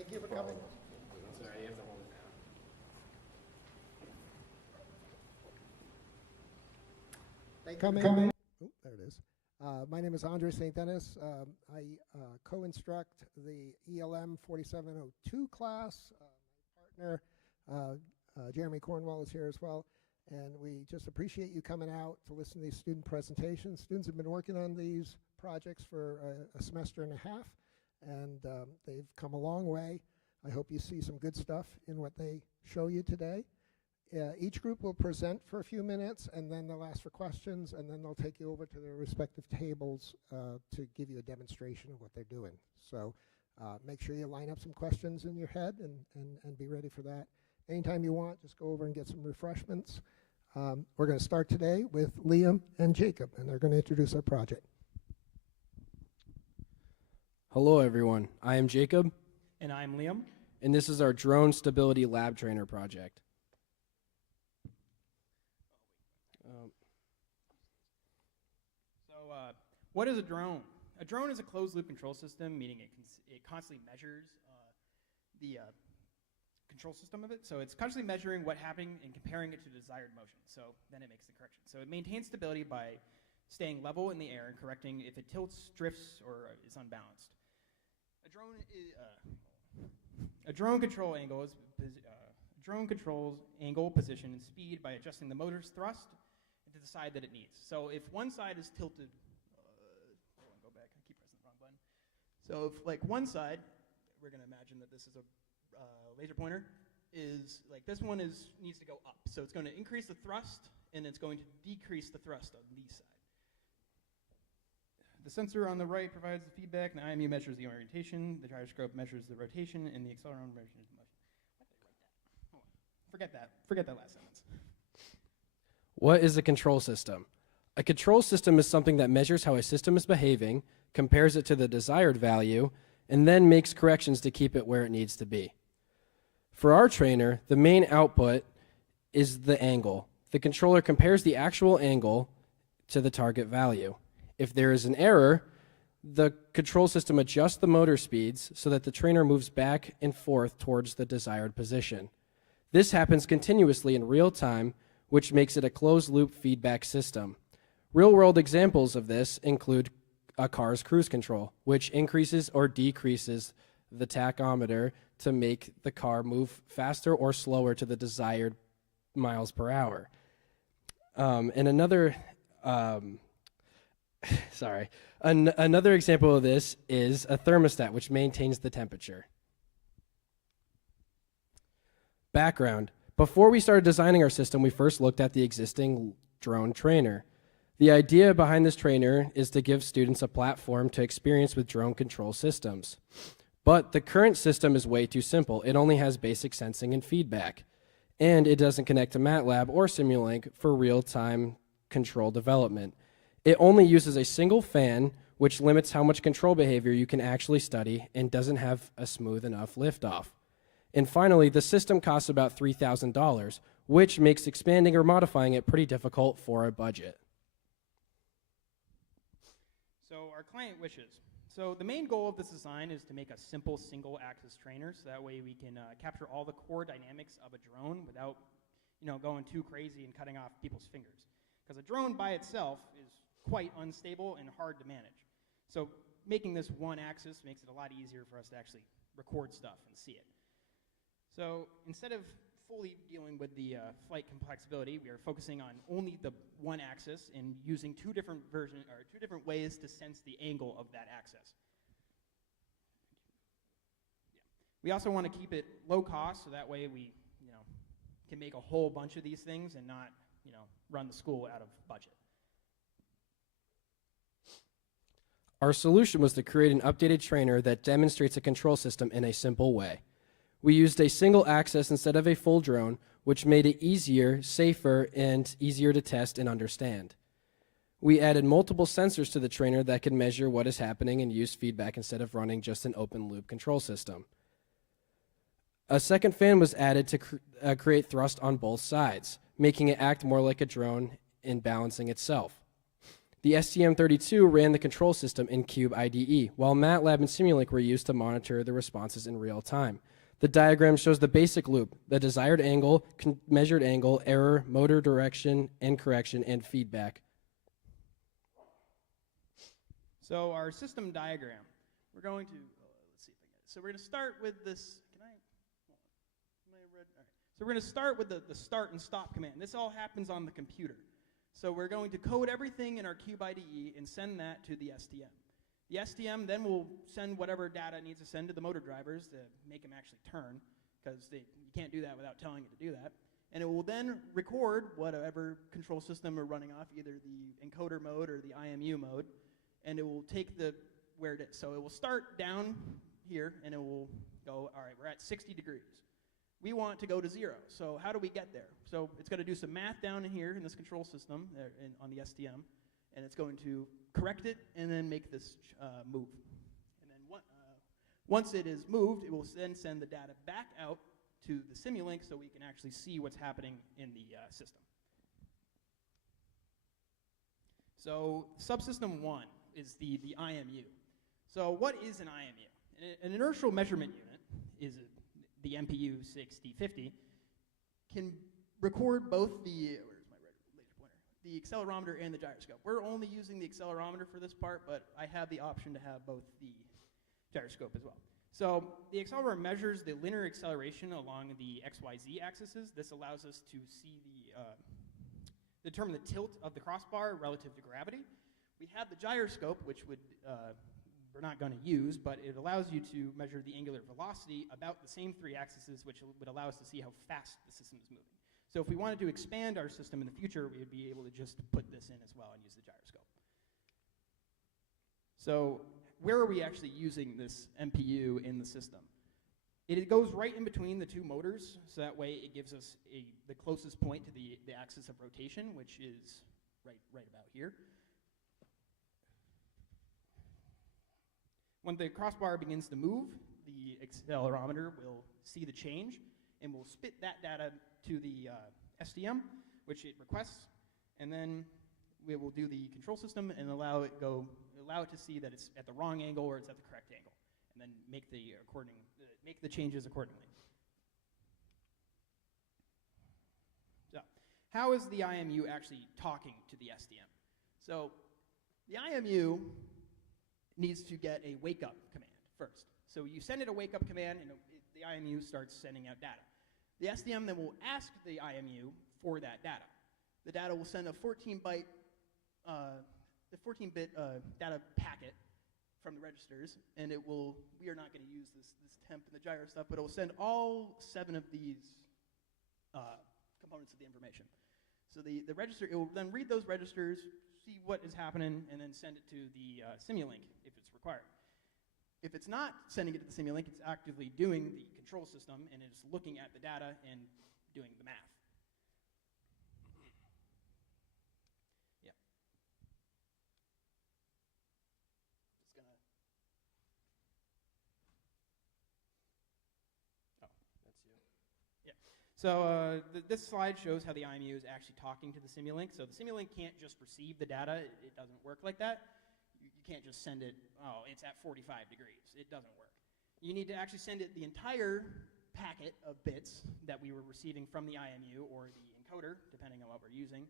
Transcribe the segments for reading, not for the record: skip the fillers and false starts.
Thank you for coming. Sorry, you have to hold it down. Coming. Oh, there it is. My name is Andre St. Dennis. I co-instruct the ELM 4702 class. My partner, Jeremy Cornwall, is here as well. And we just appreciate you coming out to listen to these student presentations. Students have been working on these projects for a semester and a half, and they've come a long way. I hope you see some good stuff in what they show you today. Each group will present for a few minutes, and then they'll ask for questions, and then they'll take you over to their respective tables to give you a demonstration of what they're doing. So make sure you line up some questions in your head and be ready for that. Anytime you want, just go over and get some refreshments. We're going to start today with Liam and Jacob, and they're going to introduce our project. Hello, everyone. I am Jacob. And I'm Liam. And this is our Drone Stability Lab Trainer project. What is a drone? A drone is a closed-loop control system, meaning it constantly measures the control system of it. So it's constantly measuring what's happening and comparing it to desired motion. So then it makes the correction. So it maintains stability by staying level in the air and correcting if it tilts, drifts, or is unbalanced. A drone controls angle, position, and speed by adjusting the motor's thrust to the side that it needs. So if one side is tilted, go back. I keep pressing the wrong button. So if like one side, we're going to imagine that this is a laser pointer, is like this one needs to go up. So it's going to increase the thrust, and it's going to decrease the thrust on the side. The sensor on the right provides the feedback, and the IMU measures the orientation, the gyroscope measures the rotation, and the accelerometer measures the motion. Why did I write that? Oh, forget that. Forget that last sentence. What is a control system? A control system is something that measures how a system is behaving, compares it to the desired value, and then makes corrections to keep it where it needs to be. For our trainer, the main output is the angle. The controller compares the actual angle to the target value. If there is an error, the control system adjusts the motor speeds so that the trainer moves back and forth towards the desired position. This happens continuously in real time, which makes it a closed-loop feedback system. Real-world examples of this include a car's cruise control, which increases or decreases the tachometer to make the car move faster or slower to the desired miles per hour. Another example of this is a thermostat, which maintains the temperature. Background. Before we started designing our system, we first looked at the existing drone trainer. The idea behind this trainer is to give students a platform to experience with drone control systems. But the current system is way too simple. It only has basic sensing and feedback. And it doesn't connect to MATLAB or Simulink for real-time control development. It only uses a single fan, which limits how much control behavior you can actually study and doesn't have a smooth enough liftoff. And finally, the system costs about $3,000, which makes expanding or modifying it pretty difficult for a budget. So our client wishes. So the main goal of this design is to make a simple single-axis trainer, so that way we can capture all the core dynamics of a drone without, going too crazy and cutting off people's fingers. Because a drone by itself is quite unstable and hard to manage. So making this one axis makes it a lot easier for us to actually record stuff and see it. So instead of fully dealing with the flight complexity, we are focusing on only the one axis and using two different ways to sense the angle of that axis. We also want to keep it low cost, so that way we, can make a whole bunch of these things and not, run the school out of budget. Our solution was to create an updated trainer that demonstrates a control system in a simple way. We used a single axis instead of a full drone, which made it easier, safer, and easier to test and understand. We added multiple sensors to the trainer that could measure what is happening and use feedback instead of running just an open-loop control system. A second fan was added to create thrust on both sides, making it act more like a drone in balancing itself. The STM32 ran the control system in Cube IDE, while MATLAB and Simulink were used to monitor the responses in real time. The diagram shows the basic loop: the desired angle, measured angle, error, motor direction and correction, and feedback. So our system diagram, we're going to, let's see if I get it. So we're going to start with this, can I, hold on. Am I read? All right. So we're going to start with the start and stop command. This all happens on the computer. So we're going to code everything in our Cube IDE and send that to the STM. The STM then will send whatever data it needs to send to the motor drivers to make them actually turn, because you can't do that without telling it to do that. And it will then record whatever control system we're running off, either the encoder mode or the IMU mode, and it will take where it is. So it will start down here, and it will go, all right, we're at 60 degrees. We want to go to 0. So how do we get there? So it's going to do some math down in here in this control system on the STM, and it's going to correct it and then make this move. And then once it is moved, it will then send the data back out to the Simulink so we can actually see what's happening in the system. So subsystem 1 is the IMU. So what is an IMU? An inertial measurement unit is the MPU 6050 can record both the, where's my laser pointer? The accelerometer and the gyroscope. We're only using the accelerometer for this part, but I have the option to have both the gyroscope as well. So the accelerometer measures the linear acceleration along the XYZ axes. This allows us to see determine the tilt of the crossbar relative to gravity. We have the gyroscope, which we're not going to use, but it allows you to measure the angular velocity about the same 3 axes, which would allow us to see how fast the system is moving. So if we wanted to expand our system in the future, we would be able to just put this in as well and use the gyroscope. So where are we actually using this MPU in the system? It goes right in between the 2 motors, so that way it gives us the closest point to the axis of rotation, which is right about here. When the crossbar begins to move, the accelerometer will see the change and will spit that data to the STM, which it requests, and then we will do the control system and allow it to see that it's at the wrong angle or it's at the correct angle, and then make the changes accordingly. So, how is the IMU actually talking to the STM? So, the IMU needs to get a wake-up command first. So you send it a wake-up command, and the IMU starts sending out data. The STM then will ask the IMU for that data. The data will send a 14-bit data packet from the registers, and we are not going to use this temp and the gyro stuff, but it will send all 7 of these components of the information. So the register, it will then read those registers, see what is happening, and then send it to the Simulink if it's required. If it's not sending it to the Simulink, it's actively doing the control system, and it's looking at the data and doing the math. Yeah. Just gonna. Oh, that's you. Yeah. So this slide shows how the IMU is actually talking to the Simulink. So the Simulink can't just receive the data. It doesn't work like that. You can't just send it, oh, it's at 45 degrees. It doesn't work. You need to actually send it the entire packet of bits that we were receiving from the IMU or the encoder, depending on what we're using,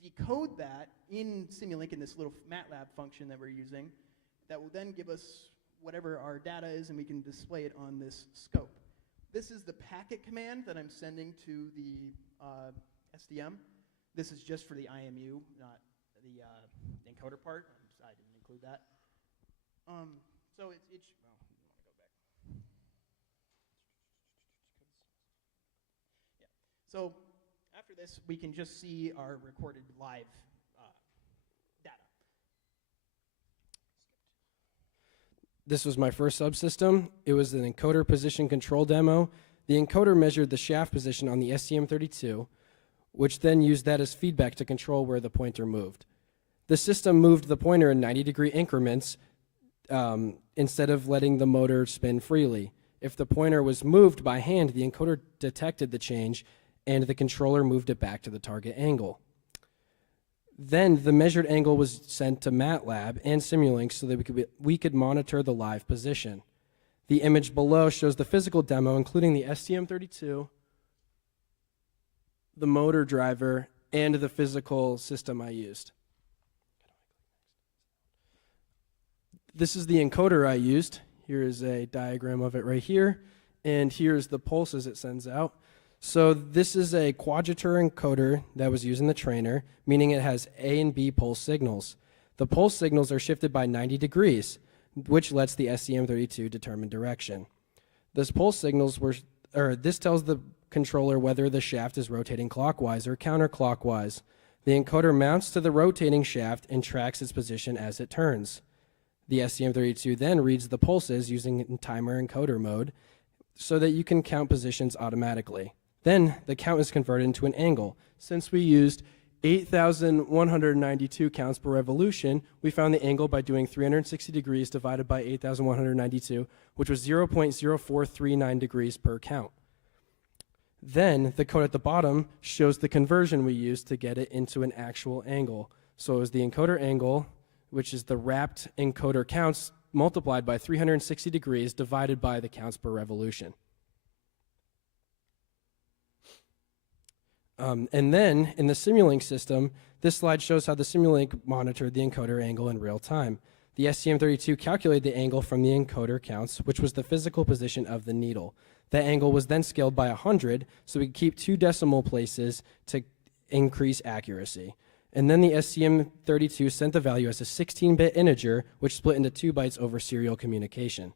decode that in Simulink in this little MATLAB function that we're using that will then give us whatever our data is, and we can display it on this scope. This is the packet command that I'm sending to the STM. This is just for the IMU, not the encoder part. I didn't include that. So well, you want to go back. Yeah. So after this, we can just see our recorded live data. This was my first subsystem. It was an encoder position control demo. The encoder measured the shaft position on the STM32, which then used that as feedback to control where the pointer moved. The system moved the pointer in 90-degree increments instead of letting the motor spin freely. If the pointer was moved by hand, the encoder detected the change, and the controller moved it back to the target angle. Then the measured angle was sent to MATLAB and Simulink so that we could monitor the live position. The image below shows the physical demo, including the STM32, the motor driver, and the physical system I used. This is the encoder I used. Here is a diagram of it right here, and here's the pulses it sends out. So this is a quadrature encoder that was used in the trainer, meaning it has A and B pulse signals. The pulse signals are shifted by 90 degrees, which lets the STM32 determine direction. This tells the controller whether the shaft is rotating clockwise or counterclockwise. The encoder mounts to the rotating shaft and tracks its position as it turns. The STM32 then reads the pulses using timer encoder mode so that you can count positions automatically. Then the count is converted into an angle. Since we used 8,192 counts per revolution, we found the angle by doing 360 degrees divided by 8,192, which was 0.0439 degrees per count. Then the code at the bottom shows the conversion we used to get it into an actual angle. So it was the encoder angle, which is the wrapped encoder counts multiplied by 360 degrees divided by the counts per revolution. And then in the Simulink system, this slide shows how the Simulink monitored the encoder angle in real time. The STM32 calculated the angle from the encoder counts, which was the physical position of the needle. That angle was then scaled by 100, so we could keep 2 decimal places to increase accuracy. And then the STM32 sent the value as a 16-bit integer, which split into 2 bytes over serial communication.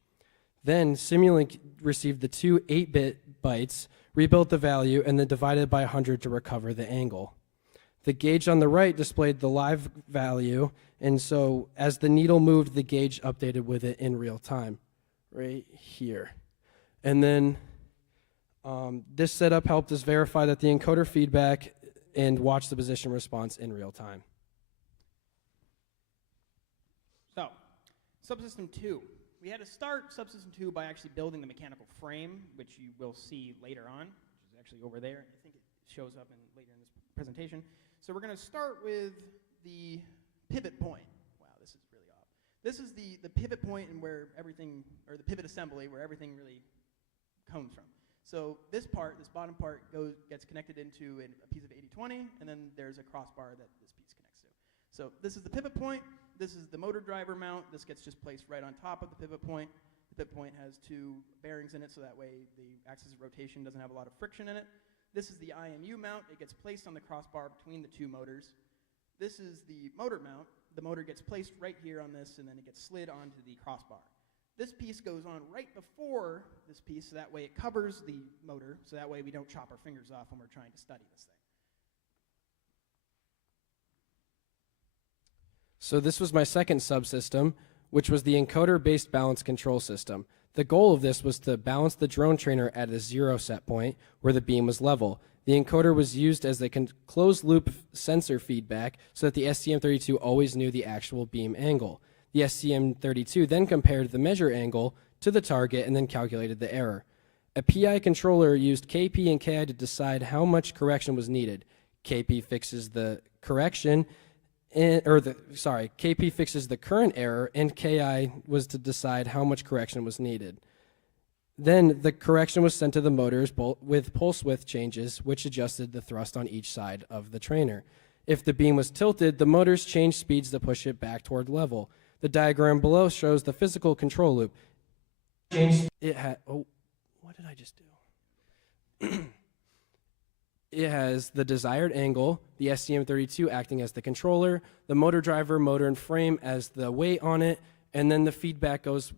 Then Simulink received the 2 8-bit bytes, rebuilt the value, and then divided by 100 to recover the angle. The gauge on the right displayed the live value, and so as the needle moved, the gauge updated with it in real time, right here. And then this setup helped us verify that the encoder feedback and watch the position response in real time. So, subsystem 2. We had to start subsystem 2 by actually building the mechanical frame, which you will see later on, which is actually over there. I think it shows up later in this presentation. So we're going to start with the pivot point. Wow, this is really off. This is the pivot point and where everything, or the pivot assembly, where everything really comes from. So this part, this bottom part, gets connected into a piece of 8020, and then there's a crossbar that this piece connects to. So this is the pivot point. This is the motor driver mount. This gets just placed right on top of the pivot point. The pivot point has 2 bearings in it, so that way the axis of rotation doesn't have a lot of friction in it. This is the IMU mount. It gets placed on the crossbar between the 2 motors. This is the motor mount. The motor gets placed right here on this, and then it gets slid onto the crossbar. This piece goes on right before this piece, so that way it covers the motor, so that way we don't chop our fingers off when we're trying to study this thing. So this was my second subsystem, which was the encoder-based balance control system. The goal of this was to balance the drone trainer at a 0 set point where the beam was level. The encoder was used as a closed-loop sensor feedback so that the STM32 always knew the actual beam angle. The STM32 then compared the measure angle to the target and then calculated the error. A PI controller used KP and KI to decide how much correction was needed. KP fixes the correction, KP fixes the current error, and KI was to decide how much correction was needed. Then the correction was sent to the motors with pulse width changes, which adjusted the thrust on each side of the trainer. If the beam was tilted, the motors changed speeds to push it back toward level. The diagram below shows the physical control loop. What did I just do? It has the desired angle, the STM32 acting as the controller, the motor driver, motor, and frame as the weight on it, and then the feedback goes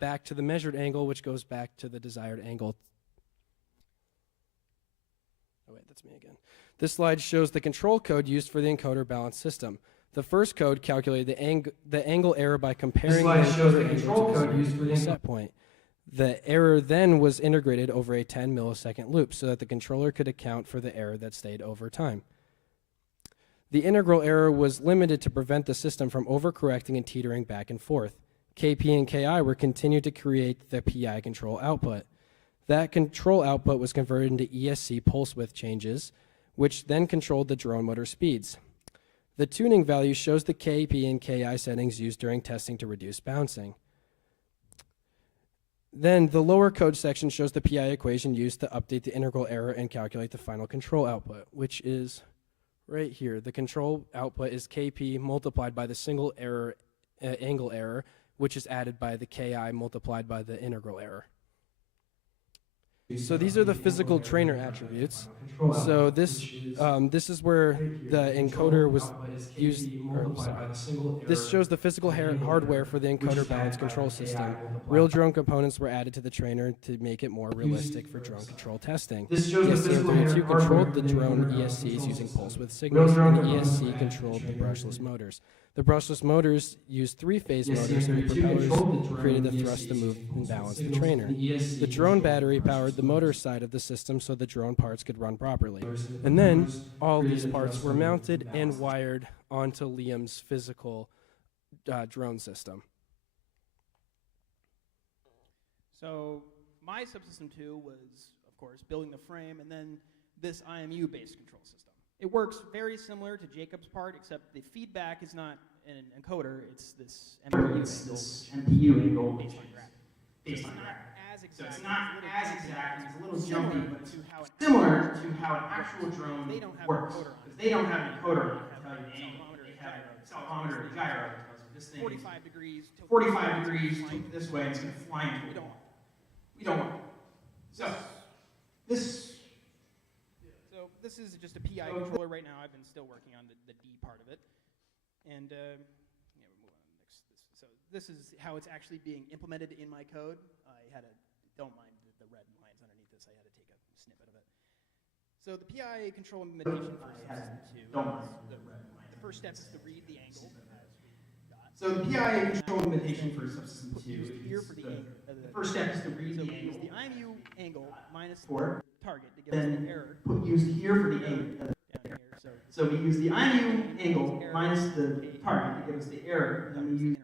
back to the measured angle, which goes back to the desired angle. Oh wait, that's me again. This slide shows the control code used for the encoder balance system. The first code calculated the angle error by comparing the shows the control code used for the set point. The error then was integrated over a 10 millisecond loop so that the controller could account for the error that stayed over time. The integral error was limited to prevent the system from overcorrecting and teetering back and forth. KP and KI were continued to create the PI control output. That control output was converted into ESC pulse width changes, which then controlled the drone motor speeds. The tuning value shows the KP and KI settings used during testing to reduce bouncing. Then the lower code section shows the PI equation used to update the integral error and calculate the final control output, which is right here. The control output is KP multiplied by the single error, angle error, which is added by the KI multiplied by the integral error. So these are the physical trainer attributes. So this is where the encoder was used. This shows the physical hardware for the encoder balance control system. Real drone components were added to the trainer to make it more realistic for drone control testing. The STM32 controlled the drone ESCs using pulse width signals, and the ESC controlled the brushless motors. The brushless motors used three-phase motors, and the propellers created the thrust to move and balance the trainer. The drone battery powered the motor side of the system so the drone parts could run properly. And then all these parts were mounted and wired onto Liam's physical drone system. So my subsystem 2 was, of course, building the frame and then this IMU-based control system. It works very similar to Jacob's part, except the feedback is not an encoder, it's this MPU angle based on gravity. So it's not as exact, it's a little jumpy, but similar to how an actual drone works. Because they don't have an encoder on it to tell you the angle. They have a accelerometer or gyro that tells you this thing 45 degrees tilt this way, and it's going to fly into it. We don't want it. So this is just a PI controller right now. I've been still working on the D part of it. And yeah, we'll move on to the next. So this is how it's actually being implemented in my code. I had a, don't mind the red lines underneath this. I had to take a snippet of it. So the PI control implementation for subsystem 2, the first step is to read the angle. So the PI control implementation for subsystem 2 here for the first step is to read the angle. The IMU angle minus the target to give us the error. Used here for the angle. So we use the IMU angle minus the target to give us the error, and then we use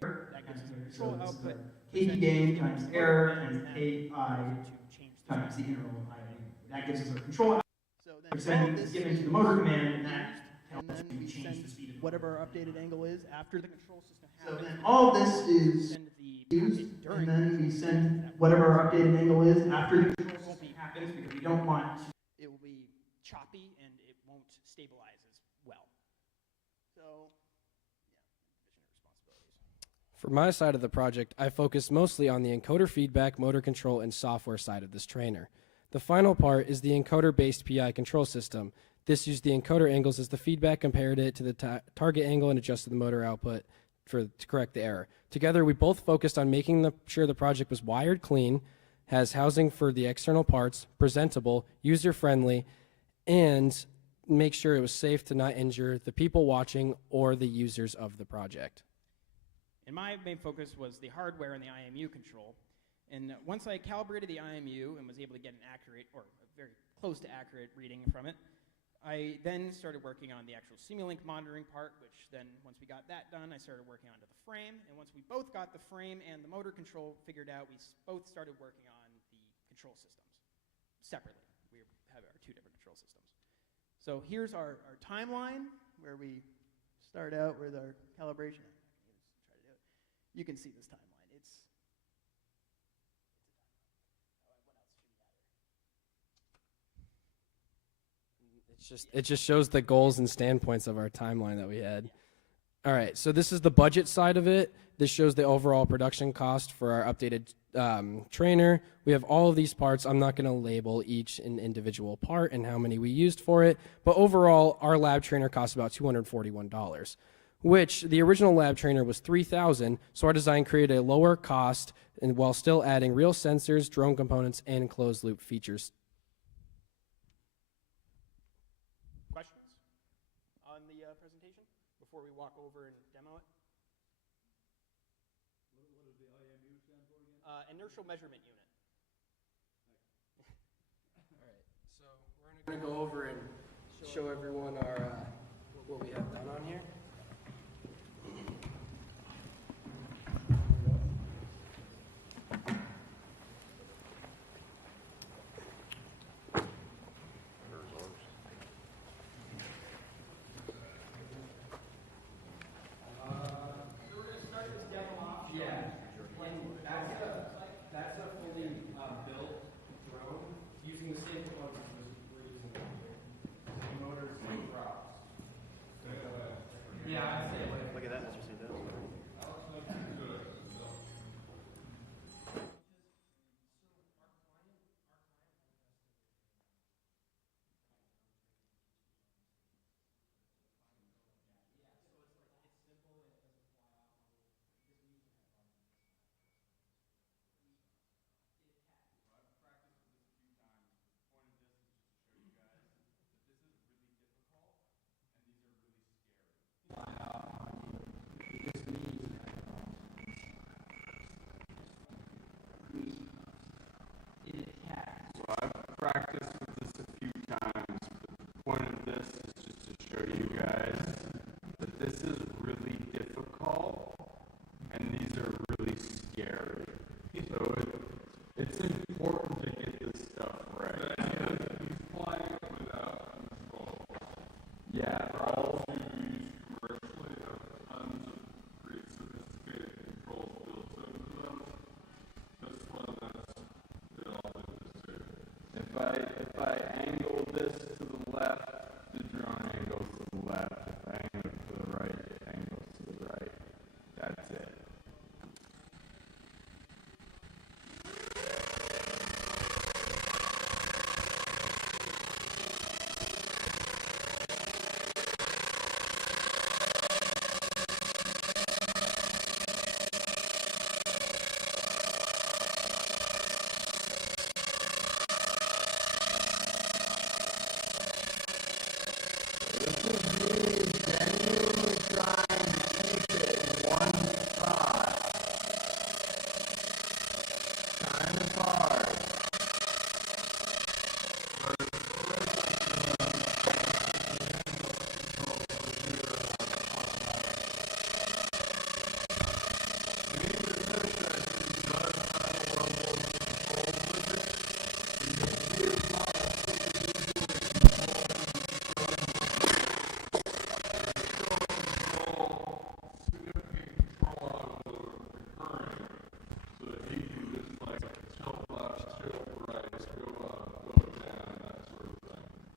that gives us the control output. KP gain times error and KI times the integral of IMU. That gives us our control output. So then it's given to the motor command, and that tells us we change the speed of whatever our updated angle is after the control system happens. So then all this is used, and then we send whatever our updated angle is after the control system happens, because we don't want it will be choppy and it won't stabilize as well. So, yeah, division of responsibilities. For my side of the project, I focused mostly on the encoder feedback, motor control, and software side of this trainer. The final part is the encoder-based PI control system. This used the encoder angles as the feedback, compared it to the target angle, and adjusted the motor output to correct the error. Together, we both focused on making sure the project was wired clean, has housing for the external parts, presentable, user-friendly, and make sure it was safe to not injure the people watching or the users of the project. And my main focus was the hardware and the IMU control. And once I calibrated the IMU and was able to get an accurate, or a very close to accurate reading from it, I then started working on the actual Simulink monitoring part, which then, once we got that done, I started working onto the frame. And once we both got the frame and the motor control figured out, we both started working on the control systems separately. We have our two different control systems. So here's our timeline, where we start out with our calibration. You can see this timeline. It just shows the goals and standpoints of our timeline that we had. All right, so this is the budget side of it. This shows the overall production cost for our updated trainer. We have all of these parts. I'm not going to label each an individual part and how many we used for it, but overall, our lab trainer cost about $241, which the original lab trainer was $3,000, so our design created a lower cost and while still adding real sensors, drone components, and closed-loop features. Questions on the presentation before we walk over and demo it? What does the IMU stand for again? Inertial measurement unit. All right, so we're going to go over and show everyone our what we have done on here. practiced with this a few times, but the point of this is just to show you guys that this is really difficult and these are really scary. So it's important to get this stuff right. He's flying without control. Yeah, all of you commercially have tons of pretty sophisticated controls built into them. This one they all do this too. If I angle this to the left, the drone angles to the left. If I angle it to the right, it angles to the right. That's it.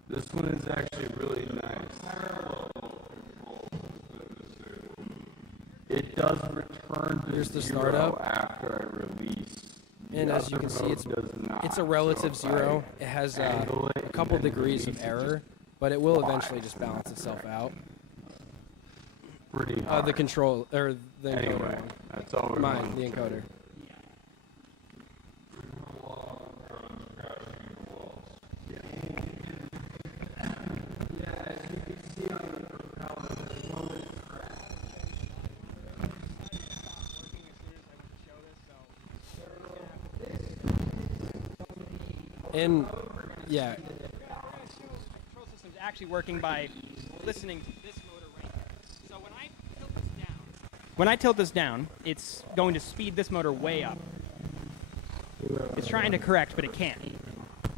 This one is actually really nice. It does return to Here's the zero startup. after I release. And The as you other can see, mode does not. it's a relative So if zero. I It has angle it a couple and then degrees of release it, error, just but it will flies. eventually just balance itself out. pretty hard. The control, or the encoder Anyway, one. that's all we Mine, wanted the to show encoder. you. And yeah, Control system's actually working by listening to this motor right here. So when I tilt this down, it's going to speed this motor way up. It's trying to correct, but it can't.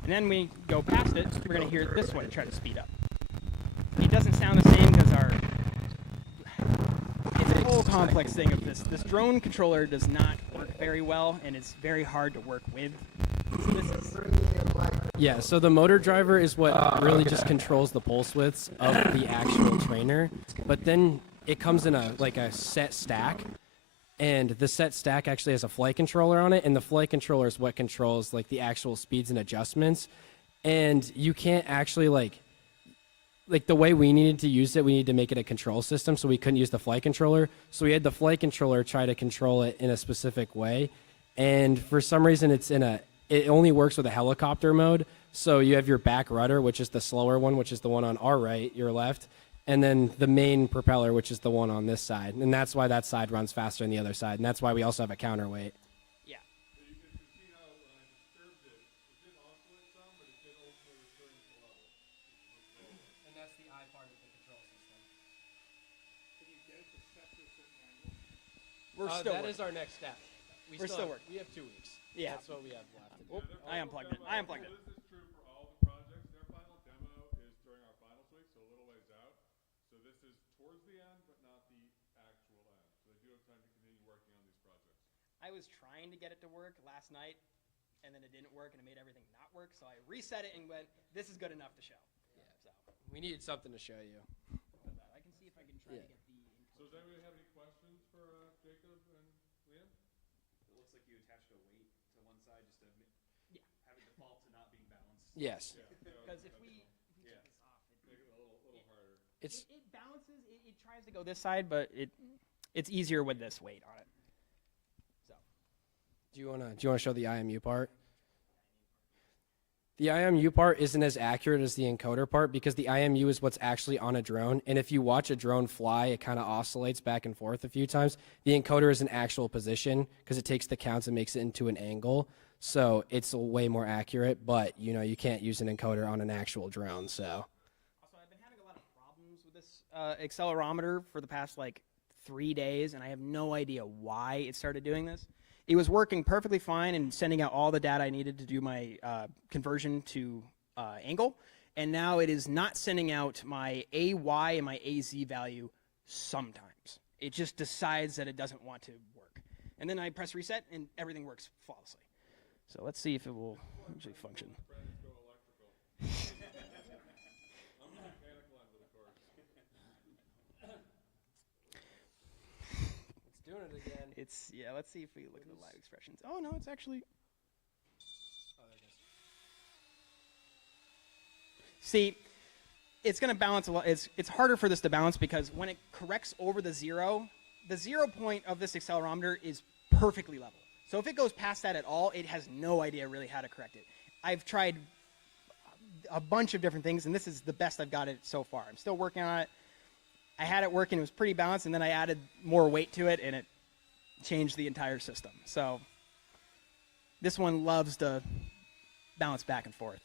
And then we go past it, we're going to hear this one try to speed up. It doesn't sound the same because it's a whole complex thing of this. This drone controller does not work very well, and it's very hard to work with. So this is yeah. So the motor driver is what really just controls the pulse widths of the actual trainer, but then it comes in a set stack, and the set stack actually has a flight controller on it, and the flight controller is what controls like the actual speeds and adjustments, and you can't actually like the way we needed to use it, we needed to make it a control system, so we couldn't use the flight controller. So we had the flight controller try to control it in a specific way, and for some reason it only works with a helicopter mode. So you have your back rudder, which is the slower one, which is the one on our right, your left, and then the main propeller, which is the one on this side. And that's why that side runs faster than the other side, and that's why we also have a counterweight. yeah. You can see how when I disturbed it, it did oscillate some, but it did ultimately return to level. And that's the I part of the control system. Can you get it to set to a certain angle? We're still that working. is our next step. We're still working. We have 2 weeks. Yeah. That's what we have left. Oop, I unplugged it. I unplugged it. This is true for all the projects. Their final demo is during our finals week, so a little ways out. So this is towards the end, but not the actual end. So they do have time to continue working on these projects. I was trying to get it to work last night, and then it didn't work, and it made everything not work. So I reset it and went, "This is good enough to show." Yeah. So We needed something to show you. I can see if I can try to get the. So does anybody have any questions for Jacob and Liam? It looks like you attached a weight to one side just to Yeah. have it default to not being balanced. Yes. Because if we Yeah. take this off, Make it a little harder. It's it balances. It tries to go this side, but it's easier with this weight on it. So Do you wanna show the IMU part? The IMU part isn't as accurate as the encoder part because the IMU is what's actually on a drone. And if you watch a drone fly, it kind of oscillates back and forth a few times. The encoder is an actual position because it takes the counts and makes it into an angle. So it's way more accurate, but you can't use an encoder on an actual drone. So Also, I've been having a lot of problems with this accelerometer for the past like 3 days, and I have no idea why it started doing this. It was working perfectly fine and sending out all the data I needed to do my conversion to angle, and now it is not sending out my AY and my AZ value sometimes. It just decides that it doesn't want to work. And then I press reset, and everything works flawlessly. So let's see if it will actually function. I'm a mechanical end of the course. it's doing it again. Yeah, let's see if we look at the live expressions. Oh, no, it's actually... See, it's going to balance a lot. It's harder for this to balance because when it corrects over the 0 point of this accelerometer is perfectly level. So if it goes past that at all, it has no idea really how to correct it. I've tried a bunch of different things, and this is the best I've got it so far. I'm still working on it. I had it working. It was pretty balanced, and then I added more weight to it, and it changed the entire system. So this one loves to bounce back and forth.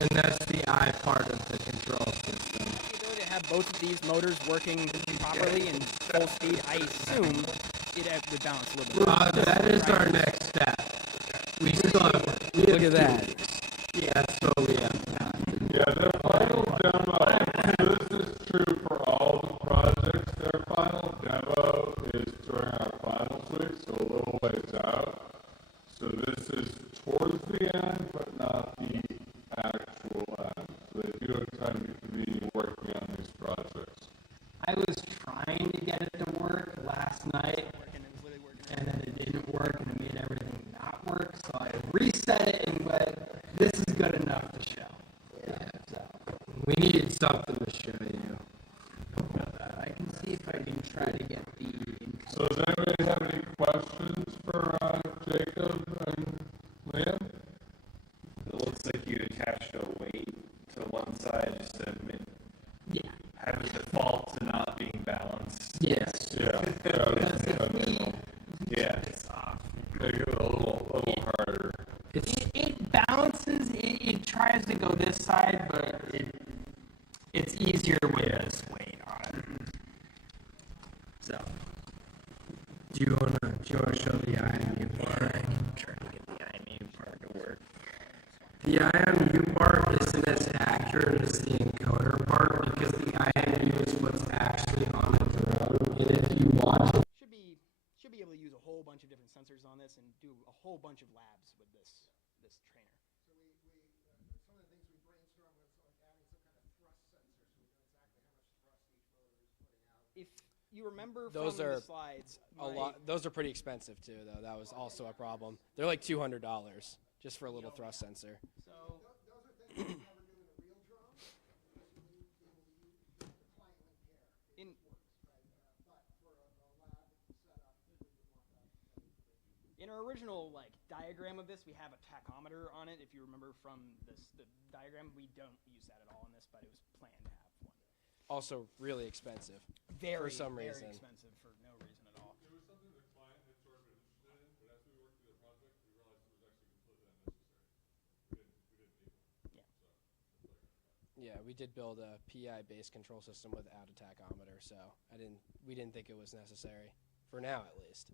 And that's the I part of the control system. The ability to have both of these motors working properly and full speed, I assume it would balance a little bit. That is our next step. We still have. Look at that. Yeah, that's what we have now. Yeah, their final demo, this is true for all the projects, their final demo is during our finals week, so a little ways out. So this is towards the end, but not the actual end. So they do have time to be working on these projects. I was trying to get it to work last night, and then it didn't work, and it made everything not work. So I reset it and went, "This is good enough to show." Yeah. So we needed something to show you. I can see if I can try to get the. So does anybody have any questions for Jacob and Liam? It looks like you attached a weight to one side just to have it default to not being balanced. Yes. Yeah. Yeah. Make it a little harder. It balances. It tries to go this side, but it's easier with this weight on it. So, do you wanna show the IMU part? I'm trying to get the IMU part to work. The IMU part isn't as accurate as the encoder part because the IMU is what's actually on the drone. And if you watch it, Should be able to use a whole bunch of different sensors on this and do a whole bunch of labs with this trainer. So some of the things we brainstormed was like adding some kind of thrust sensor so we know exactly how much thrust each motor is putting out. If you remember Those from are the slides, A lot. Those are pretty expensive too, though. That was also a problem. They're like $200 just for a little thrust sensor. So Those are things we never do in a real drone because we need the client link pair. in But for a lab setup, we would want that. in our original diagram of this, we have a tachometer on it. If you remember from the diagram, we don't use that at all in this, but it was planned to have one. Also really expensive. Very, some very reason. expensive for no reason at all. It was something the client had sort of been interested in, but as we worked through the project, we realized it was actually completely unnecessary. We didn't need one. Yeah, we did build a PI-based control system without a tachometer, so we didn't think it was necessary for now, at least.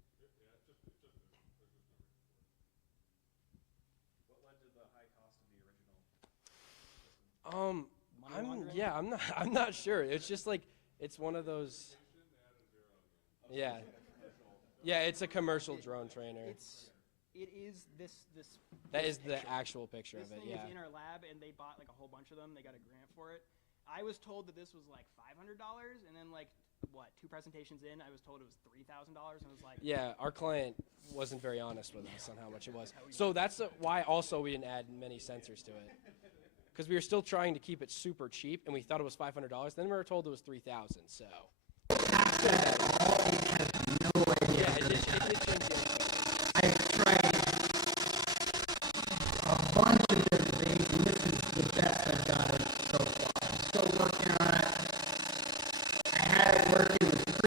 What led to the high cost of the original system? Money laundering? I'm not sure. It's just it's one of those. Yeah. Yeah, it's a commercial drone trainer. It is this. That this is the picture. actual picture This of it. thing Yeah. is in our lab, and they bought a whole bunch of them. They got a grant for it. I was told that this was $500, and then 2 presentations in, I was told it was $3,000, and I was like, Yeah, our client wasn't very honest with us on how much it was. So that's why also we didn't add many sensors to it. Because we were still trying to keep it super cheap, and we thought it was $500. Then we were told it was $3,000. So. Yeah, it did change the I've tried a bunch of different things, and this is the best I've got it so far. I'm still working on it. I had it working with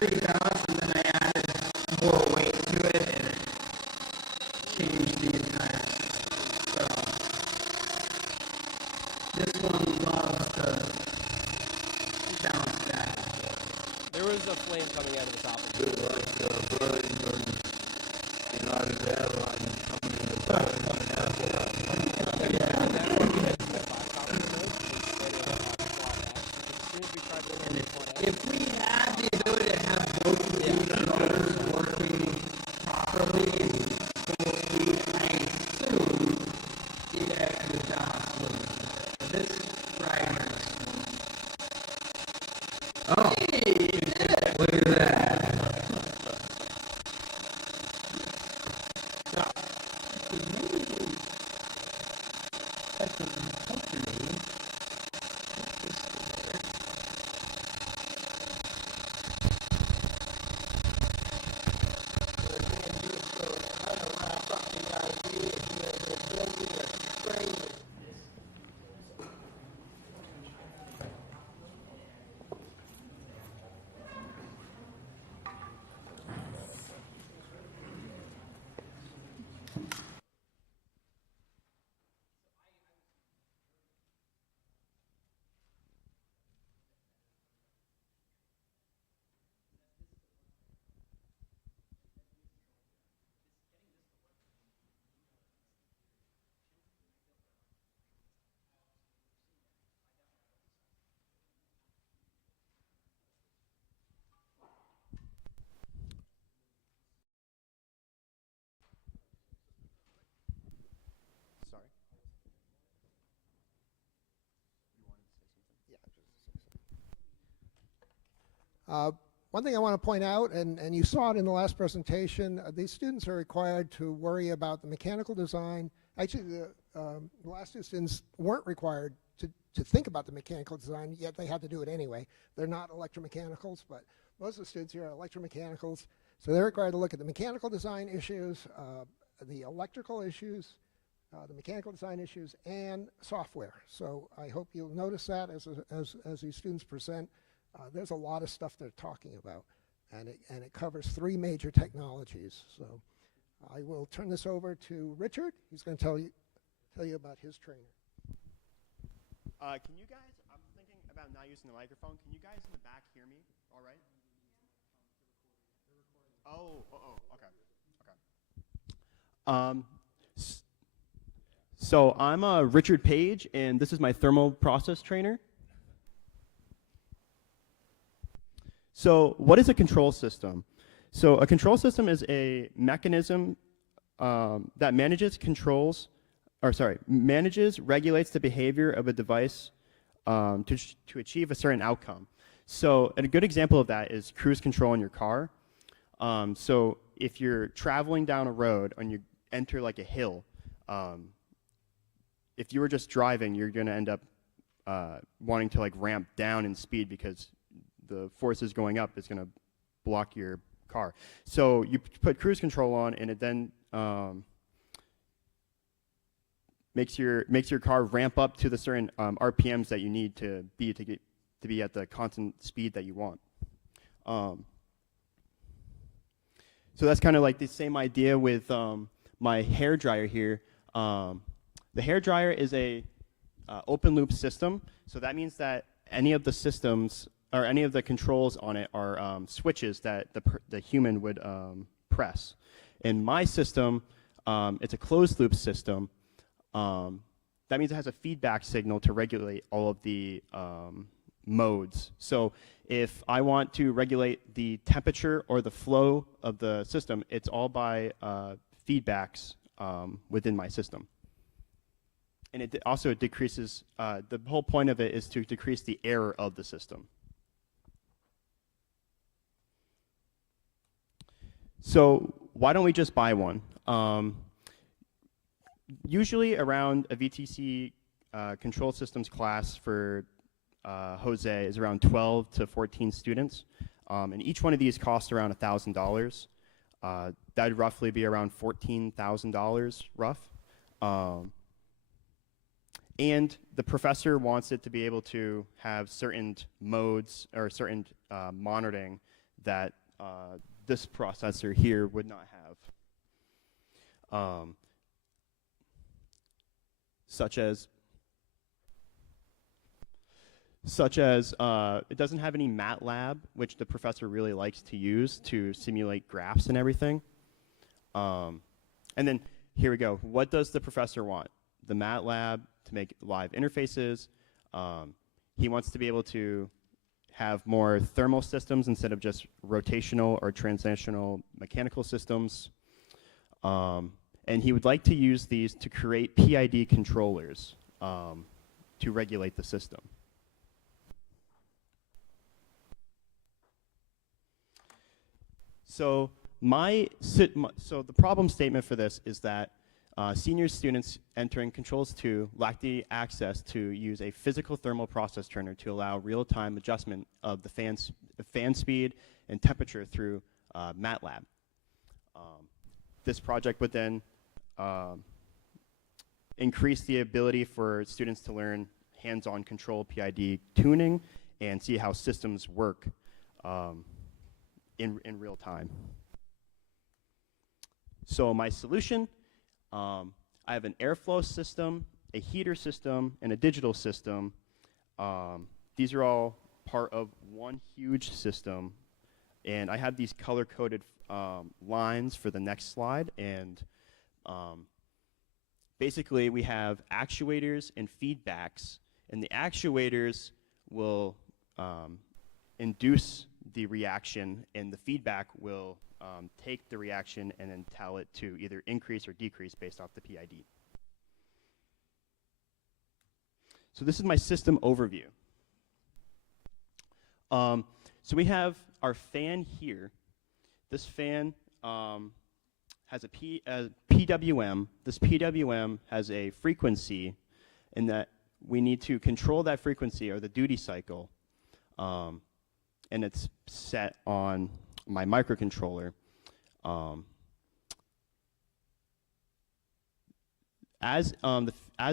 to it and it changed the entire system. So this one loves to bounce back. There was a flame coming out of the top of Bit like birds and United Airlines coming in the If we had the ability to have both of these motors working properly and full speed, I assume it actually balance limits. But this fragment. Oh, hey, you did it! Look at that. That's a company. Sorry. One thing I want to point out, and you saw it in the last presentation, these students are required to worry about the mechanical design. Actually, the last two students weren't required to think about the mechanical design, yet they had to do it anyway. They're not electromechanicals, but most of the students here are electromechanicals. So they're required to look at the mechanical design issues, the electrical issues, the mechanical design issues, and software. So I hope you'll notice that as these students present. There's a lot of stuff they're talking about, and it covers 3 major technologies. So I will turn this over to Richard. He's going to tell you about his trainer. Can you guys, I'm thinking about not using the microphone. Can you guys in the back hear me all right? Okay. So I'm Richard Page, and this is my thermal process trainer. So what is a control system? So a control system is a mechanism that regulates the behavior of a device to achieve a certain outcome. So a good example of that is cruise control in your car. So if you're traveling down a road and you enter like a hill, if you were just driving, you're going to end up wanting to like ramp down in speed because the forces going up is going to block your car. So you put cruise control on, and it then makes your car ramp up to the certain RPMs that you need to be at the constant speed that you want. So that's kind of like the same idea with my hair dryer here. The hair dryer is a open loop system, so that means that any of the systems or any of the controls on it are switches that the human would press. In my system, it's a closed loop system. That means it has a feedback signal to regulate all of the modes. So if I want to regulate the temperature or the flow of the system, it's all by feedbacks within my system. And it also decreases, the whole point of it is to decrease the error of the system. So why don't we just buy one? Usually around a VTC control systems class for Jose is around 12 to 14 students. And each one of these costs around $1,000. That'd roughly be around $14,000 rough. And the professor wants it to be able to have certain modes or certain monitoring that this processor here would not have. Such as it doesn't have any MATLAB, which the professor really likes to use to simulate graphs and everything. And then here we go. What does the professor want? The MATLAB to make live interfaces. He wants to be able to have more thermal systems instead of just rotational or translational mechanical systems. And he would like to use these to create PID controllers to regulate the system. So so the problem statement for this is that senior students entering Controls 2 lack the access to use a physical thermal process turner to allow real-time adjustment of the fan speed and temperature through MATLAB. This project would then increase the ability for students to learn hands-on control PID tuning and see how systems work in real time. So my solution, I have an airflow system, a heater system, and a digital system. These are all part of one huge system. And I have these color-coded lines for the next slide. And basically, we have actuators and feedbacks. And the actuators will induce the reaction, and the feedback will take the reaction and then tell it to either increase or decrease based off the PID. So this is my system overview. So we have our fan here. This fan has a PWM. This PWM has a frequency, in that we need to control that frequency, or the duty cycle, and it's set on my microcontroller. As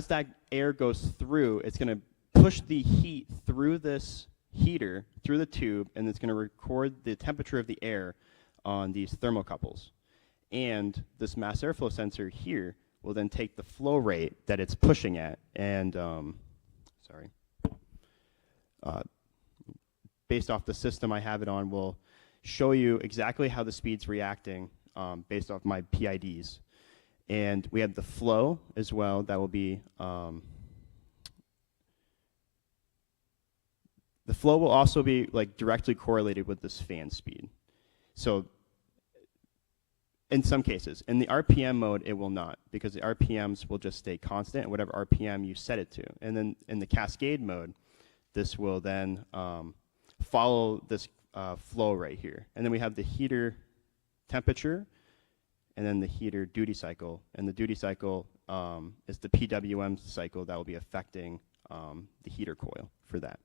that air goes through, it's going to push the heat through this heater, through the tube, and it's going to record the temperature of the air on these thermocouples. And this mass airflow sensor here will then take the flow rate that it's pushing at, and based off the system I have it on, will show you exactly how the speed's reacting based off my PIDs. And we have the flow as well. That will be, the flow will also be like directly correlated with this fan speed. So in some cases, in the RPM mode, it will not, because the RPMs will just stay constant at whatever RPM you set it to. And then in the cascade mode, this will then follow this flow right here. And then we have the heater temperature, and then the heater duty cycle. And the duty cycle is the PWM cycle that will be affecting the heater coil for that.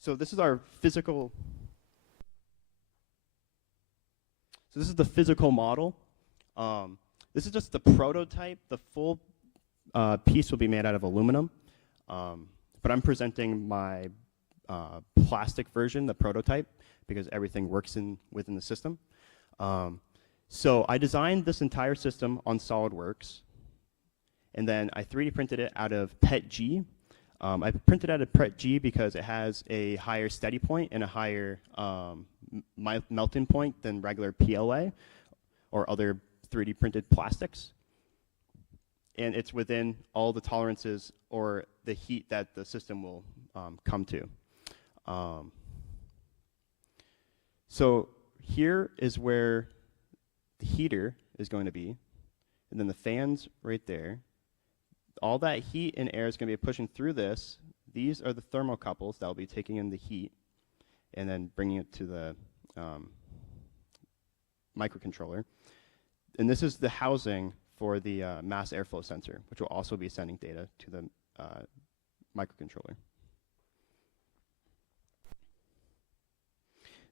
So this is our physical, so this is the physical model. This is just the prototype. The full piece will be made out of aluminum. But I'm presenting my plastic version, the prototype, because everything works within the system. So I designed this entire system on SolidWorks, and then I 3D printed it out of PETG. I printed out of PETG because it has a higher steady point and a higher melting point than regular PLA or other 3D printed plastics. And it's within all the tolerances or the heat that the system will come to. So here is where the heater is going to be, and then the fan's right there. All that heat and air is going to be pushing through this. These are the thermocouples that will be taking in the heat and then bringing it to the microcontroller. And this is the housing for the mass airflow sensor, which will also be sending data to the microcontroller.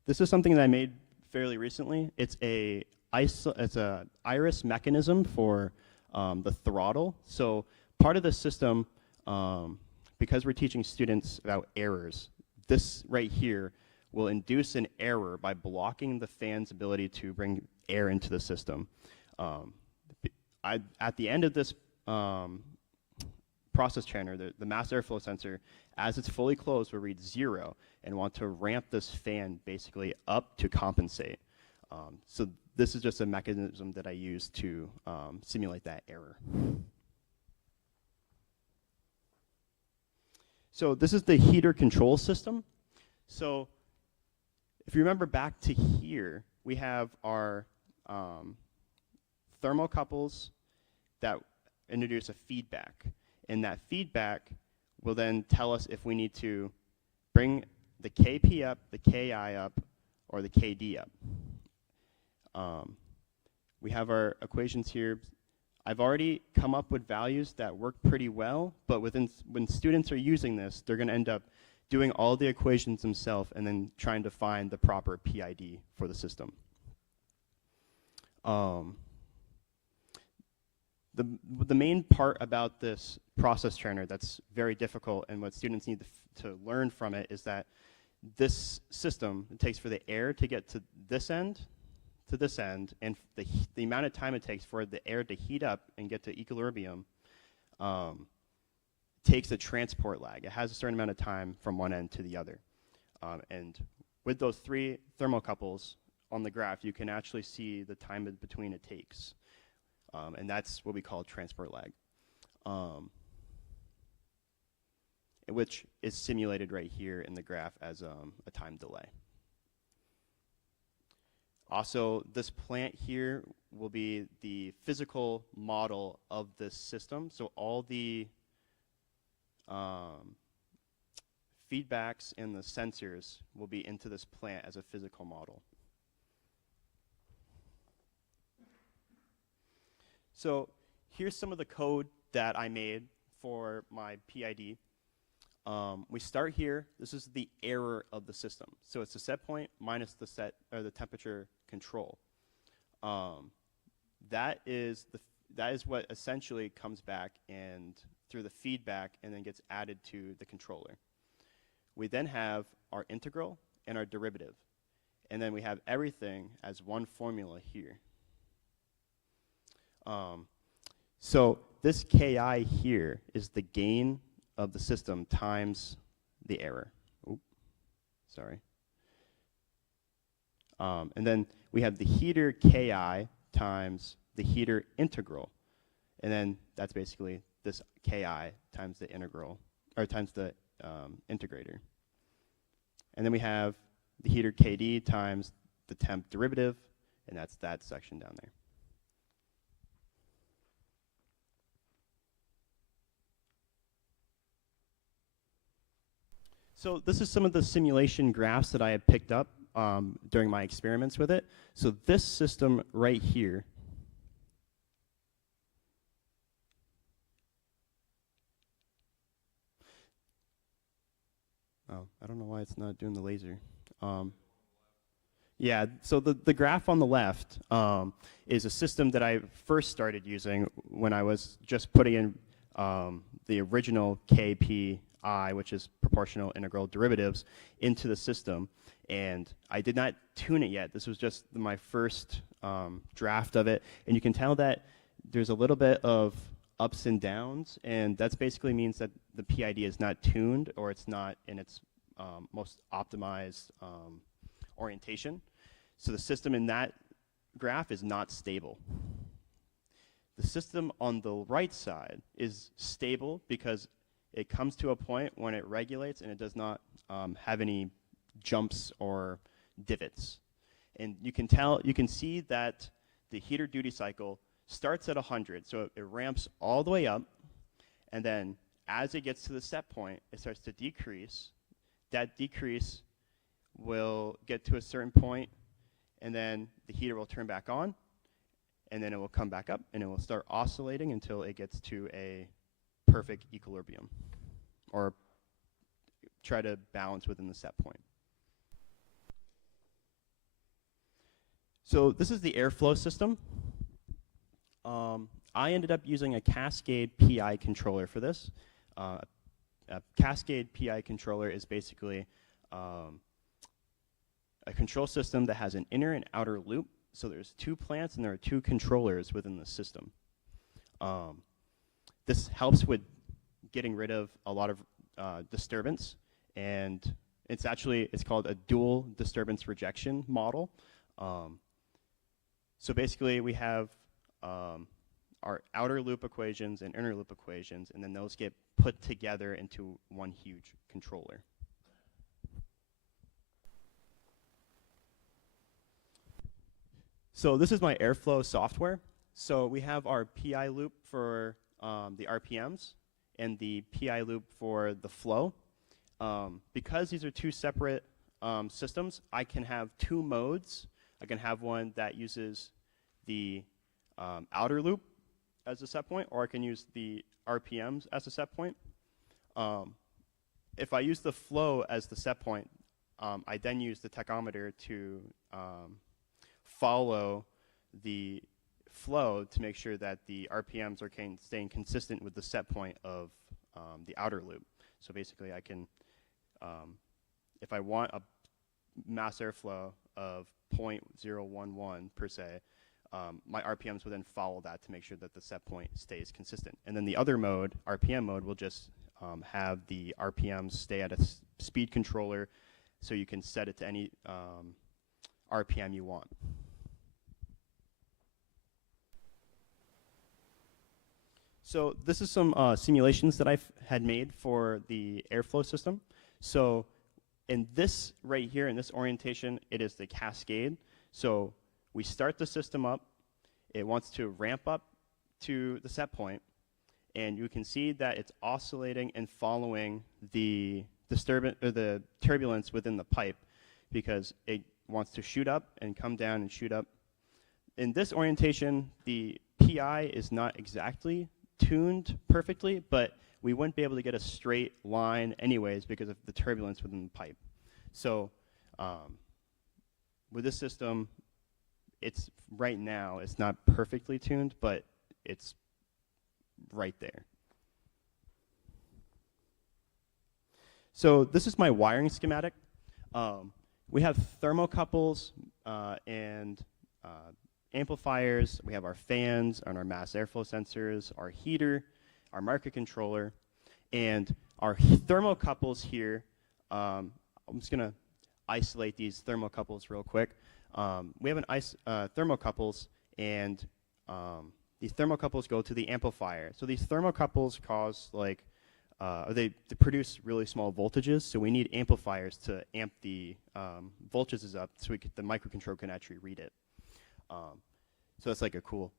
This is something that I made fairly recently. It's a iris mechanism for the throttle. So part of the system, because we're teaching students about errors, this right here will induce an error by blocking the fan's ability to bring air into the system. At the end of this process trainer, the mass airflow sensor, as it's fully closed, will read 0 and want to ramp this fan basically up to compensate. So this is just a mechanism that I use to simulate that error. So this is the heater control system. So if you remember back to here, we have our thermocouples that introduce a feedback. And that feedback will then tell us if we need to bring the KP up, the KI up, or the KD up. We have our equations here. I've already come up with values that work pretty well, but when students are using this, they're going to end up doing all the equations themselves and then trying to find the proper PID for the system. The main part about this process trainer that's very difficult and what students need to learn from it is that this system, it takes for the air to get to this end, and the amount of time it takes for the air to heat up and get to equilibrium takes a transport lag. It has a certain amount of time from one end to the other. And with those 3 thermocouples on the graph, you can actually see the time in between it takes. And that's what we call transport lag, which is simulated right here in the graph as a time delay. Also, this plant here will be the physical model of this system. So all the feedbacks and the sensors will be into this plant as a physical model. So here's some of the code that I made for my PID. We start here. This is the error of the system. So it's the set point minus the temperature control. That is what essentially comes back and through the feedback and then gets added to the controller. We then have our integral and our derivative, and then we have everything as one formula here. So this Ki here is the gain of the system times the error. Oops, sorry. And then we have the heater Ki times the heater integral. And then that's basically this Ki times the integral, or times the integrator. And then we have the heater Kd times the temp derivative, and that's that section down there. So this is some of the simulation graphs that I had picked up during my experiments with it. So this system right here I don't know why it's not doing the laser. Yeah, so the graph on the left is a system that I first started using when I was just putting in the original KPI, which is proportional integral derivatives, into the system. And I did not tune it yet. This was just my first draft of it. And you can tell that there's a little bit of ups and downs, and that basically means that the PID is not tuned, or it's not in its most optimized orientation. So the system in that graph is not stable. The system on the right side is stable because it comes to a point when it regulates and it does not have any jumps or divots. And you can see that the heater duty cycle starts at 100, so it ramps all the way up, and then as it gets to the set point, it starts to decrease. That decrease will get to a certain point, and then the heater will turn back on, and then it will come back up, and it will start oscillating until it gets to a perfect equilibrium, or try to balance within the set point. So this is the airflow system. I ended up using a Cascade PI controller for this. A Cascade PI controller is basically a control system that has an inner and outer loop. So there's 2 plants and there are 2 controllers within the system. This helps with getting rid of a lot of disturbance, and it's called a dual disturbance rejection model. So basically we have our outer loop equations and inner loop equations, and then those get put together into one huge controller. So this is my airflow software. So we have our PI loop for the RPMs and the PI loop for the flow. Because these are 2 separate systems, I can have 2 modes. I can have one that uses the outer loop as a set point, or I can use the RPMs as a set point. If I use the flow as the set point, I then use the tachometer to follow the flow to make sure that the RPMs are staying consistent with the set point of the outer loop. So basically I can, if I want a mass airflow of 0.011 per se, my RPMs will then follow that to make sure that the set point stays consistent. And then the other mode, RPM mode, will just have the RPMs stay at a speed controller, so you can set it to any RPM you want. So this is some simulations that I've had made for the airflow system. So in this right here, in this orientation, it is the cascade. So we start the system up. It wants to ramp up to the set point, and you can see that it's oscillating and following the disturbance or the turbulence within the pipe, because it wants to shoot up and come down and shoot up. In this orientation, the PI is not exactly tuned perfectly, but we wouldn't be able to get a straight line anyways because of the turbulence within the pipe. So with this system, it's right now, it's not perfectly tuned, but it's right there. So this is my wiring schematic. We have thermocouples and amplifiers. We have our fans and our mass airflow sensors, our heater, our market controller, and our thermocouples here. I'm just going to isolate these thermocouples real quick. We have thermocouples, and these thermocouples go to the amplifier. So these thermocouples cause they produce really small voltages, so we need amplifiers to amp the voltages up so the microcontroller can actually read it. So that's like a cool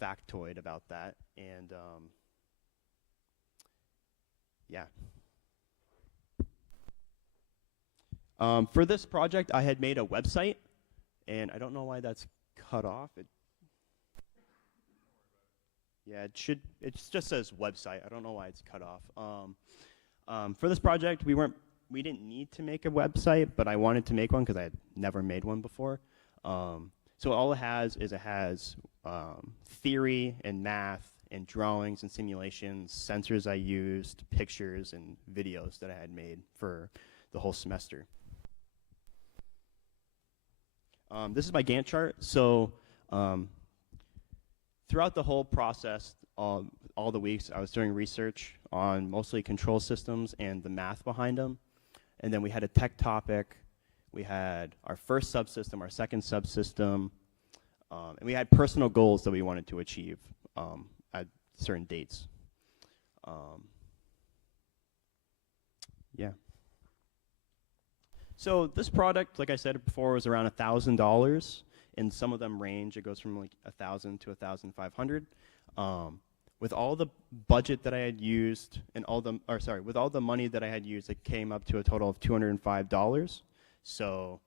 factoid about that. And yeah. For this project, I had made a website, and I don't know why that's cut off. Yeah, it just says website. I don't know why it's cut off. For this project, we didn't need to make a website, but I wanted to make one because I had never made one before. So all it has is theory and math and drawings and simulations, sensors I used, pictures and videos that I had made for the whole semester. This is my Gantt chart. So throughout the whole process, all the weeks, I was doing research on mostly control systems and the math behind them. And then we had a tech topic. We had our first subsystem, our second subsystem, and we had personal goals that we wanted to achieve at certain dates. Yeah. So this product, like I said before, was around $1,000, and some of them range. It goes from like $1,000 to $1,500. With all the budget that I had used and with all the money that I had used, it came up to a total of $205. So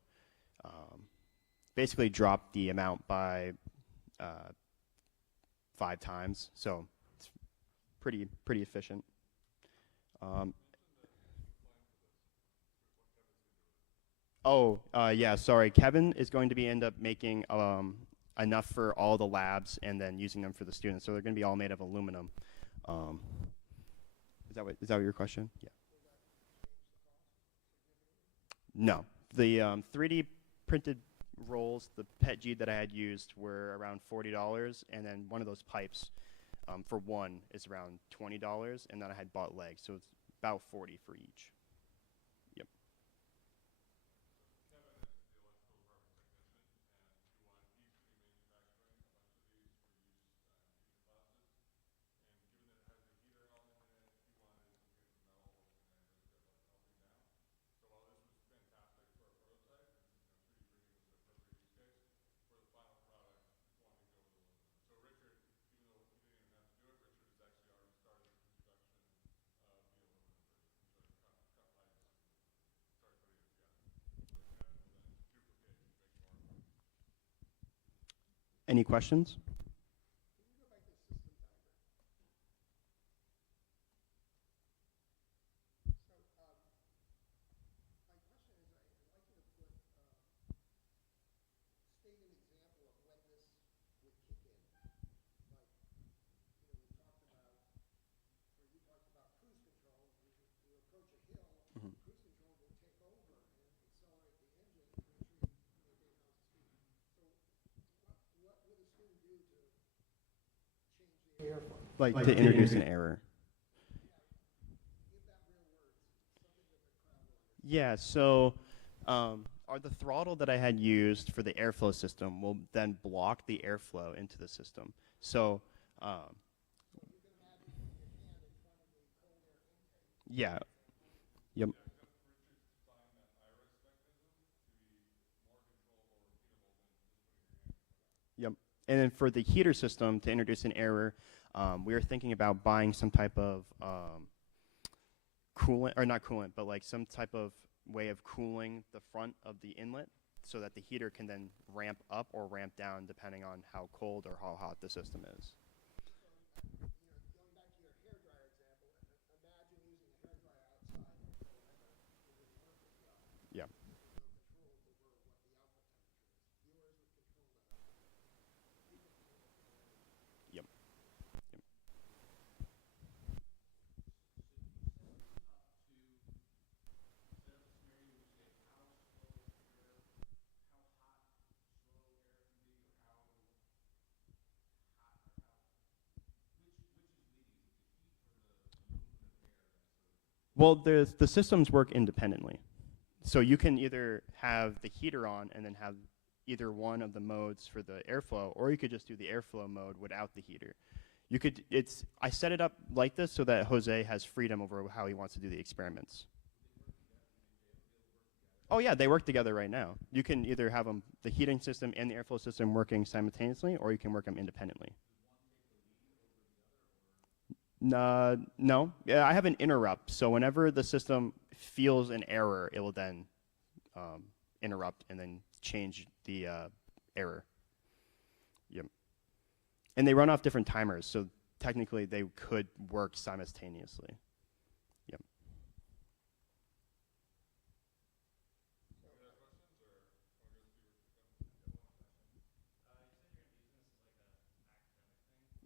basically dropped the amount by 5 times. So it's pretty efficient. Yeah, sorry. Kevin is going to end up making enough for all the labs and then using them for the students. So they're going to be all made of aluminum. Is that what your question? Yeah. No. The 3D printed rolls, the PETG that I had used were around $40, and then one of those pipes for one is around $20, and then I had bought legs, so it's about 40 for each. Yep. Any questions? Like to introduce an error. Yeah, so the throttle that I had used for the airflow system will then block the airflow into the system. So, yeah, yep. Yep. And then for the heater system, to introduce an error, we were thinking about buying some type of coolant, or not coolant, but like some type of way of cooling the front of the inlet so that the heater can then ramp up or ramp down depending on how cold or how hot the system is. Yeah. Yep. Yep. Well, the systems work independently. So you can either have the heater on and then have either one of the modes for the airflow, or you could just do the airflow mode without the heater. You could, I set it up like this so that Jose has freedom over how he wants to do the experiments. Oh yeah, they work together right now. You can either have them, the heating system and the airflow system working simultaneously, or you can work them independently. No. Yeah, I have an interrupt, so whenever the system feels an error, it will then interrupt and then change the error. Yep. And they run off different timers, so technically they could work simultaneously. Yep.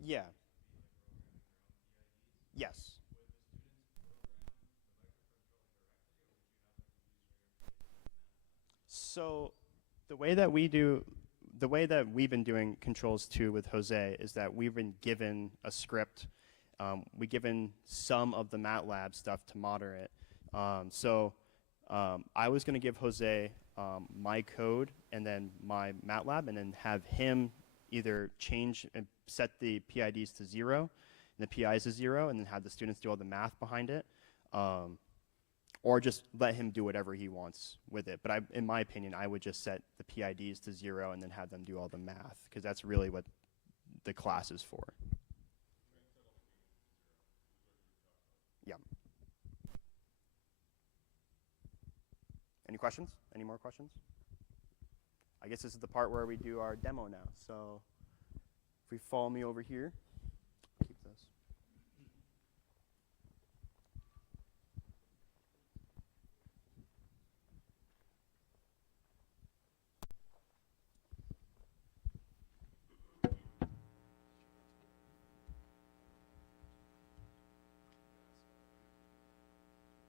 Yeah. Yes. So the way that we've been doing controls too with Jose is that we've been given a script. We've given some of the MATLAB stuff to moderate. I was going to give Jose my code and then my MATLAB, and then have him either change and set the PIDs to 0 and the PIs to 0, and then have the students do all the math behind it. Or just let him do whatever he wants with it. But in my opinion, I would just set the PIDs to 0 and then have them do all the math, because that's really what the class is for. Yeah. Any questions? Any more questions? I guess this is the part where we do our demo now. So if we follow me over here, keep this.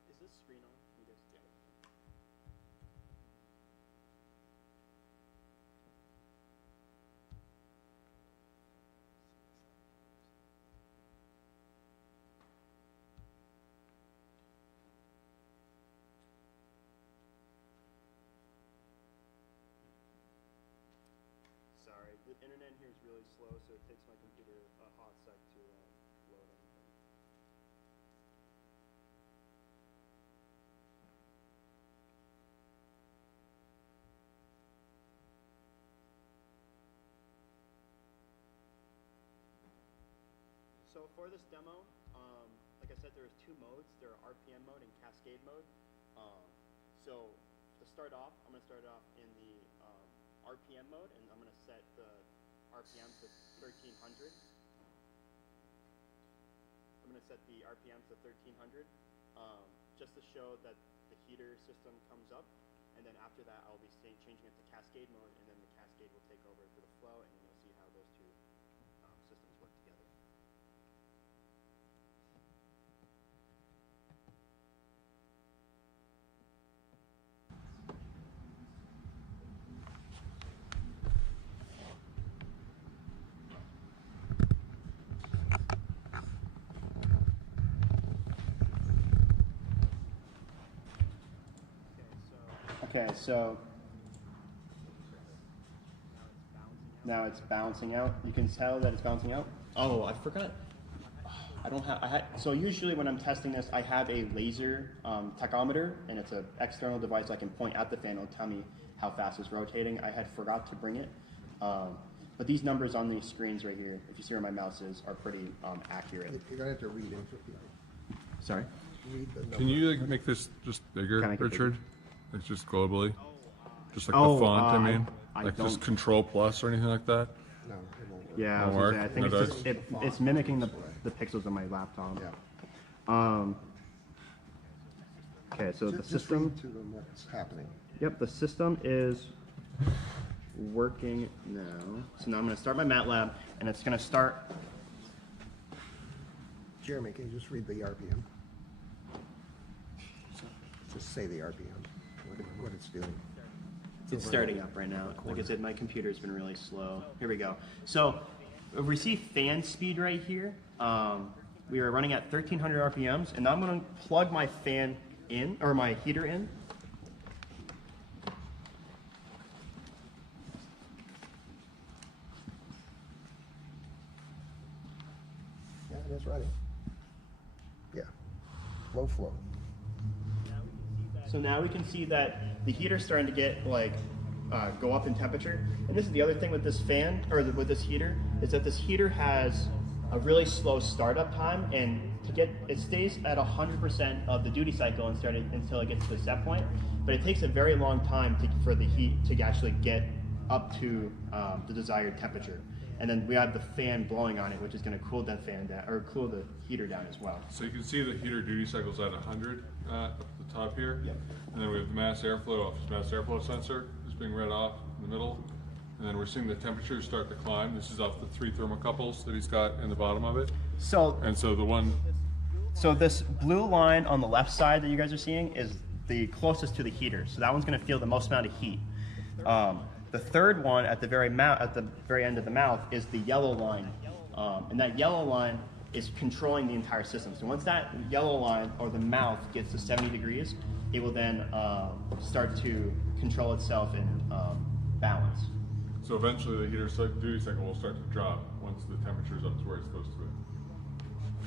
Is this screen on? Can you guys get it? really slow, so it takes my computer a hot sec to load anything. So for this demo, like I said, there's two modes. There are RPM mode and cascade mode. So to start off, I'm going to start off in the RPM mode, and I'm going to set the RPM to 1300. I'm going to set the RPM to 1300 just to show that the heater system comes up, and then after that I'll be changing it to cascade mode, and then the cascade will take over for the flow, and then you'll see how those two systems work together. Okay, so now it's bouncing out. You can tell that it's bouncing out. Oh, I forgot. I don't have. So usually when I'm testing this, I have a laser tachometer, and it's an external device I can point at the fan. It'll tell me how fast it's rotating. I had forgot to bring it, but these numbers on these screens right here, if you see where my mouse is, are pretty accurate. You're going to have to read into it. Sorry. Read the Can you like make this just bigger, Can I make it Richard? bigger? Like just globally? Just like Oh, the font, I mean? I Like don't- just Control Plus or anything like that? No, it won't work. Yeah, I, was Won't gonna say, I work? think It it's, does? just, it's mimicking the pixels on my laptop. Yeah. Okay, so the Just system. read to them what's happening. Yep, the system is working now. So now I'm going to start my MATLAB, and it's going to start. Jeremy, can you just read the RPM? Just say the RPM, what it's doing. It's starting up right now. Like I said, my computer's been really slow. Here we go. So we see fan speed right here. We are running at 1300 RPMs, and now I'm going to plug my fan in, or my heater in. Yeah, it is ready. Yeah, low flow. So now we can see that the heater's starting to get like go up in temperature. And this is the other thing with this fan, or with this heater, is that this heater has a really slow startup time, and it stays at 100% of the duty cycle until it gets to the set point. But it takes a very long time for the heat to actually get up to the desired temperature. And then we have the fan blowing on it, which is going to cool that fan down, or cool the heater down as well. So you can see the heater duty cycle's at 100 up the top here. Yep. And then we have the mass airflow off his mass airflow sensor is being read off in the middle. And then we're seeing the temperatures start to climb. This is off the 3 thermocouples that he's got in the bottom of it. So So this blue line on the left side that you guys are seeing is the closest to the heater. So that one's going to feel the most amount of heat. The third one at the very end of the mouth is the yellow line, and that yellow line is controlling the entire system. So once that yellow line or the mouth gets to 70 degrees, it will then start to control itself and balance. So eventually the heater duty cycle will start to drop once the temperature's up to where it's supposed to be.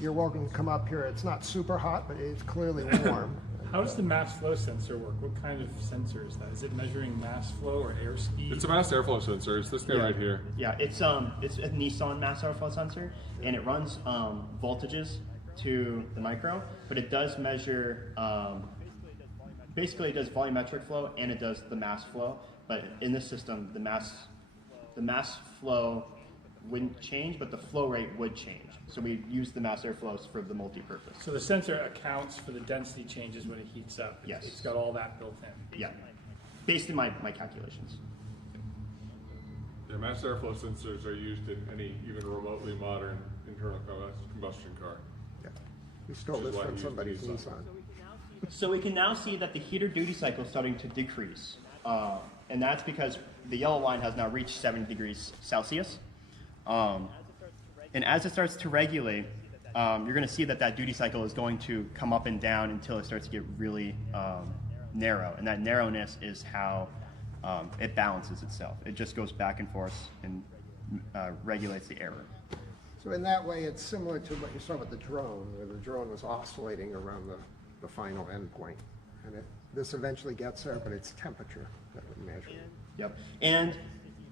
You're welcome to come up here. It's not super hot, but it's clearly warm. How does the mass flow sensor work? What kind of sensor is that? Is it measuring mass flow or airspeed? It's a mass airflow sensor. It's this guy right here. Yeah, it's a Nissan mass airflow sensor, and it runs voltages to the micro, but it does measure. Basically, it does volumetric flow and it does the mass flow. But in this system, the mass flow wouldn't change, but the flow rate would change. So we use the mass airflows for the multi-purpose. So the sensor accounts for the density changes when it heats up. Yes. It's got all that built in. Yeah, based on my calculations. Yeah, mass airflow sensors are used in any even remotely modern internal combustion car. Yeah. We stole this from somebody's Nissan. So we can now see that the heater duty cycle is starting to decrease. And that's because the yellow line has now reached 70 degrees Celsius. And as it starts to regulate, you're going to see that duty cycle is going to come up and down until it starts to get really narrow. And that narrowness is how it balances itself. It just goes back and forth and regulates the error. So in that way, it's similar to what you saw with the drone, where the drone was oscillating around the final endpoint. And this eventually gets there, but it's temperature that we're measuring. Yep. And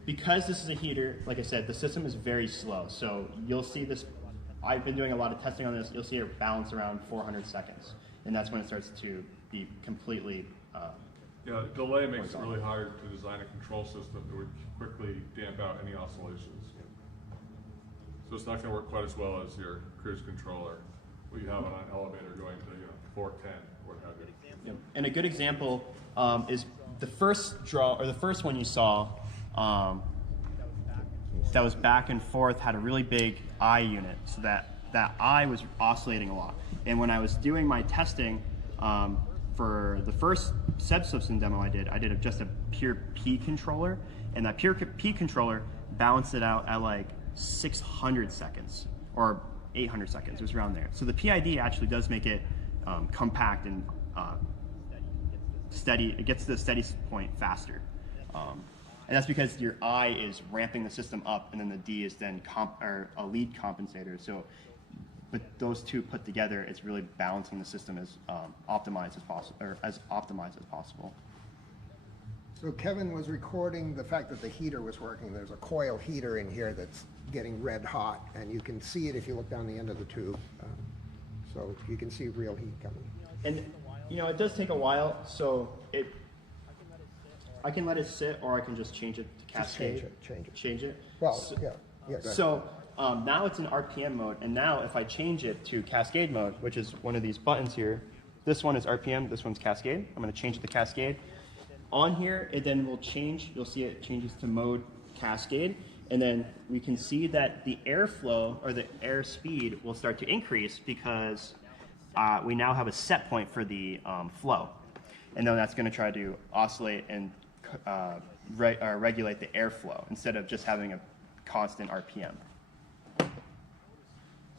because this is a heater, like I said, the system is very slow. So you'll see this, I've been doing a lot of testing on this, you'll see it bounce around 400 seconds. And that's when it starts to be completely Yeah, delay makes it really hard to design a control system that would quickly damp out any oscillations. So it's not going to work quite as well as your cruise controller, what you have on an elevator going to 410, what have you. Yep. And a good example is the first one you saw that was back and forth, had a really big eye unit, so that eye was oscillating a lot. And when I was doing my testing for the first subsystem demo I did just a pure P controller, and that pure P controller balanced it out at like 600 seconds or 800 seconds. It was around there. So the PID actually does make it compact and steady. It gets to the steady point faster. And that's because your I is ramping the system up, and then the D is then a lead compensator. So, but those two put together, it's really balancing the system as optimized as possible, or as optimized as possible. So Kevin was recording the fact that the heater was working. There's a coil heater in here that's getting red hot, and you can see it if you look down the end of the tube. So you can see real heat coming. And it does take a while, so I can let it sit, or I can just change it to cascade. Change it. Well, so, yeah. Go ahead. So now it's in RPM mode, and now if I change it to cascade mode, which is one of these buttons here, this one is RPM, this one's cascade. I'm going to change it to cascade. On here, it then will change. You'll see it changes to mode cascade, and then we can see that the airflow, or the air speed, will start to increase because we now have a set point for the flow. And then that's going to try to oscillate and regulate the airflow instead of just having a constant RPM.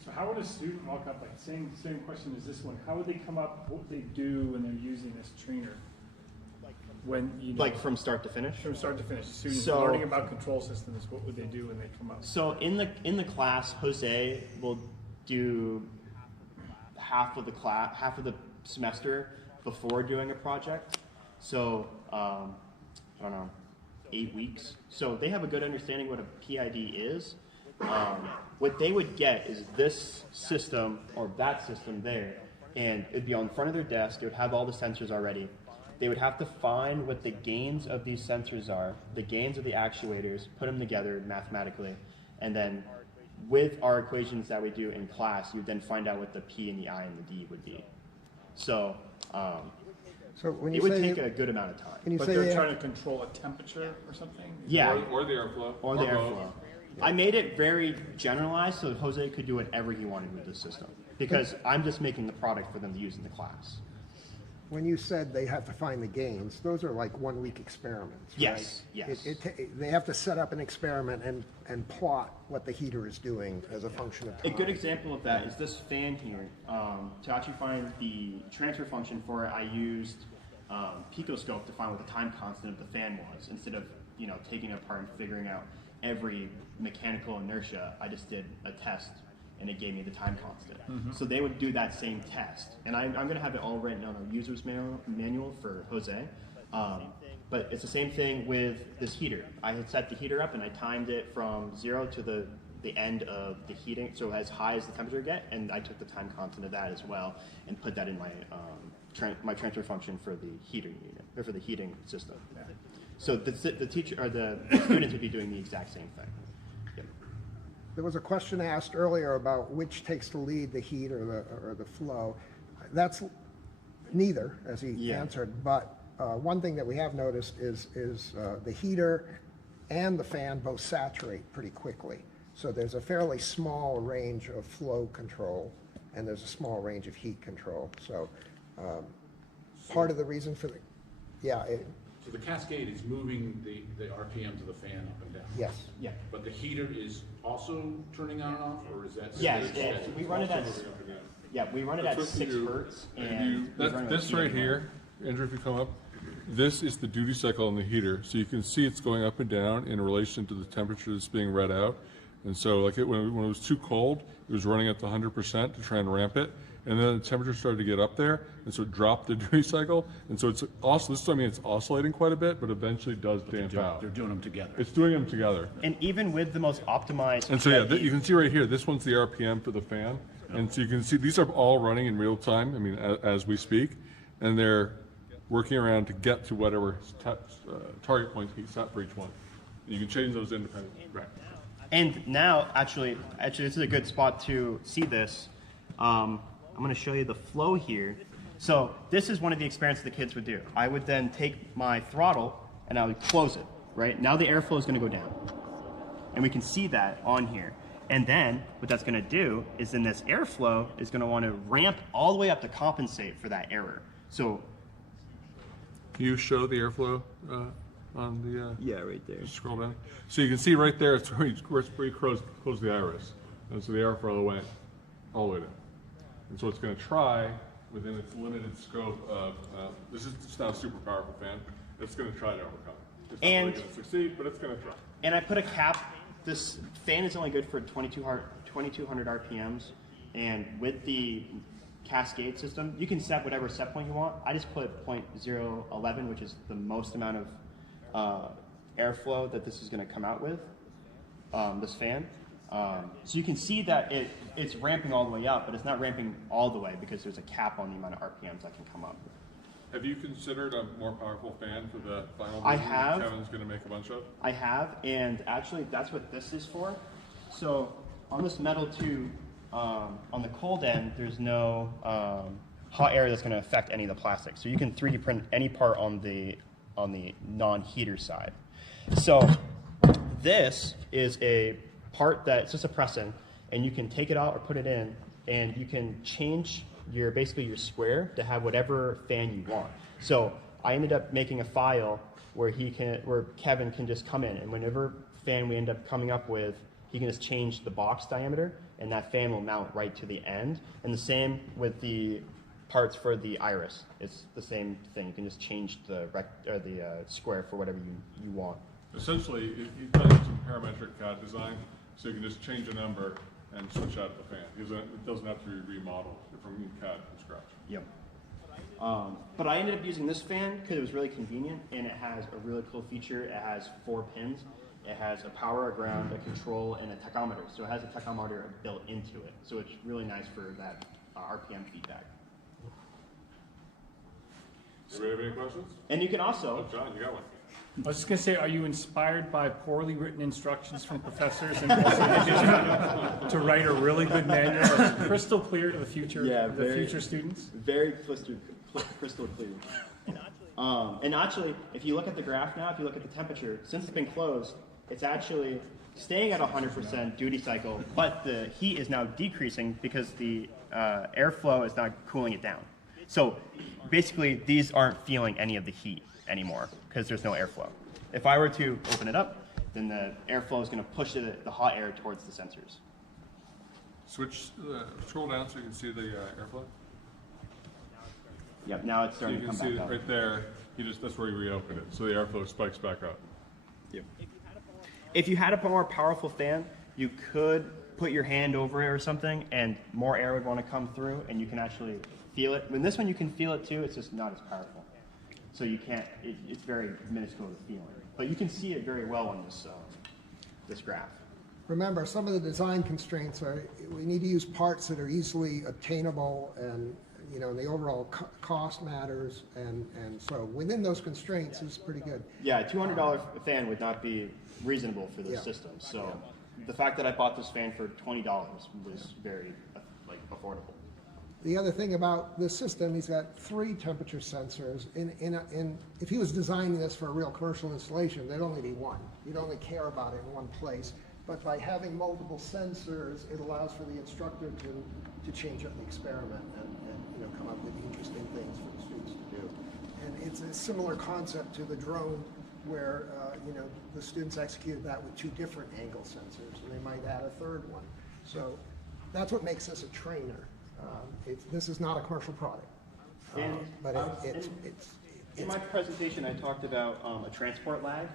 So how would a student walk up, like same question as this one, how would they come up, what would they do when they're using this trainer? When like from start to finish? From start to finish. Students learning about control systems, what would they do when they come up? So in the class, Jose will do half of the semester before doing a project. So I don't know, 8 weeks. So they have a good understanding what a PID is. What they would get is this system or that system there, and it'd be on front of their desk. It would have all the sensors already. They would have to find what the gains of these sensors are, the gains of the actuators, put them together mathematically, and then with our equations that we do in class, you then find out what the P and the I and the D would be. So, when you it would take a good amount of time. But they're trying to control a temperature or something? Yeah. Or the airflow. Or the airflow. I made it very generalized so Jose could do whatever he wanted with this system, because I'm just making the product for them to use in the class. When you said they have to find the gains, those are like 1 week experiments, yes, right? Yes. They have to set up an experiment and plot what the heater is doing as a function of time. A good example of that is this fan here. To actually find the transfer function for it, I used picoscope to find what the time constant of the fan was. Instead of taking it apart and figuring out every mechanical inertia, I just did a test and it gave me the time constant. Mm-hmm. So they would do that same test. And I'm going to have it all written on a user's manual for Jose. But it's the same thing with this heater. I had set the heater up and I timed it from 0 to the end of the heating, so as high as the temperature get, and I took the time constant of that as well and put that in my my transfer function for the heating unit, or for the heating system. So the teacher or the students would be doing the exact same thing. Yep. There was a question asked earlier about which takes the lead, the heat or the flow. That's neither, as he answered, but one thing that we have noticed is the heater and the fan both saturate pretty quickly. So there's a fairly small range of flow control, and there's a small range of heat control. So part of the reason for the, so the cascade is moving the RPMs of the fan up and down? Yes. Yeah. But the heater is also turning on and off, or is that? Yes, we run it at, we run it at 6 hertz. And this right here, Andrew, if you come up, this is the duty cycle on the heater. So you can see it's going up and down in relation to the temperature that's being read out. And so like when it was too cold, it was running at the 100% to try and ramp it. And then the temperature started to get up there, and so it dropped the duty cycle. And so it's also, this is, I mean, it's oscillating quite a bit, but eventually does damp out. They're doing them together. It's doing them together. And even with the most optimized. And so yeah, you can see right here, this one's the RPM for the fan. And so you can see these are all running in real time, I mean, as we speak. And they're working around to get to whatever target points he set for each one. And you can change those independently. Right. And now, actually, this is a good spot to see this. I'm going to show you the flow here. So this is one of the experiments the kids would do. I would then take my throttle and I would close it, right? Now the airflow is going to go down. And we can see that on here. And then what that's going to do is then this airflow is going to want to ramp all the way up to compensate for that error. So can you show the airflow on the... yeah, right there. Scroll down. So you can see right there, it's where you close the iris. And so the airflow went all the way down. And so it's going to try, within its limited scope of, this is just not a super powerful fan, it's going to try to overcome it. It's not really going to succeed, but it's going to try. And I put a cap. This fan is only good for 2200 RPMs. And with the cascade system, you can set whatever set point you want. I just put 0.011, which is the most amount of airflow that this is going to come out with, this fan. So you can see that it's ramping all the way up, but it's not ramping all the way because there's a cap on the amount of RPMs that can come up. Have you considered a more powerful fan for the final I version have. Kevin's going to make a bunch of? I have, and actually that's what this is for. So on this metal tube, on the cold end, there's no hot air that's going to affect any of the plastic. So you can 3D print any part on the non-heater side. So this is a part that's just a press-in, and you can take it out or put it in, and you can change basically your square to have whatever fan you want. So I ended up making a file where Kevin can just come in, and whenever fan we end up coming up with, he can just change the box diameter, and that fan will mount right to the end. And the same with the parts for the iris. It's the same thing. You can just change the square for whatever you want. Essentially, he's done some parametric CAD design, so you can just change a number and switch out the fan. It doesn't have to be remodeled from CAD from scratch. Yep. But I ended up using this fan because it was really convenient, and it has a really cool feature. It has 4 pins. It has a power, a ground, a control, and a tachometer. So it has a tachometer built into it. So it's really nice for that RPM feedback. Anybody have any questions? And you can also... Oh, John, you got one. I was just going to say, are you inspired by poorly written instructions from professors and to write a really good manual that's crystal clear to the future, future students? Very crystal clear. And actually, if you look at the graph now, if you look at the temperature, since it's been closed, it's actually staying at 100% duty cycle, but the heat is now decreasing because the airflow is not cooling it down. So basically, these aren't feeling any of the heat anymore because there's no airflow. If I were to open it up, then the airflow is going to push the hot air towards the sensors. Scroll down so you can see the airflow. Yep, now it's starting to come back up. You can see right there, that's where you reopen it, so the airflow spikes back up. Yep. If you had a more powerful fan, you could put your hand over it or something, and more air would want to come through, and you can actually feel it. When this one you can feel it too, it's just not as powerful. So you can't, it's very minuscule to feel it. But you can see it very well on this graph. Remember, some of the design constraints are, we need to use parts that are easily obtainable, and the overall cost matters, and so within those constraints is pretty good. Yeah, a $200 fan would not be reasonable for this system. So the fact that I bought this fan for $20 was very affordable. The other thing about this system, he's got 3 temperature sensors. If he was designing this for a real commercial installation, there'd only be 1. You'd only care about it in one place. But by having multiple sensors, it allows for the instructor to change up the experiment and come up with interesting things for the students to do. And it's a similar concept to the drone where the students executed that with 2 different angle sensors, and they might add a 3rd one. So that's what makes this a trainer. This is not a commercial product, but In my presentation, I talked about a transport lag,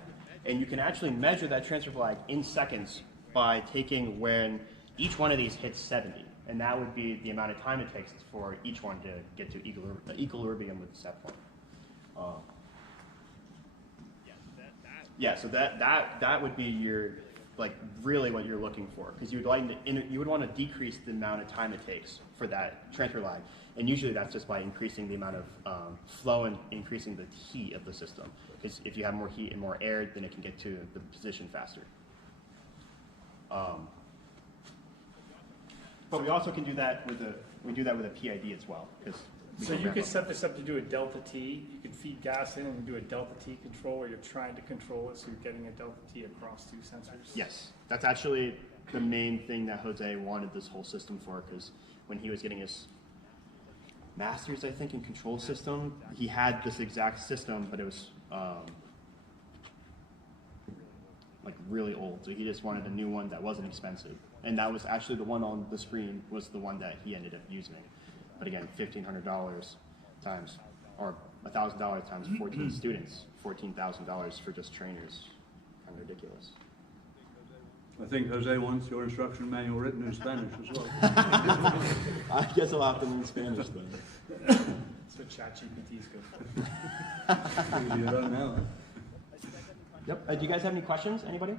and you can actually measure that transport lag in seconds by taking when each one of these hits 70, and that would be the amount of time it takes for each one to get to equilibrium with the set point. Yeah, so that would be your, like, really what you're looking for, because you would want to decrease the amount of time it takes for that transfer lag, and usually that's just by increasing the amount of flow and increasing the heat of the system. Because if you have more heat and more air, then it can get to the position faster. But we also can do that with a PID as well. So you could set this up to do a delta T. You could feed gas in and do a delta T control, where you're trying to control it, so you're getting a delta T across two sensors. Yes, that's actually the main thing that Jose wanted this whole system for, because when he was getting his master's, I think, in control system, he had this exact system, but it was like really old. So he just wanted a new one that wasn't expensive, and that was actually the one on the screen was the one that he ended up using. But again, $1,500 times, or $1,000 times 14 students, $14,000 for just trainers, kind of ridiculous. I think Jose wants your instruction manual written in Spanish as well. I guess I'll have to learn Spanish then. That's what ChatGPT's good for. You don't know. Yep. Do you guys have any questions? Anybody?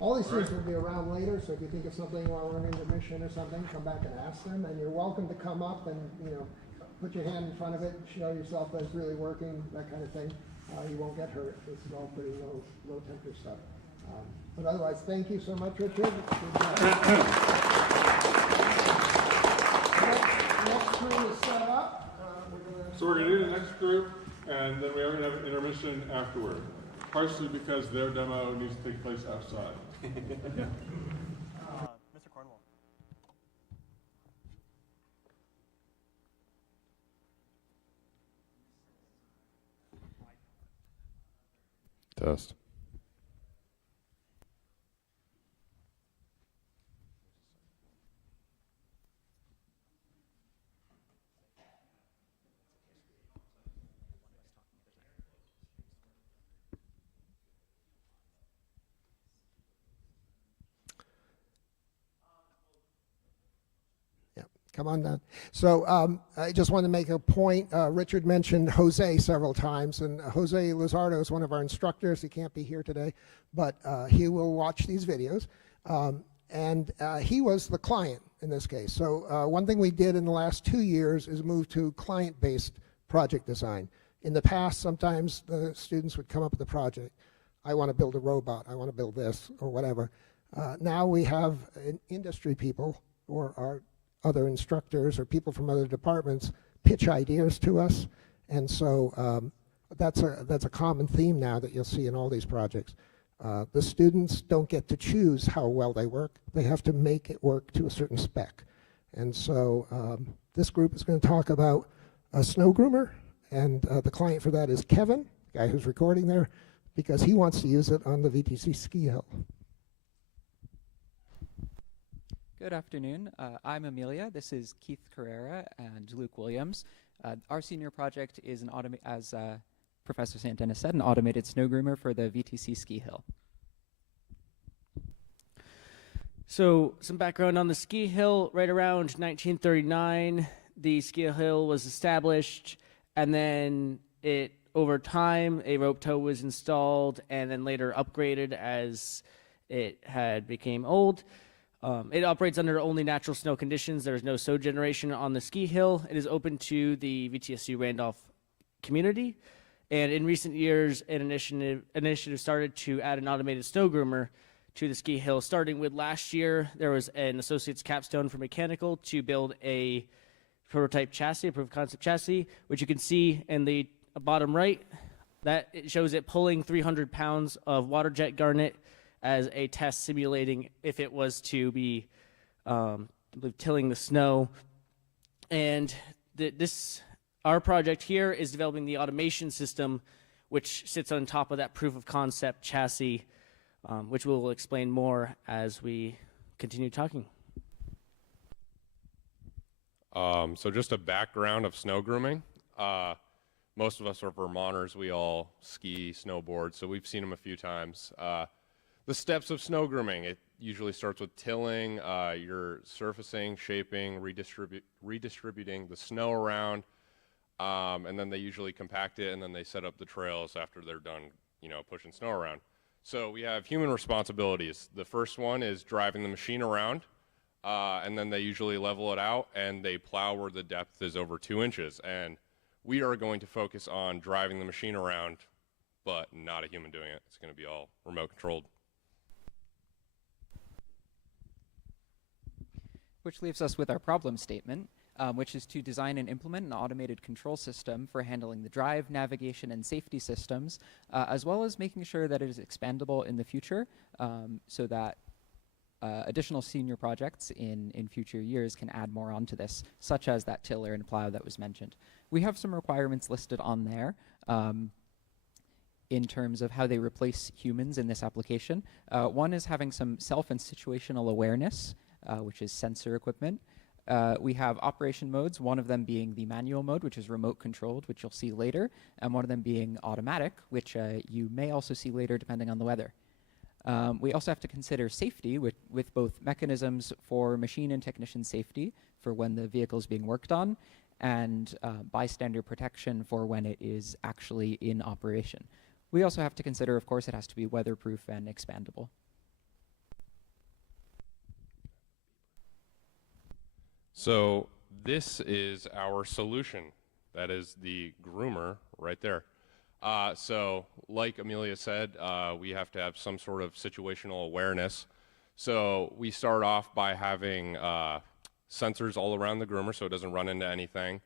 All these things will be around later, so if you think of something while we're in intermission or something, come back and ask them. And you're welcome to come up and, you know, put your hand in front of it, show yourself that it's really working, that kind of thing. You won't get hurt. This is all pretty low temperature stuff. But otherwise, thank you so much, Richard. Good job. Next group is set up. So we're going to do the next group, and then we are going to have an intermission afterward. Partially because their demo needs to take place outside. Mr. Cornwall. Test. Come on down. So I just want to make a point. Richard mentioned Jose several times, and Jose Lizardo is one of our instructors. He can't be here today, but he will watch these videos. And he was the client in this case. So one thing we did in the last 2 years is move to client-based project design. In the past, sometimes the students would come up with a project. I want to build a robot. I want to build this or whatever. Now we have industry people or our other instructors or people from other departments pitch ideas to us, and so that's a common theme now that you'll see in all these projects. The students don't get to choose how well they work. They have to make it work to a certain spec. And so this group is going to talk about a snow groomer, and the client for that is Kevin, the guy who's recording there, because he wants to use it on the VTC ski hill. Good afternoon. I'm Amelia. This is Keith Carrera and Luke Williams. Our senior project is as Professor Santana said, an automated snow groomer for the VTC ski hill. So some background on the ski hill. Right around 1939, the ski hill was established, and then over time, a rope tow was installed and then later upgraded as it had became old. It operates under only natural snow conditions. There is no SO generation on the ski hill. It is open to the VTSU Randolph community. And in recent years, an initiative started to add an automated snow groomer to the ski hill. Starting with last year, there was an associate's capstone for mechanical to build a prototype chassis, a proof of concept chassis, which you can see in the bottom right. That it shows it pulling 300 pounds of water jet garnet as a test simulating if it was to be tilling the snow. And our project here is developing the automation system, which sits on top of that proof of concept chassis, which we'll explain more as we continue talking. So just a background of snow grooming. most of us are Vermonters. We all ski, snowboard, so we've seen them a few times. The steps of snow grooming, it usually starts with tilling. You're surfacing, shaping, redistributing the snow around, and then they usually compact it, and then they set up the trails after they're done, you know, pushing snow around. So we have human responsibilities. The first one is driving the machine around, and then they usually level it out, and they plow where the depth is over 2 inches. And we are going to focus on driving the machine around, but not a human doing it. It's going to be all remote controlled. Which leaves us with our problem statement, which is to design and implement an automated control system for handling the drive, navigation, and safety systems, as well as making sure that it is expandable in the future, so that additional senior projects in future years can add more onto this, such as that tiller and plow that was mentioned. We have some requirements listed on there in terms of how they replace humans in this application. One is having some self and situational awareness, which is sensor equipment. We have operation modes, one of them being the manual mode, which is remote controlled, which you'll see later, and one of them being automatic, which you may also see later depending on the weather. We also have to consider safety with both mechanisms for machine and technician safety for when the vehicle is being worked on, and bystander protection for when it is actually in operation. We also have to consider, of course, it has to be weatherproof and expandable. So this is our solution. That is the groomer right there. So like Amelia said, we have to have some sort of situational awareness. So we start off by having sensors all around the groomer so it doesn't run into anything.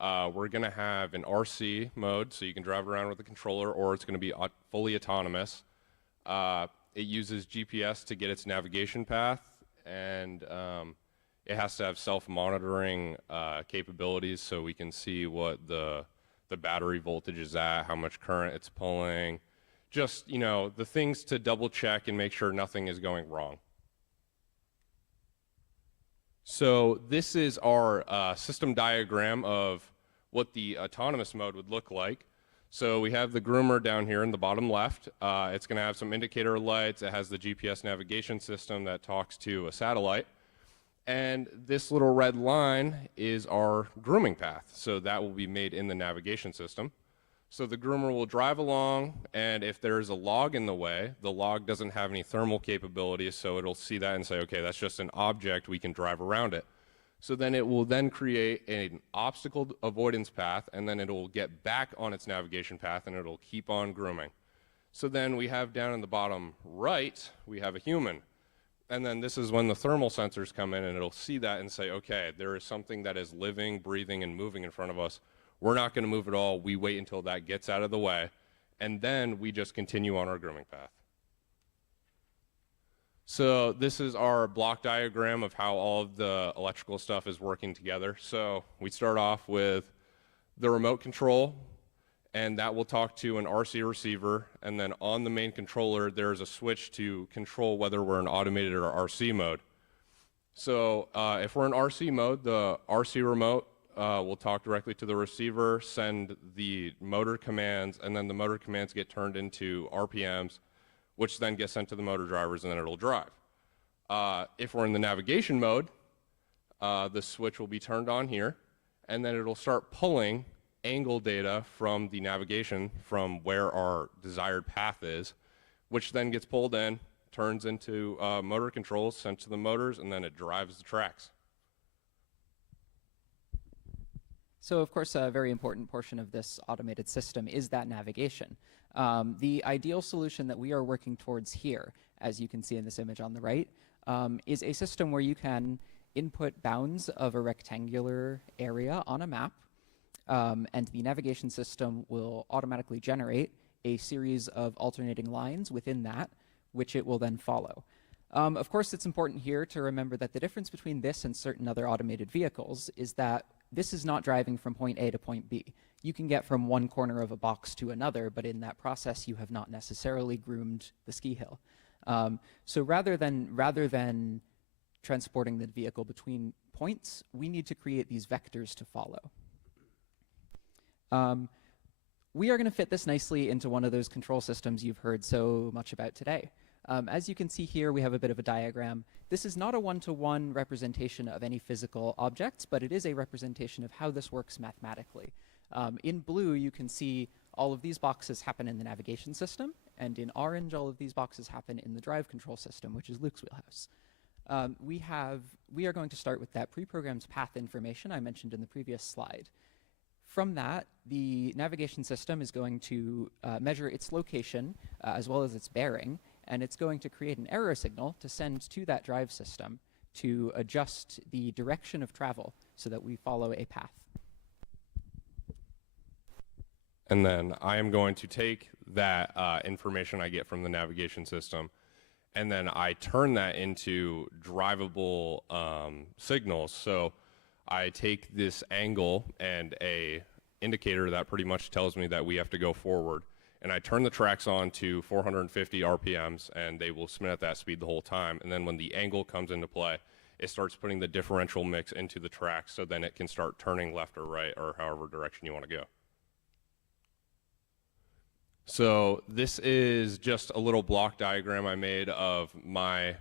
We're going to have an RC mode so you can drive around with the controller, or it's going to be fully autonomous. It uses GPS to get its navigation path, and it has to have self-monitoring capabilities so we can see what the battery voltage is at, how much current it's pulling, just, you know, the things to double check and make sure nothing is going wrong. So this is our system diagram of what the autonomous mode would look like. So we have the groomer down here in the bottom left. It's going to have some indicator lights. It has the GPS navigation system that talks to a satellite. And this little red line is our grooming path. So that will be made in the navigation system. So the groomer will drive along, and if there's a log in the way, the log doesn't have any thermal capabilities, so it'll see that and say, okay, that's just an object, we can drive around it. So then it will then create an obstacle avoidance path, and then it will get back on its navigation path, and it'll keep on grooming. So then we have down in the bottom right, we have a human. And then this is when the thermal sensors come in, and it'll see that and say, okay, there is something that is living, breathing, and moving in front of us. We're not going to move at all. We wait until that gets out of the way, and then we just continue on our grooming path. So this is our block diagram of how all of the electrical stuff is working together. So we start off with the remote control, and that will talk to an RC receiver, and then on the main controller there's a switch to control whether we're in automated or RC mode. So if we're in RC mode, the RC remote will talk directly to the receiver, send the motor commands, and then the motor commands get turned into RPMs, which then get sent to the motor drivers, and then it'll drive. If we're in the navigation mode, the switch will be turned on here, and then it'll start pulling angle data from the navigation from where our desired path is, which then gets pulled in, turns into motor controls, sent to the motors, and then it drives the tracks. So of course, a very important portion of this automated system is that navigation. The ideal solution that we are working towards here, as you can see in this image on the right, is a system where you can input bounds of a rectangular area on a map, and the navigation system will automatically generate a series of alternating lines within that, which it will then follow. Of course, it's important here to remember that the difference between this and certain other automated vehicles is that this is not driving from point A to point B. You can get from one corner of a box to another, but in that process, you have not necessarily groomed the ski hill. So rather than transporting the vehicle between points, we need to create these vectors to follow. we are going to fit this nicely into one of those control systems you've heard so much about today. As you can see here, we have a bit of a diagram. This is not a one-to-one representation of any physical objects, but it is a representation of how this works mathematically. In blue, you can see all of these boxes happen in the navigation system, and in orange, all of these boxes happen in the drive control system, which is Luke's wheelhouse. We are going to start with that pre-programmed path information I mentioned in the previous slide. From that, the navigation system is going to measure its location as well as its bearing, and it's going to create an error signal to send to that drive system to adjust the direction of travel so that we follow a path. And then I am going to take that information I get from the navigation system, and then I turn that into drivable signals. So I take this angle and a indicator that pretty much tells me that we have to go forward, and I turn the tracks on to 450 RPMs, and they will spin at that speed the whole time. And then when the angle comes into play, it starts putting the differential mix into the tracks, so then it can start turning left or right or however direction you want to go. So this is just a little block diagram I made of my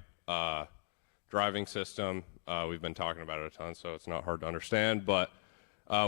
driving system. We've been talking about it a ton, so it's not hard to understand, but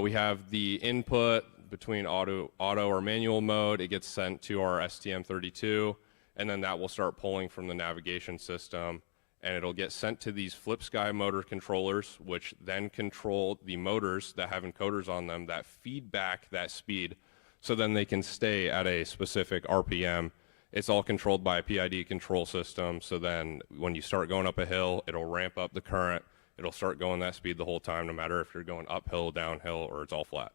we have the input between auto or manual mode. It gets sent to our STM32, and then that will start pulling from the navigation system, and it'll get sent to these flip sky motor controllers, which then control the motors that have encoders on them that feed back that speed, so then they can stay at a specific RPM. It's all controlled by a PID control system, so then when you start going up a hill, it'll ramp up the current. It'll start going that speed the whole time, no matter if you're going uphill, downhill, or it's all flat.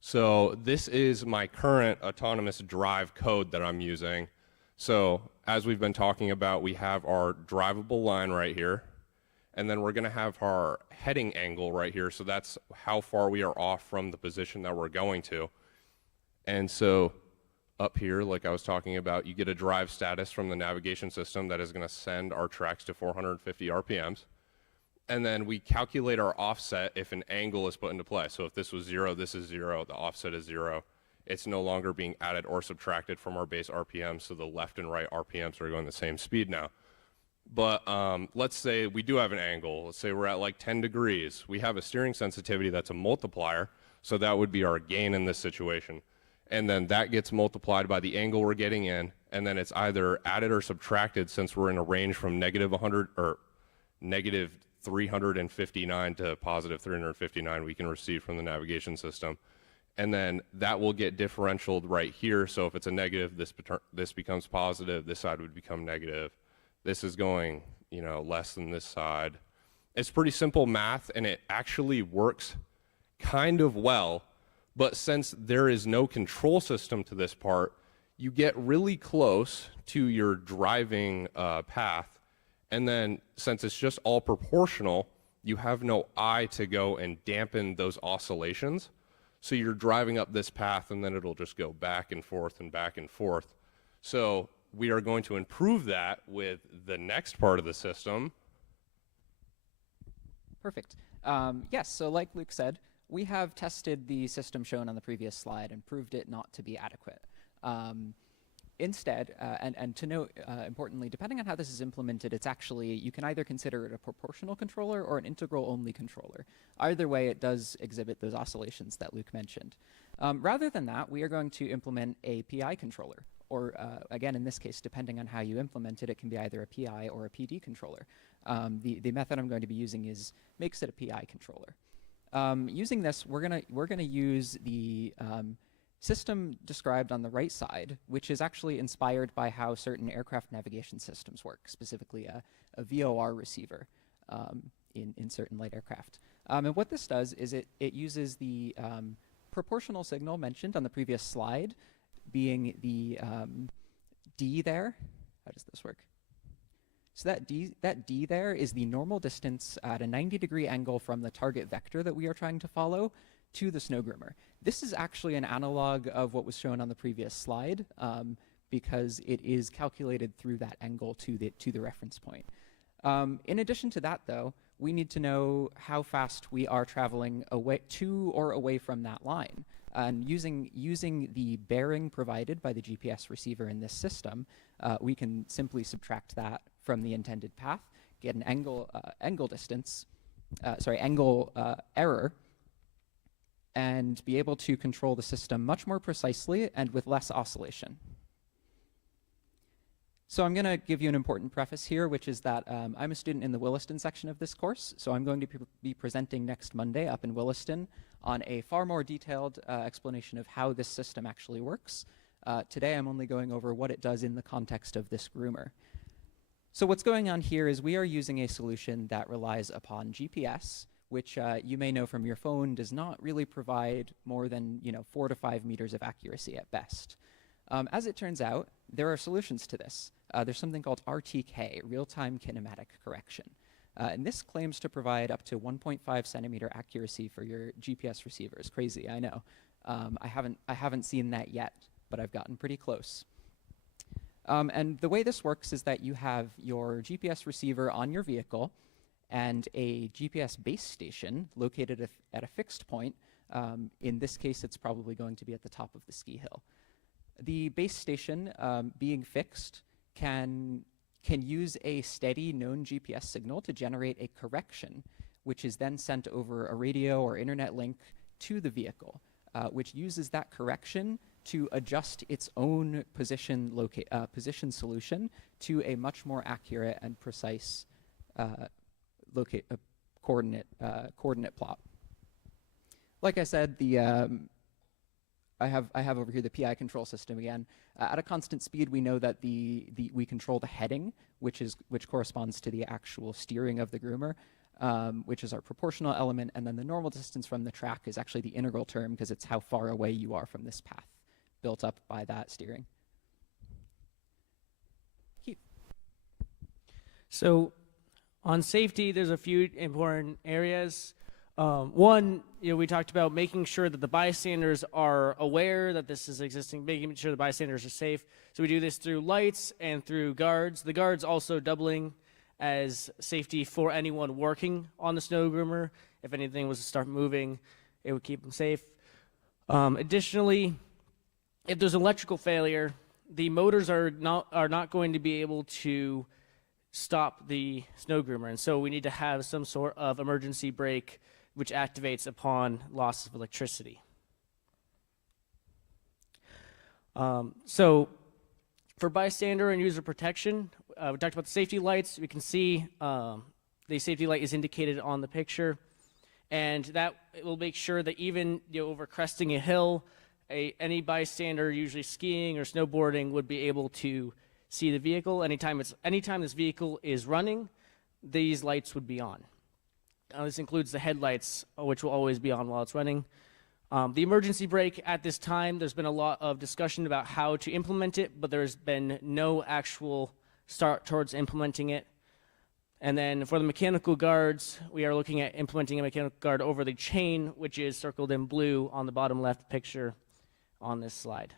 So this is my current autonomous drive code that I'm using. So as we've been talking about, we have our drivable line right here, and then we're going to have our heading angle right here. So that's how far we are off from the position that we're going to. And so up here, like I was talking about, you get a drive status from the navigation system that is going to send our tracks to 450 RPMs. And then we calculate our offset if an angle is put into play. So if this was 0, this is 0, the offset is 0. It's no longer being added or subtracted from our base RPM, so the left and right RPMs are going the same speed now. But let's say we do have an angle. Let's say we're at like 10 degrees. We have a steering sensitivity that's a multiplier, so that would be our gain in this situation. And then that gets multiplied by the angle we're getting in, and then it's either added or subtracted since we're in a range from negative 100 or negative 359 to positive 359 we can receive from the navigation system. And then that will get differentialed right here. So if it's a negative, this becomes positive, this side would become negative. This is going, you know, less than this side. It's pretty simple math, and it actually works kind of well. But since there is no control system to this part, you get really close to your driving path. And then since it's just all proportional, you have no eye to go and dampen those oscillations. So you're driving up this path, and then it'll just go back and forth and back and forth. So we are going to improve that with the next part of the system. Perfect. Yes, so like Luke said, we have tested the system shown on the previous slide and proved it not to be adequate. Instead, and to note, importantly, depending on how this is implemented, it's actually, you can either consider it a proportional controller or an integral-only controller. Either way, it does exhibit those oscillations that Luke mentioned. Rather than that, we are going to implement a PI controller, or again, in this case, depending on how you implement it, it can be either a PI or a PD controller. The method I'm going to be using makes it a PI controller. Using this, we're gonna use the system described on the right side, which is actually inspired by how certain aircraft navigation systems work, specifically a VOR receiver in certain light aircraft. And what this does is it uses the proportional signal mentioned on the previous slide, being the D there. How does this work? So that D there is the normal distance at a 90-degree angle from the target vector that we are trying to follow to the snow groomer. This is actually an analog of what was shown on the previous slide because it is calculated through that angle to the reference point. In addition to that, though, we need to know how fast we are traveling away to or away from that line. And using the bearing provided by the GPS receiver in this system, we can simply subtract that from the intended path, get an angle error, and be able to control the system much more precisely and with less oscillation. So I'm going to give you an important preface here, which is that I'm a student in the Williston section of this course, so I'm going to be presenting next Monday up in Williston on a far more detailed explanation of how this system actually works. Today I'm only going over what it does in the context of this groomer. So what's going on here is we are using a solution that relies upon GPS, which you may know from your phone does not really provide more than 4 to 5 meters of accuracy at best. As it turns out, there are solutions to this. There's something called RTK, real-time kinematic correction. And this claims to provide up to 1.5 centimeter accuracy for your GPS receivers. Crazy, I know. I haven't seen that yet, but I've gotten pretty close. And the way this works is that you have your GPS receiver on your vehicle and a GPS base station located at a fixed point. In this case, it's probably going to be at the top of the ski hill. The base station, being fixed, can use a steady known GPS signal to generate a correction, which is then sent over a radio or internet link to the vehicle, which uses that correction to adjust its own position solution to a much more accurate and precise coordinate plot. Like I said, I have over here the PI control system again. At a constant speed, we know that we control the heading, which corresponds to the actual steering of the groomer, which is our proportional element, and then the normal distance from the track is actually the integral term because it's how far away you are from this path, built up by that steering. Keith. So, on safety, there's a few important areas. One, we talked about making sure that the bystanders are aware that this is existing, making sure the bystanders are safe. So we do this through lights and through guards. The guards also doubling as safety for anyone working on the snow groomer. If anything was to start moving, it would keep them safe. Additionally, if there's electrical failure, the motors are not going to be able to stop the snow groomer, and so we need to have some sort of emergency brake which activates upon loss of electricity. So for bystander and user protection, we talked about the safety lights. We can see the safety light is indicated on the picture, and that will make sure that even over cresting a hill, any bystander, usually skiing or snowboarding, would be able to see the vehicle. Anytime this vehicle is running, these lights would be on. This includes the headlights, which will always be on while it's running. The emergency brake at this time, there's been a lot of discussion about how to implement it, but there's been no actual start towards implementing it. And then for the mechanical guards, we are looking at implementing a mechanical guard over the chain, which is circled in blue on the bottom left picture on this slide.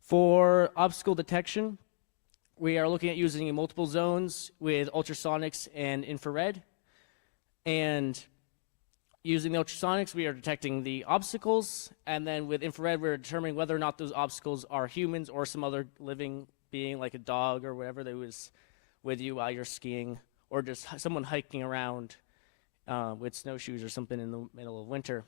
For obstacle detection, we are looking at using multiple zones with ultrasonics and infrared. And using the ultrasonics, we are detecting the obstacles. And then with infrared, we're determining whether or not those obstacles are humans or some other living being, like a dog or whatever that was with you while you're skiing, or just someone hiking around with snowshoes or something in the middle of winter.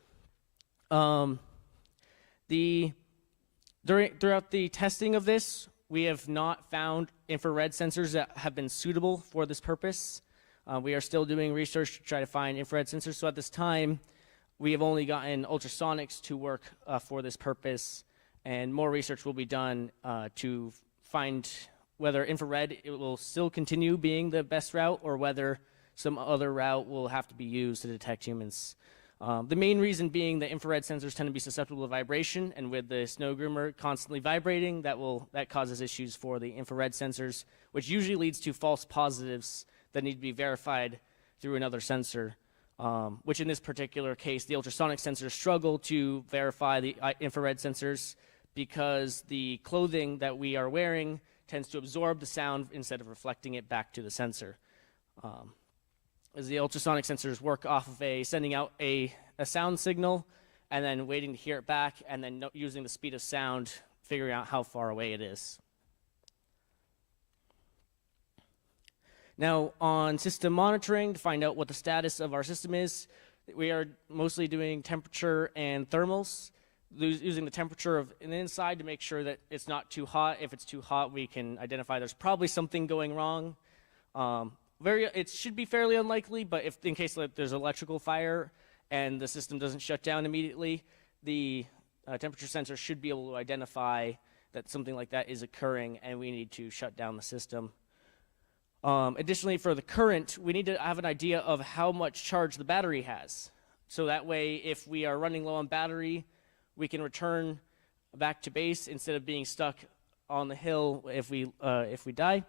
Throughout the testing of this, we have not found infrared sensors that have been suitable for this purpose. We are still doing research to try to find infrared sensors. So at this time, we have only gotten ultrasonics to work for this purpose, and more research will be done to find whether infrared will still continue being the best route or whether some other route will have to be used to detect humans. The main reason being that infrared sensors tend to be susceptible to vibration, and with the snow groomer constantly vibrating, that causes issues for the infrared sensors, which usually leads to false positives that need to be verified through another sensor, which in this particular case, the ultrasonic sensors struggle to verify the infrared sensors because the clothing that we are wearing tends to absorb the sound instead of reflecting it back to the sensor. is the ultrasonic sensors work off of sending out a sound signal and then waiting to hear it back, and then using the speed of sound, figuring out how far away it is. Now, on system monitoring, to find out what the status of our system is, we are mostly doing temperature and thermals, using the temperature of an inside to make sure that it's not too hot. If it's too hot, we can identify there's probably something going wrong. It should be fairly unlikely, but if in case there's electrical fire and the system doesn't shut down immediately, the temperature sensor should be able to identify that something like that is occurring and we need to shut down the system. Additionally, for the current, we need to have an idea of how much charge the battery has. So that way, if we are running low on battery, we can return back to base instead of being stuck on the hill if we die.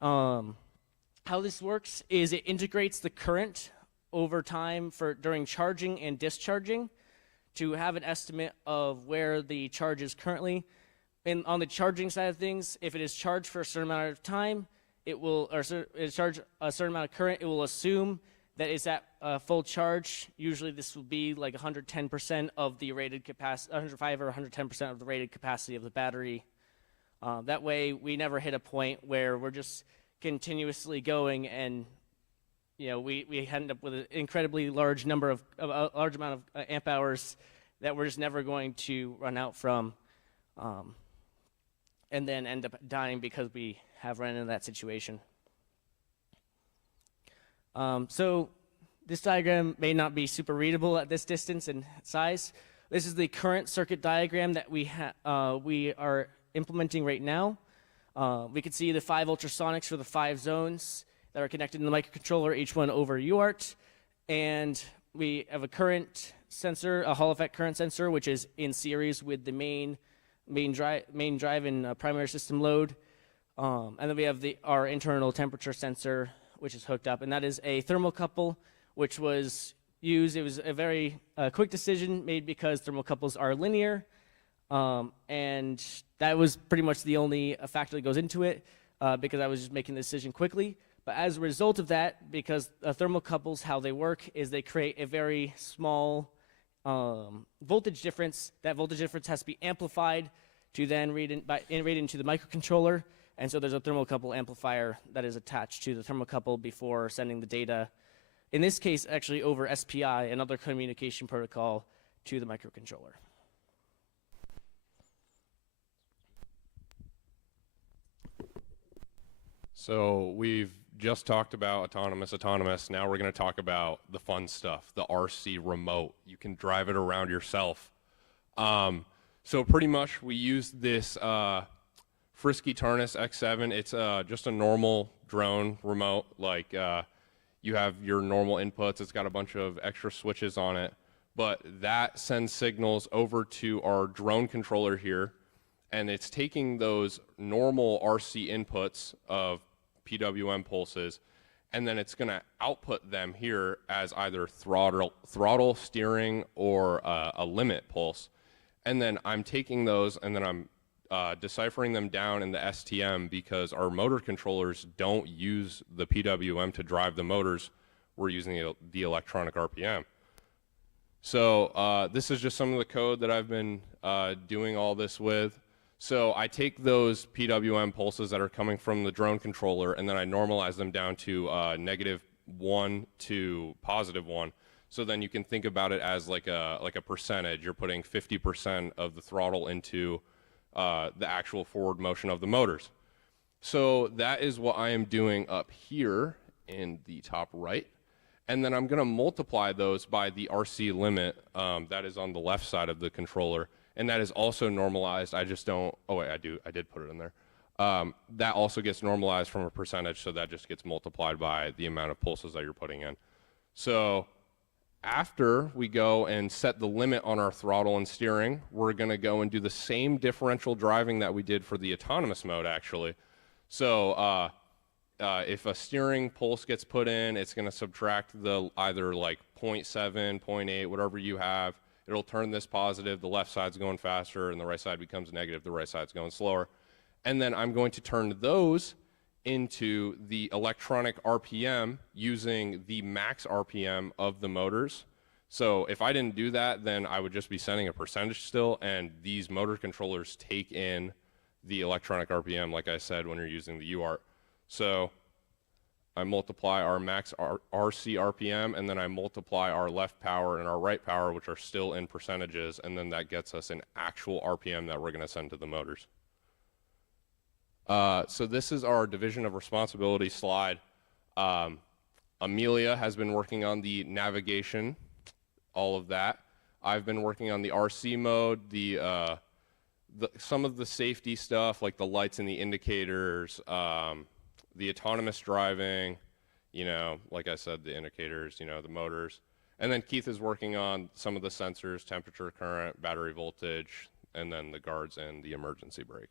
How this works is it integrates the current over time during charging and discharging to have an estimate of where the charge is currently. And on the charging side of things, if it is charged for a certain amount of time, it will, or charge a certain amount of current, it will assume that it's at full charge. Usually this will be like 110% of the rated capacity, 105 or 110% of the rated capacity of the battery. That way we never hit a point where we're just continuously going and we end up with an incredibly large number of a large amount of amp hours that we're just never going to run out from, and then end up dying because we have run into that situation. So this diagram may not be super readable at this distance and size. This is the current circuit diagram that we are implementing right now. We can see the 5 ultrasonics for the 5 zones that are connected in the microcontroller, each one over UART. And we have a current sensor, a Hall effect current sensor, which is in series with the main drive and primary system load. And then we have our internal temperature sensor, which is hooked up. And that is a thermocouple, which was used. It was a very quick decision made because thermocouples are linear. And that was pretty much the only factor that goes into it, because I was just making the decision quickly. But as a result of that, because thermocouples, how they work is they create a very small voltage difference. That voltage difference has to be amplified to then read into the microcontroller. And so there's a thermocouple amplifier that is attached to the thermocouple before sending the data, in this case actually over SPI, another communication protocol, to the microcontroller. So we've just talked about autonomous. Now we're going to talk about the fun stuff, the RC remote. You can drive it around yourself. So pretty much we use this Frisky Tarnus X7. It's just a normal drone remote. Like you have your normal inputs. It's got a bunch of extra switches on it. But that sends signals over to our drone controller here. And it's taking those normal RC inputs of PWM pulses, and then it's going to output them here as either throttle, steering, or a limit pulse. And then I'm taking those and then I'm deciphering them down in the STM, because our motor controllers don't use the PWM to drive the motors. We're using the electronic RPM. So this is just some of the code that I've been doing all this with. So I take those PWM pulses that are coming from the drone controller, and then I normalize them down to -1 to +1. So then you can think about it as like a percentage. You're putting 50% of the throttle into the actual forward motion of the motors. So that is what I am doing up here in the top right. And then I'm going to multiply those by the RC limit that is on the left side of the controller. And that is also normalized. I just don't, oh wait, I did put it in there. That also gets normalized from a percentage, so that just gets multiplied by the amount of pulses that you're putting in. So after we go and set the limit on our throttle and steering, we're gonna go and do the same differential driving that we did for the autonomous mode, actually. So if a steering pulse gets put in, it's gonna subtract the either like 0.7, 0.8, whatever you have. It'll turn this positive, the left side's going faster, and the right side becomes negative, the right side's going slower. And then I'm going to turn those into the electronic RPM using the max RPM of the motors. So if I didn't do that, then I would just be sending a percentage still, and these motor controllers take in the electronic RPM, like I said, when you're using the UART. So I multiply our max RC RPM, and then I multiply our left power and our right power, which are still in percentages, and then that gets us an actual RPM that we're going to send to the motors. So this is our division of responsibility slide. Amelia has been working on the navigation, all of that. I've been working on the RC mode, some of the safety stuff like the lights and the indicators, the autonomous driving, you know, like I said, the indicators, you know, the motors. And then Keith is working on some of the sensors, temperature, current, battery voltage, and then the guards and the emergency brake.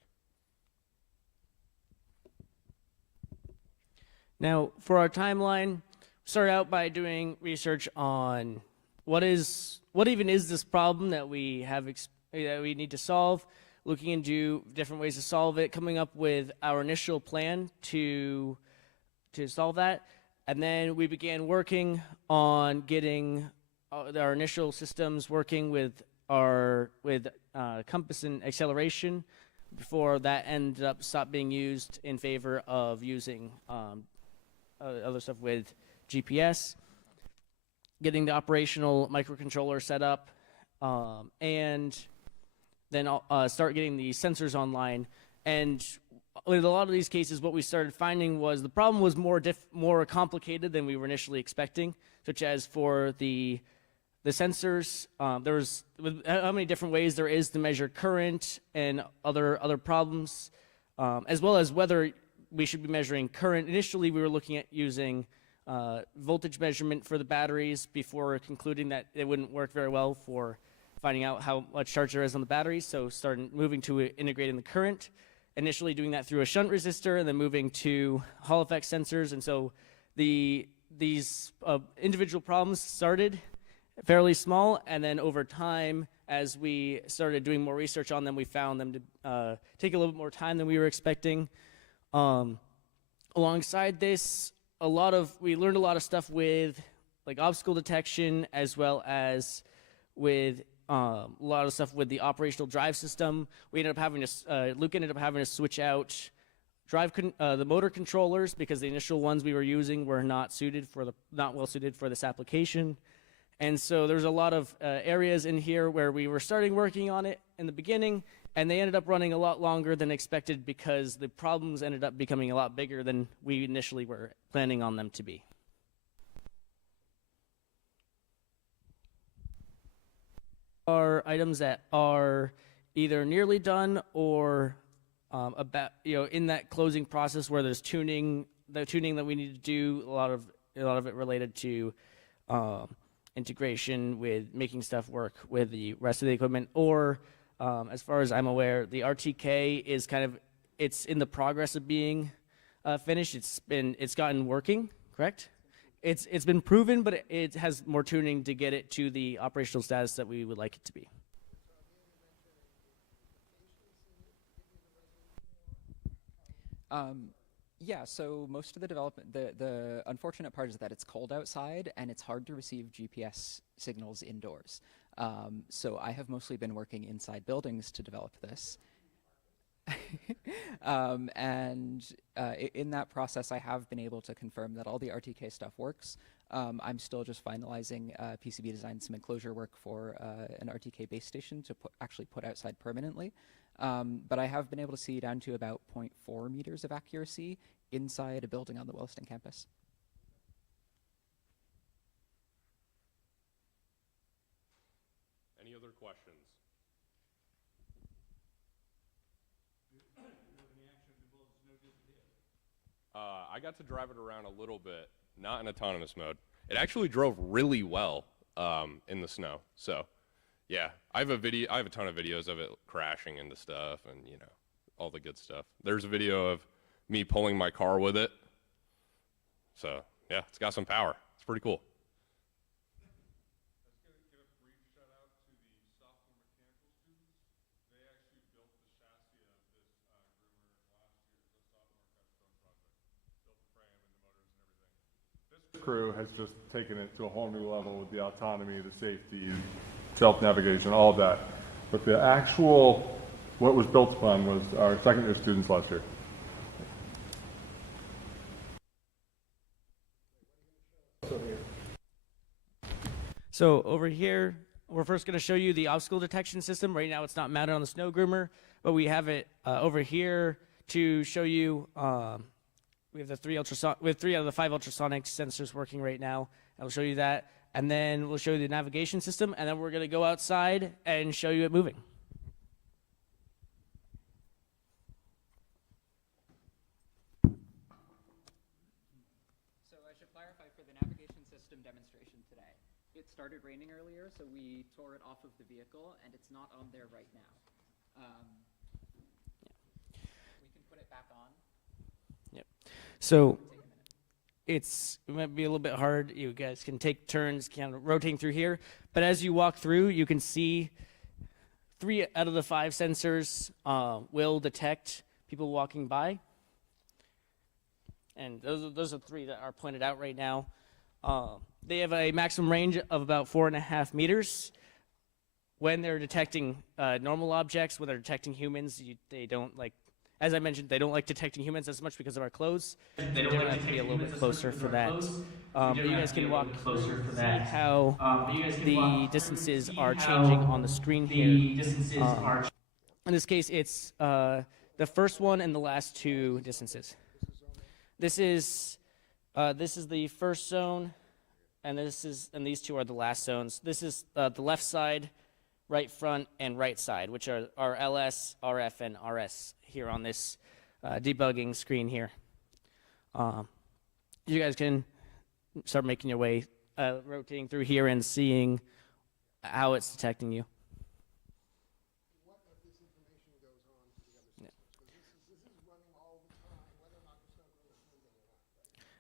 Now, for our timeline, start out by doing research on what even is this problem that we have that we need to solve, looking into different ways to solve it, coming up with our initial plan to solve that, and then we began working on getting our initial systems working with compass and acceleration before that ended up stopped being used in favor of using other stuff with GPS, getting the operational microcontroller set up, and then start getting the sensors online. And with a lot of these cases, what we started finding was the problem was more complicated than we were initially expecting, such as for the sensors, there was how many different ways there is to measure current and other problems, as well as whether we should be measuring current. Initially, we were looking at using voltage measurement for the batteries before concluding that it wouldn't work very well for finding out how much charge there is on the batteries, so started moving to integrating the current, initially doing that through a shunt resistor, and then moving to Hall effect sensors. And so these individual problems started fairly small, and then over time, as we started doing more research on them, we found them to take a little bit more time than we were expecting. Alongside this, we learned a lot of stuff with like obstacle detection, as well as with a lot of stuff with the operational drive system. We ended up having to Luke ended up having to switch out the motor controllers because the initial ones we were using were not well suited for this application. And so there's a lot of areas in here where we were starting working on it in the beginning, and they ended up running a lot longer than expected because the problems ended up becoming a lot bigger than we initially were planning on them to be. Are items that are either nearly done or in that closing process where there's the tuning that we need to do, a lot of it related to integration with making stuff work with the rest of the equipment, or as far as I'm aware, the RTK is it's in the progress of being finished. It's gotten working, correct? It's been proven, but it has more tuning to get it to the operational status that we would like it to be. Yeah, so most of the development, the unfortunate part is that it's cold outside and it's hard to receive GPS signals indoors. So I have mostly been working inside buildings to develop this. In that process, I have been able to confirm that all the RTK stuff works. I'm still just finalizing PCB design, some enclosure work for an RTK base station to actually put outside permanently. But I have been able to see down to about 0.4 meters of accuracy inside a building on the Williston campus. Any other questions? I got to drive it around a little bit, not in autonomous mode. It actually drove really well in the snow. So, yeah, I have a ton of videos of it crashing into stuff and, you know, all the good stuff. There's a video of me pulling my car with it. So, yeah, it's got some power. It's pretty cool. crew has just taken it to a whole new level with the autonomy, the safety, self-navigation, all of that. But the actual, what was built upon was our second year students last year. So over here, we're first going to show you the obstacle detection system. Right now it's not mounted on the snow groomer, but we have it over here to show you. We have we have 3 out of the 5 ultrasonic sensors working right now. I'll show you that. And then we'll show you the navigation system, and then we're going to go outside and show you it moving. So I should clarify for the navigation system demonstration today. It started raining earlier, so we tore it off of the vehicle, and it's not on there right now. We can put it back on. Yep. So it might be a little bit hard. You guys can take turns kind of rotating through here. But as you walk through, you can see 3 out of the 5 sensors will detect people walking by. And those are 3 that are pointed out right now. They have a maximum range of about 4.5 meters. When they're detecting normal objects, when they're detecting humans, they don't like, as I mentioned, they don't like detecting humans as much because of our clothes. They don't have to be a little bit closer for that. But you guys can walk through and see how the distances are changing on the screen here. In this case, it's the first one and the last 2 distances. This is the first zone, and these 2 are the last zones. This is the left side, right front, and right side, which are our LS, RF, and RS here on this debugging screen here. You guys can start making your way, rotating through here and seeing how it's detecting you.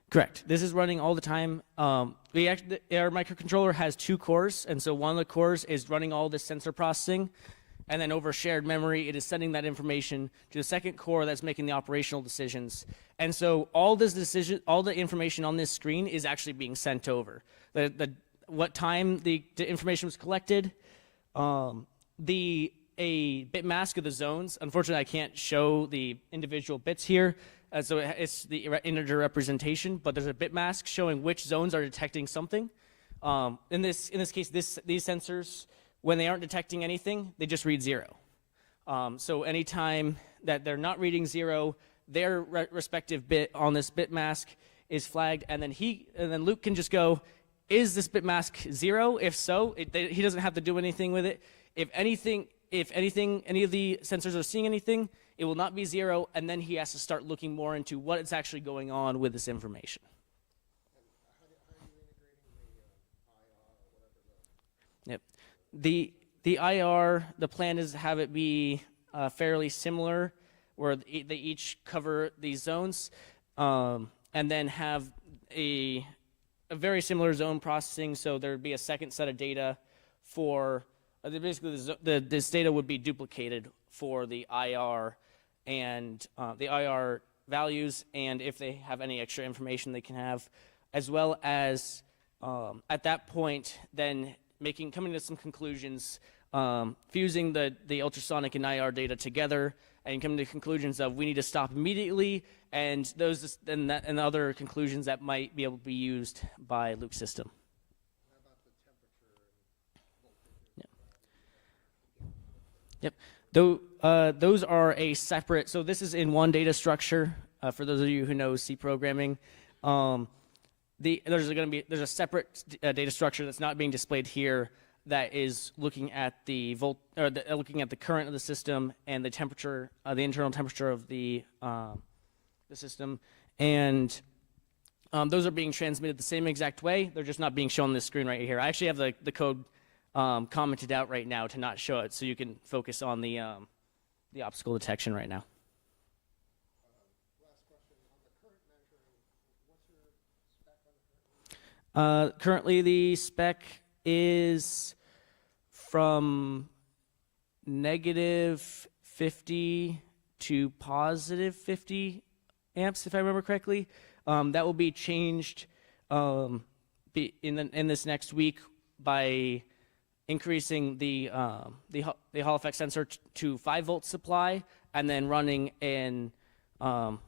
Correct. This is running all the time. Our microcontroller has 2 cores, and so one of the cores is running all this sensor processing, and then over shared memory, it is sending that information to the second core that's making the operational decisions. And so all the information on this screen is actually being sent over. What time the information was collected, a bit mask of the zones. Unfortunately, I can't show the individual bits here. So it's the integer representation, but there's a bit mask showing which zones are detecting something. In this case, these sensors, when they aren't detecting anything, they just read 0. So anytime that they're not reading 0, their respective bit on this bit mask is flagged, and then Luke can just go, is this bit mask 0? If so, he doesn't have to do anything with it. If any of the sensors are seeing anything, it will not be 0, and then he has to start looking more into what is actually going on with this information. Yep. The IR, the plan is to have it be fairly similar, where they each cover these zones, and then have a very similar zone processing, so there would be a second set of data for, basically this data would be duplicated for the IR and the IR values, and if they have any extra information they can have, as well as at that point then coming to some conclusions, fusing the ultrasonic and IR data together and coming to conclusions of we need to stop immediately, and and other conclusions that might be able to be used by Luke's system. Yep. Those are a separate, so this is in one data structure, for those of you who know C programming. There's a separate data structure that's not being displayed here that is looking at looking at the current of the system and the temperature, the internal temperature of the system, and those are being transmitted the same exact way. They're just not being shown on this screen right here. I actually have the code commented out right now to not show it, so you can focus on the obstacle detection right now. Currently, the spec is from -50 to +50 amps, if I remember correctly. That will be changed in this next week by increasing the Hall effect sensor to 5 volt supply, and then running the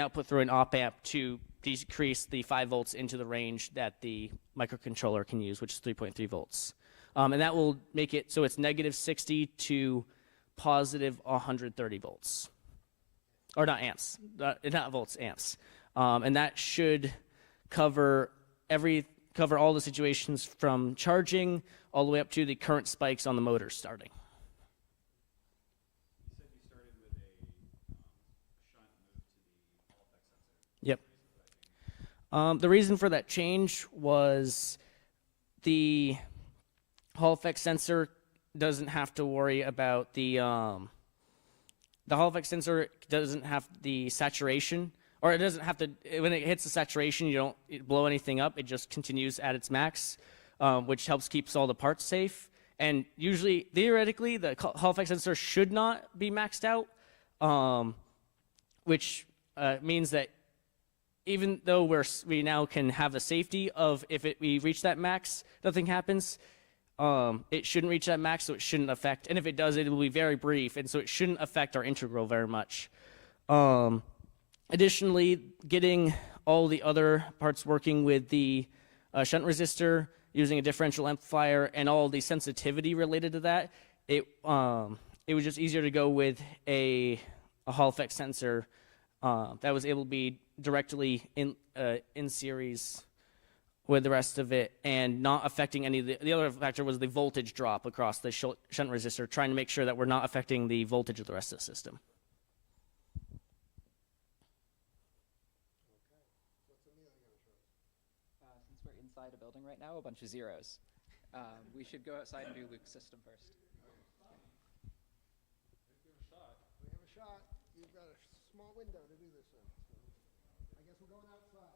output through an op amp to decrease the 5 volts into the range that the microcontroller can use, which is 3.3 volts. And that will make it so it's -60 to positive 130 volts. Or not amps, not volts, amps. And that should cover all the situations from charging all the way up to the current spikes on the motor starting. Yep. The reason for that change was the Hall effect sensor doesn't have to worry about the Hall effect sensor doesn't have the saturation, or it doesn't have to, when it hits the saturation, you don't blow anything up. It just continues at its max, which helps keeps all the parts safe. And usually, theoretically, the Hall effect sensor should not be maxed out, which means that even though we now can have the safety of if we reach that max, nothing happens, it shouldn't reach that max, so it shouldn't affect, and if it does, it will be very brief, and so it shouldn't affect our integral very much. Additionally, getting all the other parts working with the shunt resistor, using a differential amplifier, and all the sensitivity related to that, it was just easier to go with a Hall effect sensor that was able to be directly in series with the rest of it and not affecting any of the other factor was the voltage drop across the shunt resistor, trying to make sure that we're not affecting the voltage of the rest of the system. Since we're inside a building right now, a bunch of zeros. We should go outside and do Luke's system first. We have a shot. You've got a small window to do this in. So I guess we're going outside.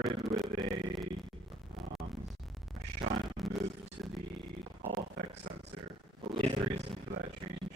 started with a shunt move to the Hall effect sensor. What was the reason for that change?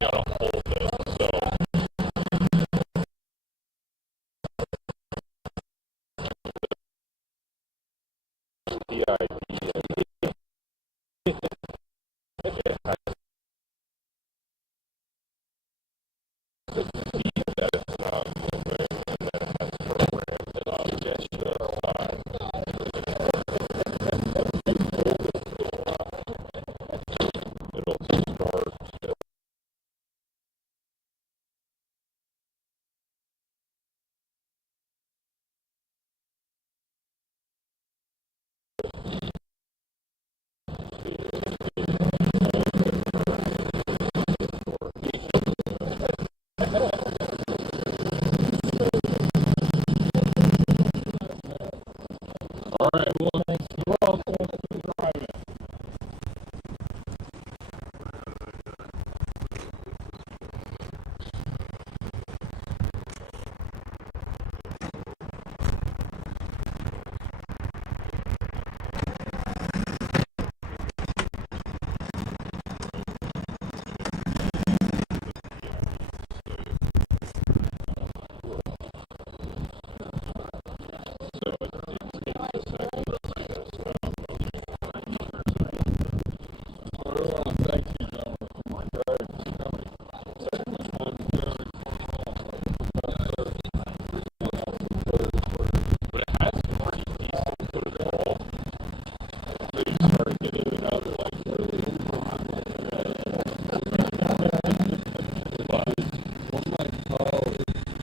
gotta hold it. So the idea it has to be that it's not moving, and then it has programs and objects that are aligned. It'll start. All right, well, we're all going to drive it.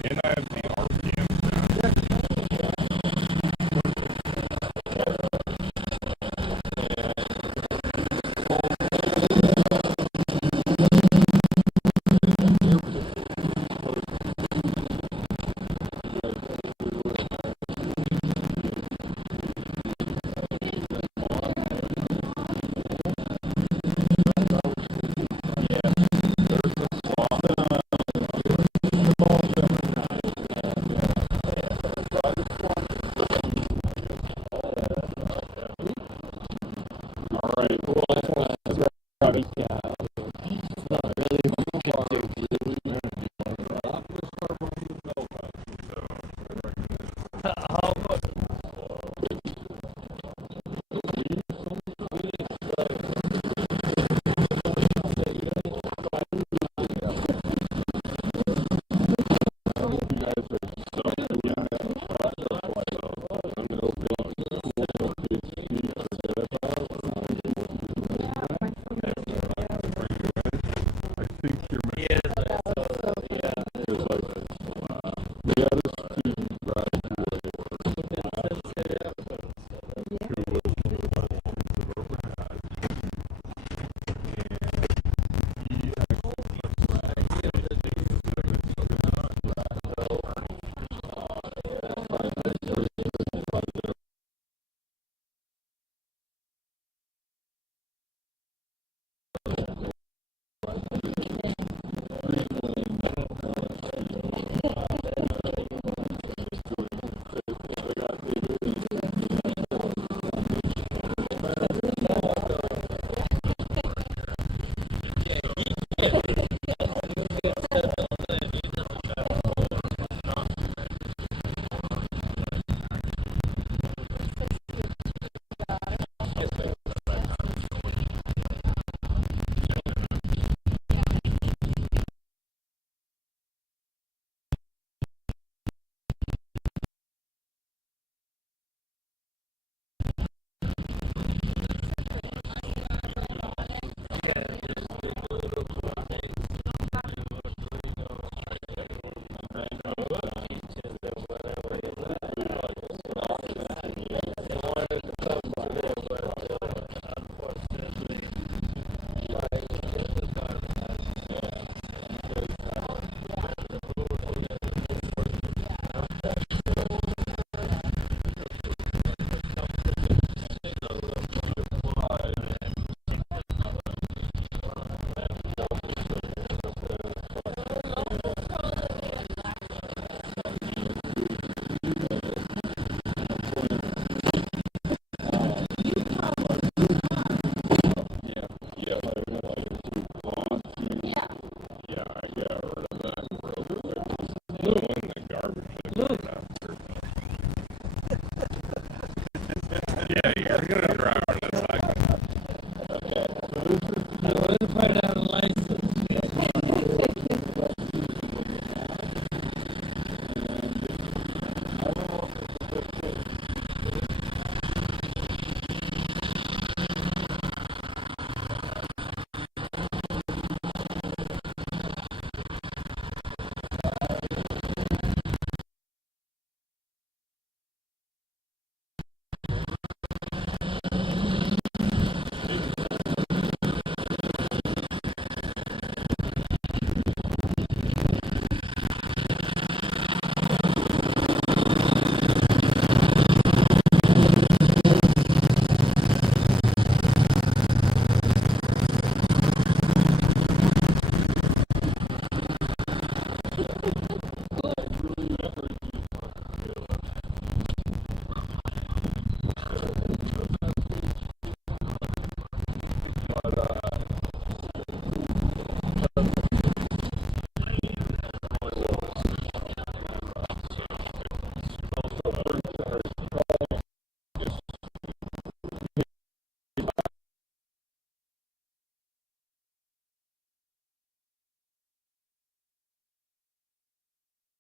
And I have the RPM All right, well,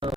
You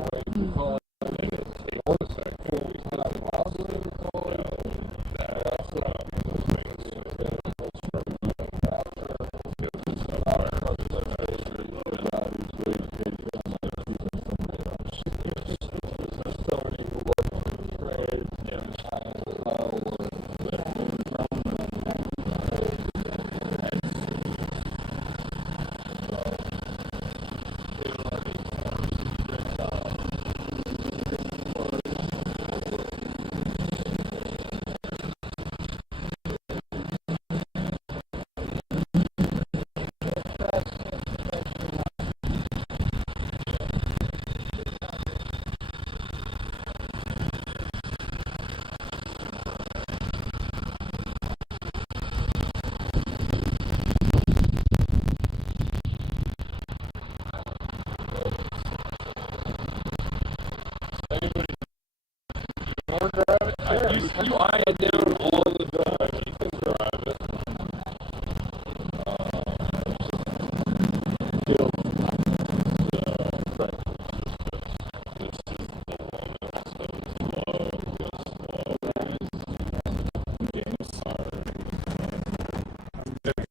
lie it down all the time. You can drive it.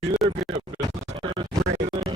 Either be a business coach or anything.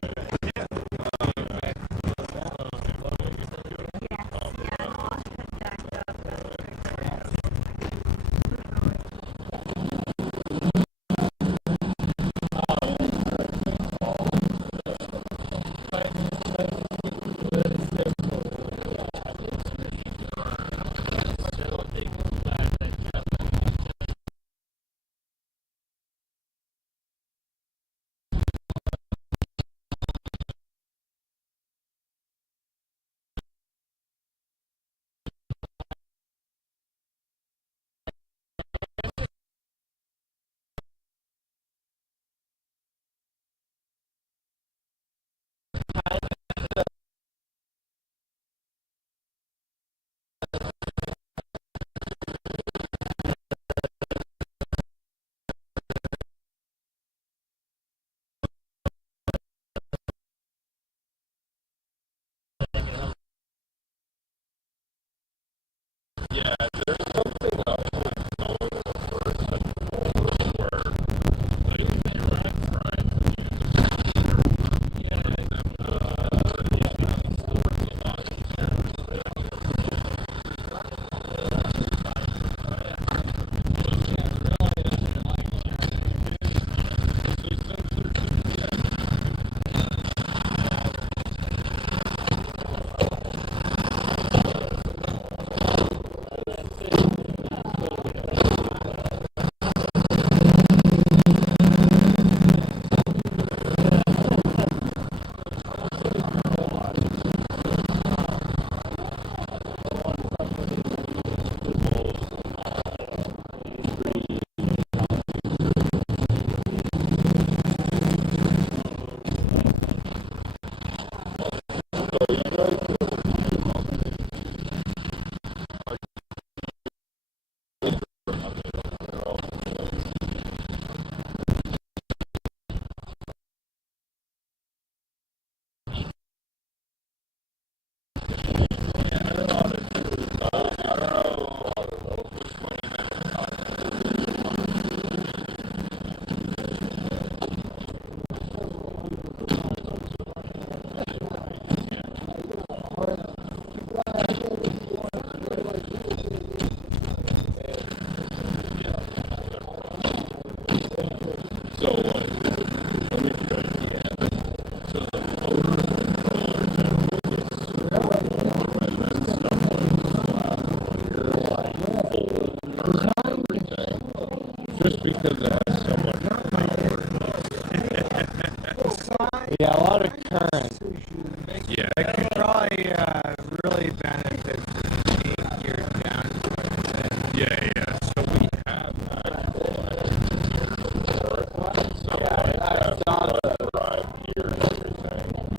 Yeah, there's something else that's going on the first and where like you're trying to just because it has so much power. Yeah, a lot of current. Yeah, That could probably really benefit the your down. yeah, yeah. So we have that. So Yeah, that's drive here and everything.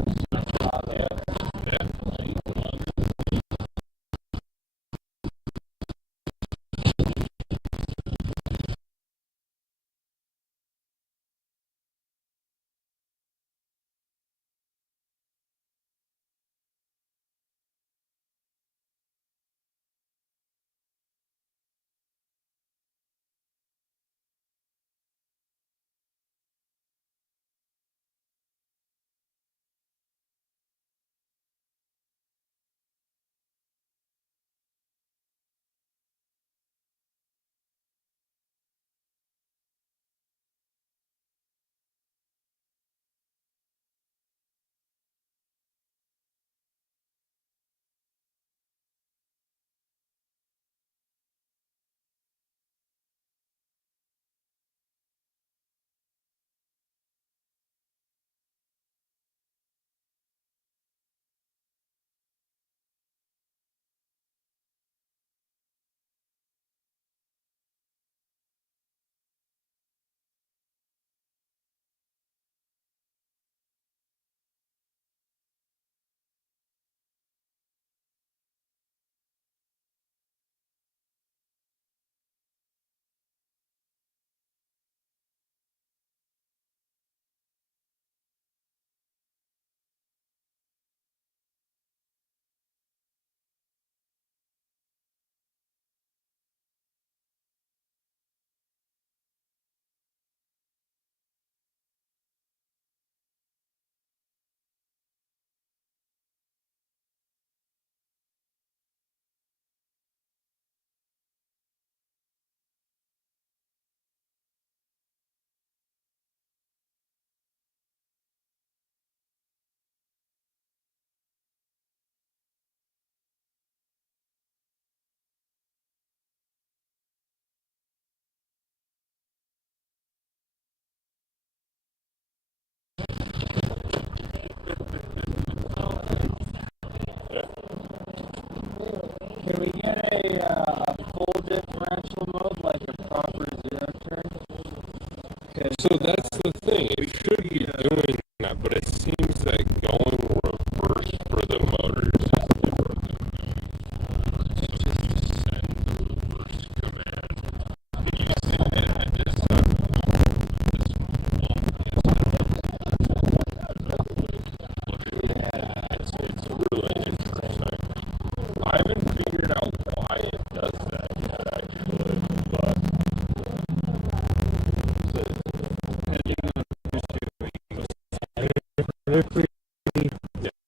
are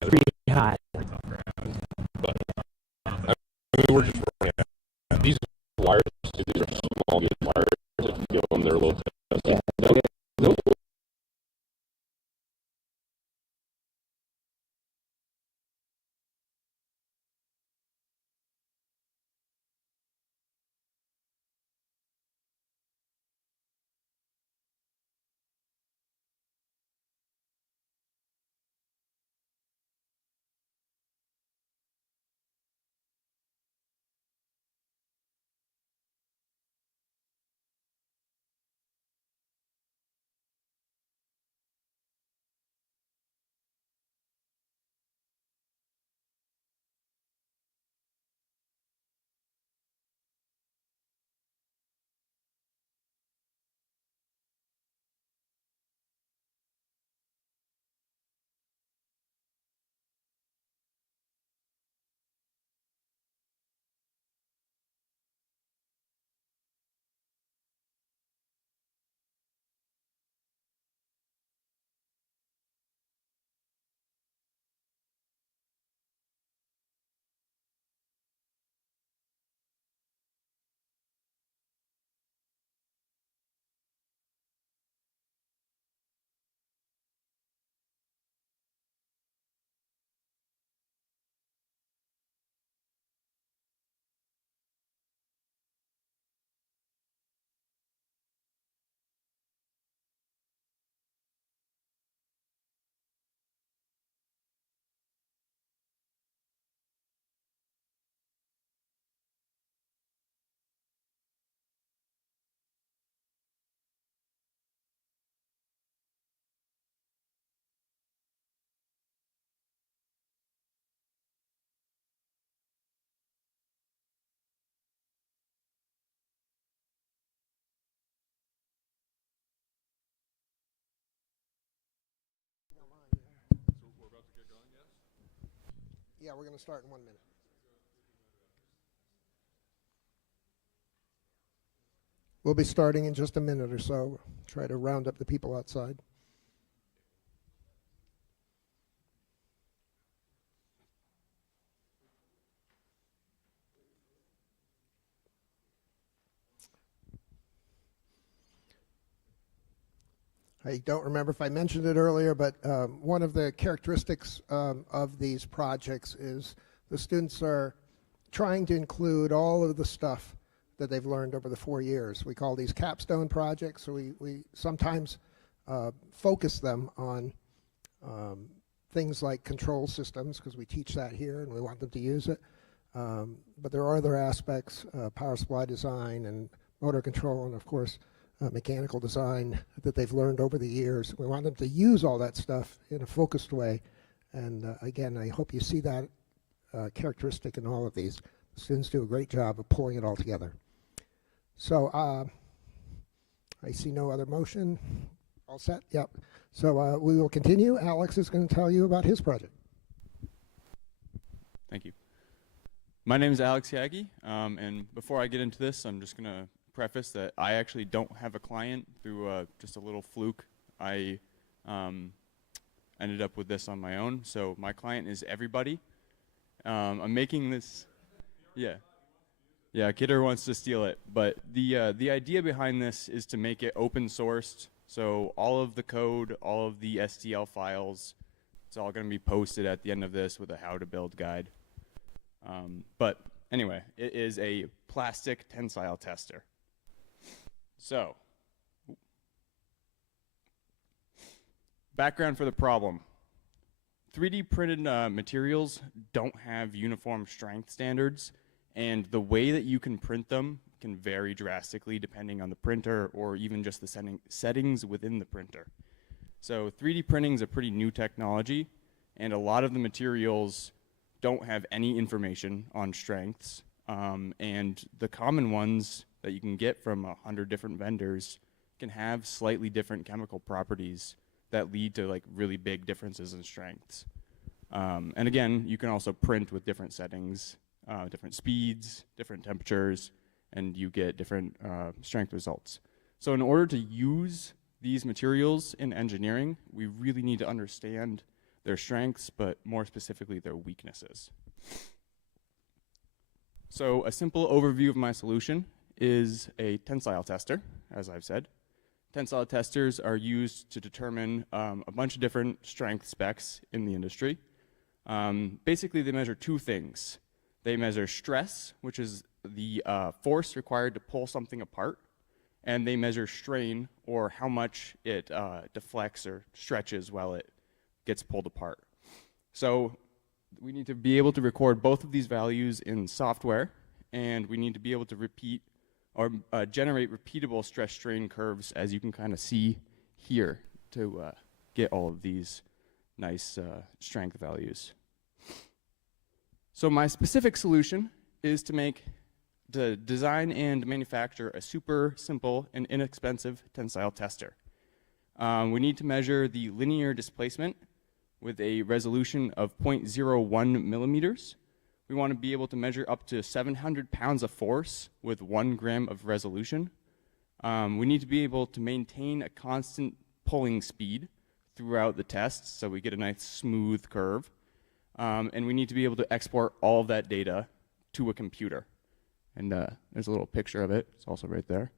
pretty hot. But I mean, we're just running out. These wires, these are small wires. If you feel them, they're a little testing. They'll Yeah, we're going to start in 1 minute. We'll be starting in just a minute or so. Try to round up the people outside. I don't remember if I mentioned it earlier, but one of the characteristics of these projects is the students are trying to include all of the stuff that they've learned over the 4 years. We call these capstone projects, so we sometimes focus them on things like control systems, because we teach that here and we want them to use it. But there are other aspects, power supply design and motor control, and of course mechanical design that they've learned over the years. We want them to use all that stuff in a focused way. And again, I hope you see that characteristic in all of these. The students do a great job of pulling it all together. So I see no other motion. All set? Yep. So we will continue. Alex is going to tell you about his project. Thank you. My name is Alex Yagi, and before I get into this, I'm just going to preface that I actually don't have a client through just a little fluke. I ended up with this on my own, so my client is everybody. I'm making this, yeah, Kidder wants to steal it, but the idea behind this is to make it open sourced, so all of the code, all of the STL files, it's all going to be posted at the end of this with a how to build guide. But anyway, it is a plastic tensile tester. So, background for the problem. 3D printed materials don't have uniform strength standards, and the way that you can print them can vary drastically depending on the printer or even just the settings within the printer. So 3D printing is a pretty new technology, and a lot of the materials don't have any information on strengths, and the common ones that you can get from 100 different vendors can have slightly different chemical properties that lead to like really big differences in strengths. And again, you can also print with different settings, different speeds, different temperatures, and you get different strength results. So in order to use these materials in engineering, we really need to understand their strengths, but more specifically their weaknesses. So a simple overview of my solution is a tensile tester, as I've said. Tensile testers are used to determine a bunch of different strength specs in the industry. Basically, they measure two things. They measure stress, which is the force required to pull something apart, and they measure strain, or how much it deflects or stretches while it gets pulled apart. So we need to be able to record both of these values in software, and we need to be able to repeat or generate repeatable stress strain curves, as you can kind of see here, to get all of these nice strength values. So my specific solution is to design and manufacture a super simple and inexpensive tensile tester. We need to measure the linear displacement with a resolution of 0.01 millimeters. We want to be able to measure up to 700 pounds of force with 1 gram of resolution. We need to be able to maintain a constant pulling speed throughout the test, so we get a nice smooth curve. And we need to be able to export all of that data to a computer. And there's a little picture of it. It's also right there.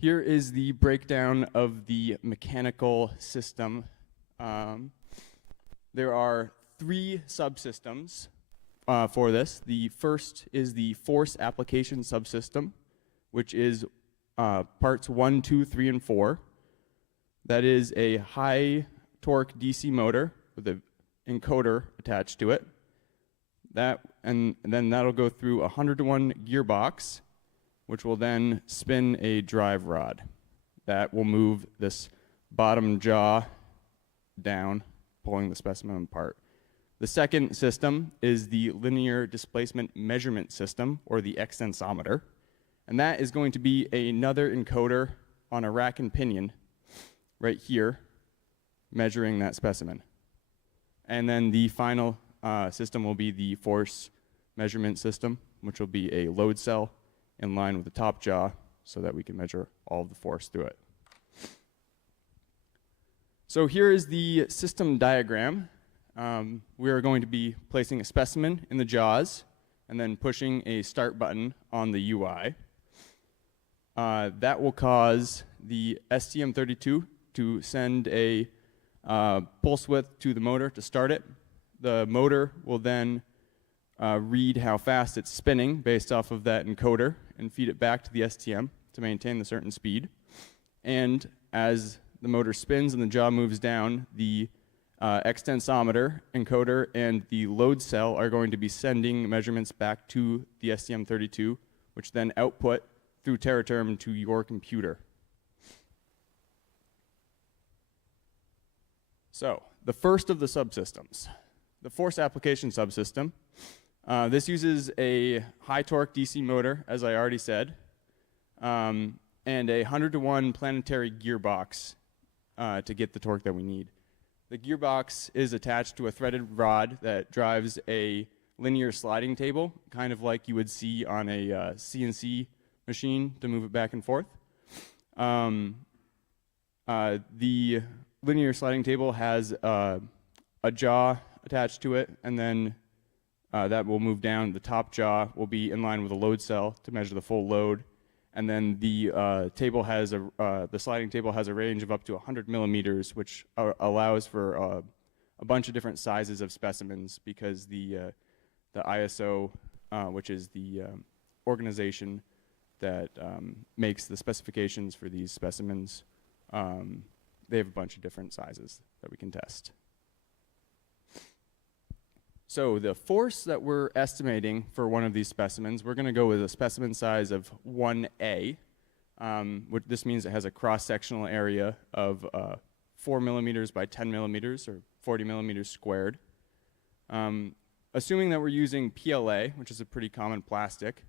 Here is the breakdown of the mechanical system. There are 3 subsystems for this. The first is the force application subsystem, which is parts 1, 2, 3, and 4. That is a high torque DC motor with an encoder attached to it. And then that'll go through a 100-to-1 gearbox, which will then spin a drive rod. That will move this bottom jaw down, pulling the specimen apart. The second system is the linear displacement measurement system, or the extensometer. And that is going to be another encoder on a rack and pinion right here, measuring that specimen. And then the final system will be the force measurement system, which will be a load cell in line with the top jaw so that we can measure all of the force through it. So here is the system diagram. We are going to be placing a specimen in the jaws and then pushing a start button on the UI. That will cause the STM32 to send a pulse width to the motor to start it. The motor will then read how fast it's spinning based off of that encoder and feed it back to the STM to maintain the certain speed. And as the motor spins and the jaw moves down, the extensometer, encoder, and the load cell are going to be sending measurements back to the STM32, which then output through Teraterm to your computer. So, the first of the subsystems, the force application subsystem. This uses a high torque DC motor, as I already said, and a 100-to-1 planetary gearbox to get the torque that we need. The gearbox is attached to a threaded rod that drives a linear sliding table, kind of like you would see on a CNC machine to move it back and forth. The linear sliding table has a jaw attached to it, and then that will move down. The top jaw will be in line with a load cell to measure the full load, and then the table has the sliding table has a range of up to 100 millimeters, which allows for a bunch of different sizes of specimens, because the ISO, which is the organization that makes the specifications for these specimens, they have a bunch of different sizes that we can test. So the force that we're estimating for one of these specimens, we're going to go with a specimen size of 1A. This means it has a cross-sectional area of 4 millimeters by 10 millimeters, or 40 millimeters squared. Assuming that we're using PLA, which is a pretty common plastic,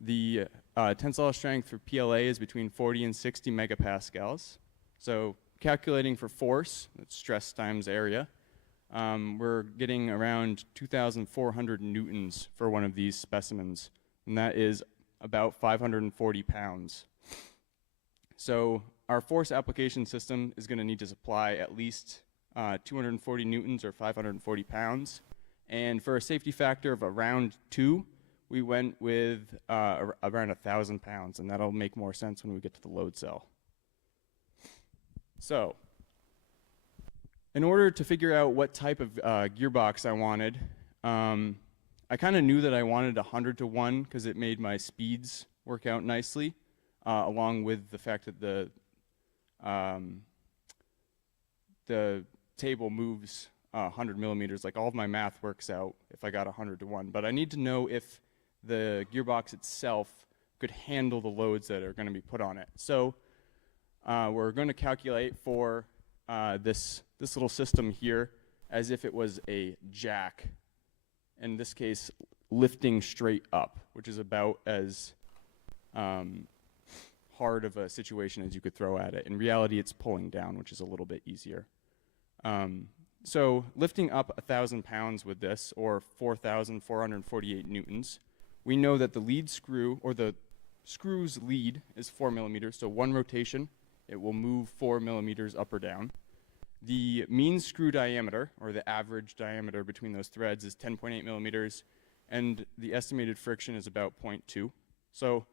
the tensile strength for PLA is between 40 and 60 megapascals. So calculating for force, that's stress times area, we're getting around 2,400 newtons for one of these specimens, and that is about 540 pounds. So our force application system is going to need to supply at least 240 newtons or 540 pounds. And for a safety factor of around 2, we went with around 1,000 pounds, and that'll make more sense when we get to the load cell. So, in order to figure out what type of gearbox I wanted, I kind of knew that I wanted 100 to 1 because it made my speeds work out nicely, along with the fact that the table moves 100 millimeters. Like all of my math works out if I got 100 to 1. But I need to know if the gearbox itself could handle the loads that are going to be put on it. So we're going to calculate for this little system here as if it was a jack. In this case, lifting straight up, which is about as hard of a situation as you could throw at it. In reality, it's pulling down, which is a little bit easier. So lifting up 1,000 pounds with this, or 4,448 newtons, we know that the lead screw, or the screw's lead, is 4 millimeters. So one rotation, it will move 4 millimeters up or down. The mean screw diameter, or the average diameter between those threads, is 10.8 millimeters, and the estimated friction is about 0.2. So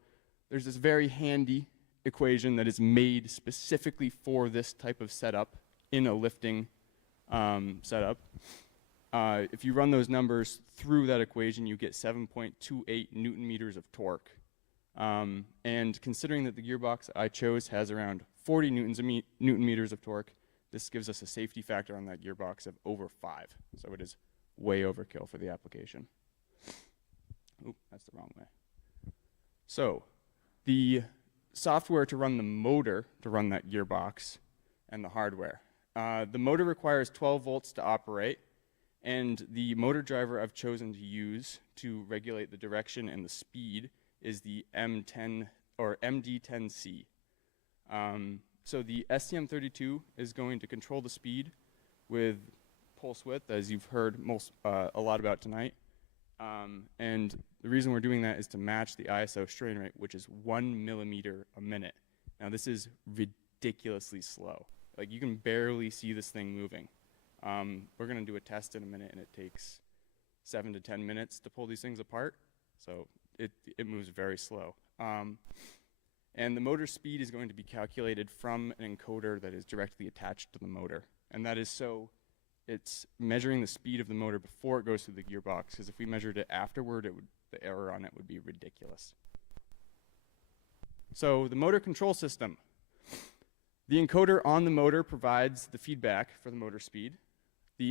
there's this very handy equation that is made specifically for this type of setup in a lifting setup. If you run those numbers through that equation, you get 7.28 newton meters of torque. And considering that the gearbox I chose has around 40 newton meters of torque, this gives us a safety factor on that gearbox of over 5. So it is way overkill for the application. Oop, that's the wrong way. So the software to run the motor to run that gearbox and the hardware. The motor requires 12 volts to operate, and the motor driver I've chosen to use to regulate the direction and the speed is the M10 or MD10C. So the STM32 is going to control the speed with pulse width, as you've heard a lot about tonight. And the reason we're doing that is to match the ISO strain rate, which is 1 millimeter a minute. Now this is ridiculously slow. Like you can barely see this thing moving. We're going to do a test in a minute, and it takes 7 to 10 minutes to pull these things apart. So it moves very slow. And the motor speed is going to be calculated from an encoder that is directly attached to the motor. And that is so it's measuring the speed of the motor before it goes through the gearbox, because if we measured it afterward, the error on it would be ridiculous. So the motor control system. The encoder on the motor provides the feedback for the motor speed.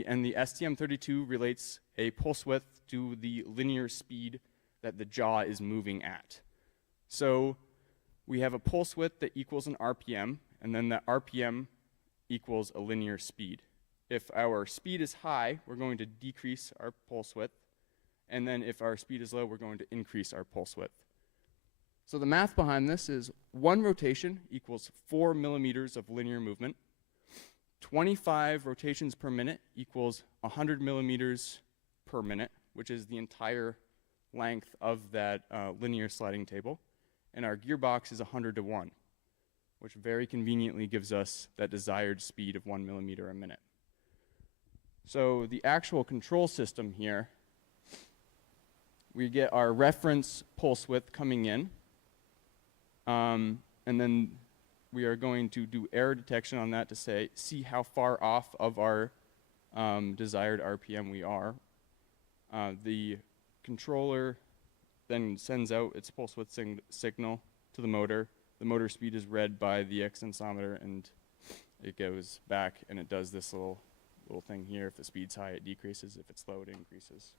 And the STM32 relates a pulse width to the linear speed that the jaw is moving at. So we have a pulse width that equals an RPM, and then that RPM equals a linear speed. If our speed is high, we're going to decrease our pulse width, and then if our speed is low, we're going to increase our pulse width. So the math behind this is 1 rotation equals 4 millimeters of linear movement. 25 rotations per minute equals 100 millimeters per minute, which is the entire length of that linear sliding table. And our gearbox is 100 to 1, which very conveniently gives us that desired speed of 1 millimeter a minute. So the actual control system here, we get our reference pulse width coming in, and then we are going to do error detection on that to see how far off of our desired RPM we are. The controller then sends out its pulse width signal to the motor. The motor speed is read by the extensometer, and it goes back and it does this little thing here. If the speed's high, it decreases. If it's low, it increases.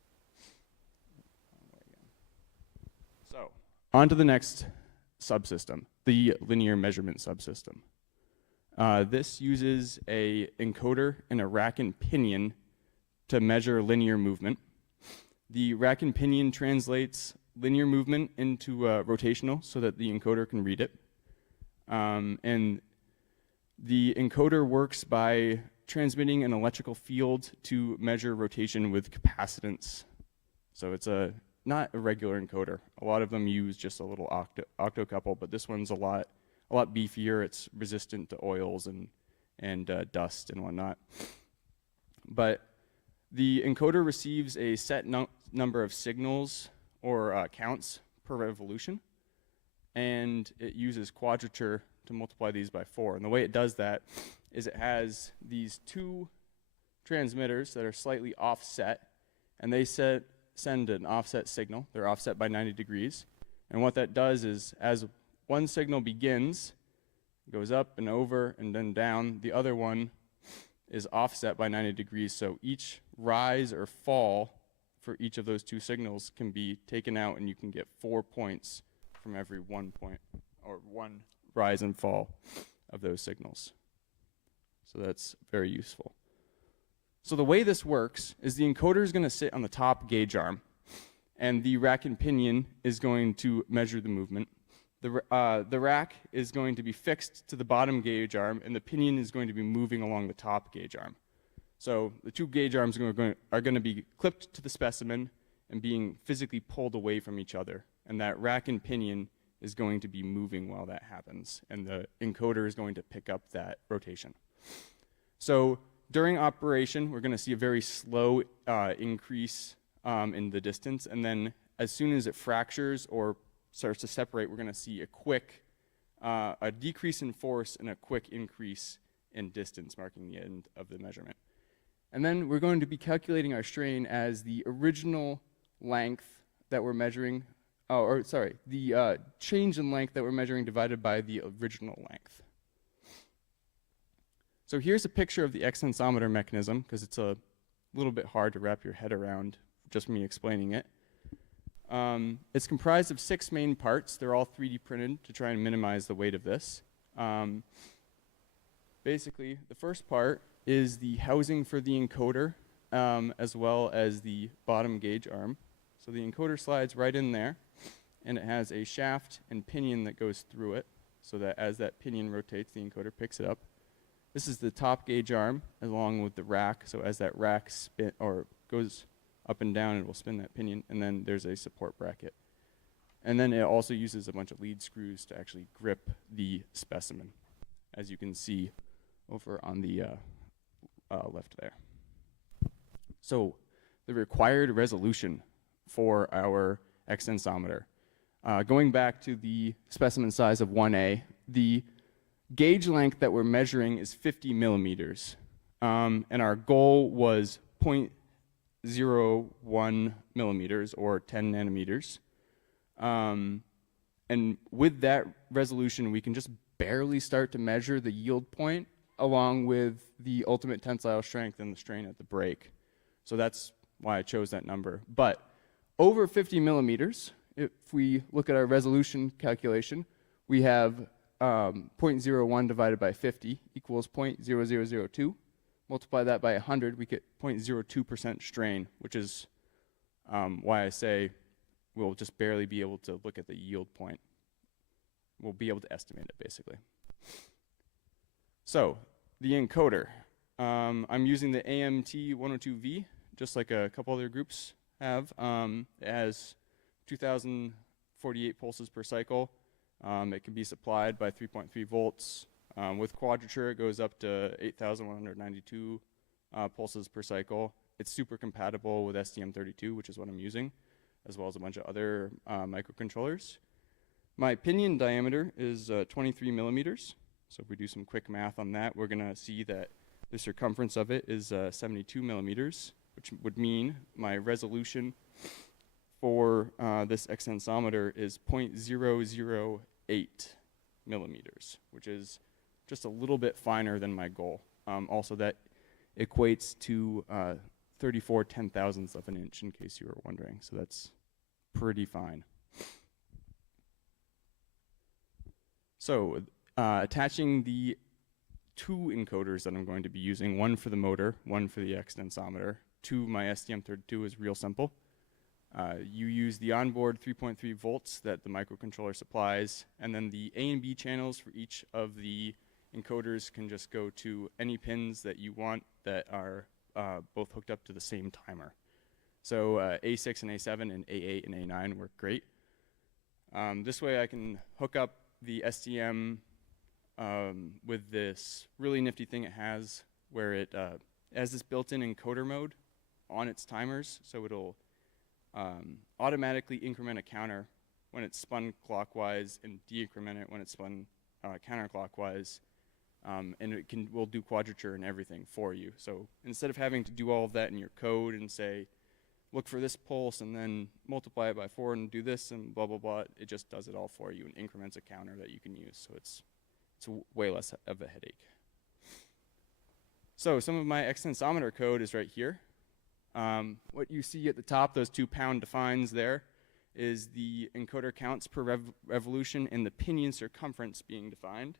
So, on to the next subsystem, the linear measurement subsystem. This uses a encoder and a rack and pinion to measure linear movement. The rack and pinion translates linear movement into rotational so that the encoder can read it. And the encoder works by transmitting an electrical field to measure rotation with capacitance. So it's not a regular encoder. A lot of them use just a little octocouple, but this one's a lot beefier. It's resistant to oils and dust and whatnot. but the encoder receives a set number of signals or counts per revolution, and it uses quadrature to multiply these by 4. And the way it does that is it has these two transmitters that are slightly offset, and they send an offset signal. They're offset by 90 degrees. And what that does is, as one signal begins, goes up and over and then down, the other one is offset by 90 degrees. So each rise or fall for each of those two signals can be taken out, and you can get 4 points from every 1 point, or one rise and fall of those signals. So that's very useful. So the way this works is the encoder is going to sit on the top gauge arm, and the rack and pinion is going to measure the movement. The rack is going to be fixed to the bottom gauge arm, and the pinion is going to be moving along the top gauge arm. So the two gauge arms are going to be clipped to the specimen and being physically pulled away from each other. And that rack and pinion is going to be moving while that happens, and the encoder is going to pick up that rotation. So during operation, we're going to see a very slow increase in the distance, and then as soon as it fractures or starts to separate, we're going to see a quick a decrease in force and a quick increase in distance, marking the end of the measurement. And then we're going to be calculating our strain as the original length that we're measuring, the change in length that we're measuring divided by the original length. So here's a picture of the extensometer mechanism, because it's a little bit hard to wrap your head around just me explaining it. It's comprised of 6 main parts. They're all 3D printed to try and minimize the weight of this. Basically, the first part is the housing for the encoder, as well as the bottom gauge arm. So the encoder slides right in there, and it has a shaft and pinion that goes through it, so that as that pinion rotates, the encoder picks it up. This is the top gauge arm, along with the rack. So as that rack goes up and down, it will spin that pinion, and then there's a support bracket. And then it also uses a bunch of lead screws to actually grip the specimen, as you can see over on the left there. So the required resolution for our extensometer. Going back to the specimen size of 1A, the gauge length that we're measuring is 50 millimeters, and our goal was 0.01 millimeters, or 10 nanometers. And with that resolution, we can just barely start to measure the yield point along with the ultimate tensile strength and the strain at the break. So that's why I chose that number. But over 50 millimeters, if we look at our resolution calculation, we have 0.01 divided by 50 equals 0.0002. Multiply that by 100, we get 0.02% strain, which is why I say we'll just barely be able to look at the yield point. We'll be able to estimate it, basically. So, the encoder. I'm using the AMT102V, just like a couple other groups have. It has 2,048 pulses per cycle. It can be supplied by 3.3 volts. With quadrature, it goes up to 8,192 pulses per cycle. It's super compatible with STM32, which is what I'm using, as well as a bunch of other microcontrollers. My pinion diameter is 23 millimeters. So if we do some quick math on that, we're going to see that the circumference of it is 72 millimeters, which would mean my resolution for this extensometer is 0.008 millimeters, which is just a little bit finer than my goal. Also, that equates to 34 ten-thousandths of an inch, in case you were wondering. So that's pretty fine. So attaching the 2 encoders that I'm going to be using, one for the motor, one for the extensometer, to my STM32 is real simple. You use the onboard 3.3 volts that the microcontroller supplies, and then the A and B channels for each of the encoders can just go to any pins that you want that are both hooked up to the same timer. So A6 and A7 and A8 and A9 work great. This way I can hook up the STM with this really nifty thing it has where it It has this built-in encoder mode on its timers, so it'll automatically increment a counter when it's spun clockwise and decrement it when it's spun counterclockwise. And will do quadrature and everything for you. So instead of having to do all of that in your code and say, look for this pulse and then multiply it by 4 and do this and blah, blah, blah, it just does it all for you and increments a counter that you can use. So it's way less of a headache. So some of my extensometer code is right here. What you see at the top, those 2 pound defines there, is the encoder counts per revolution and the pinion circumference being defined.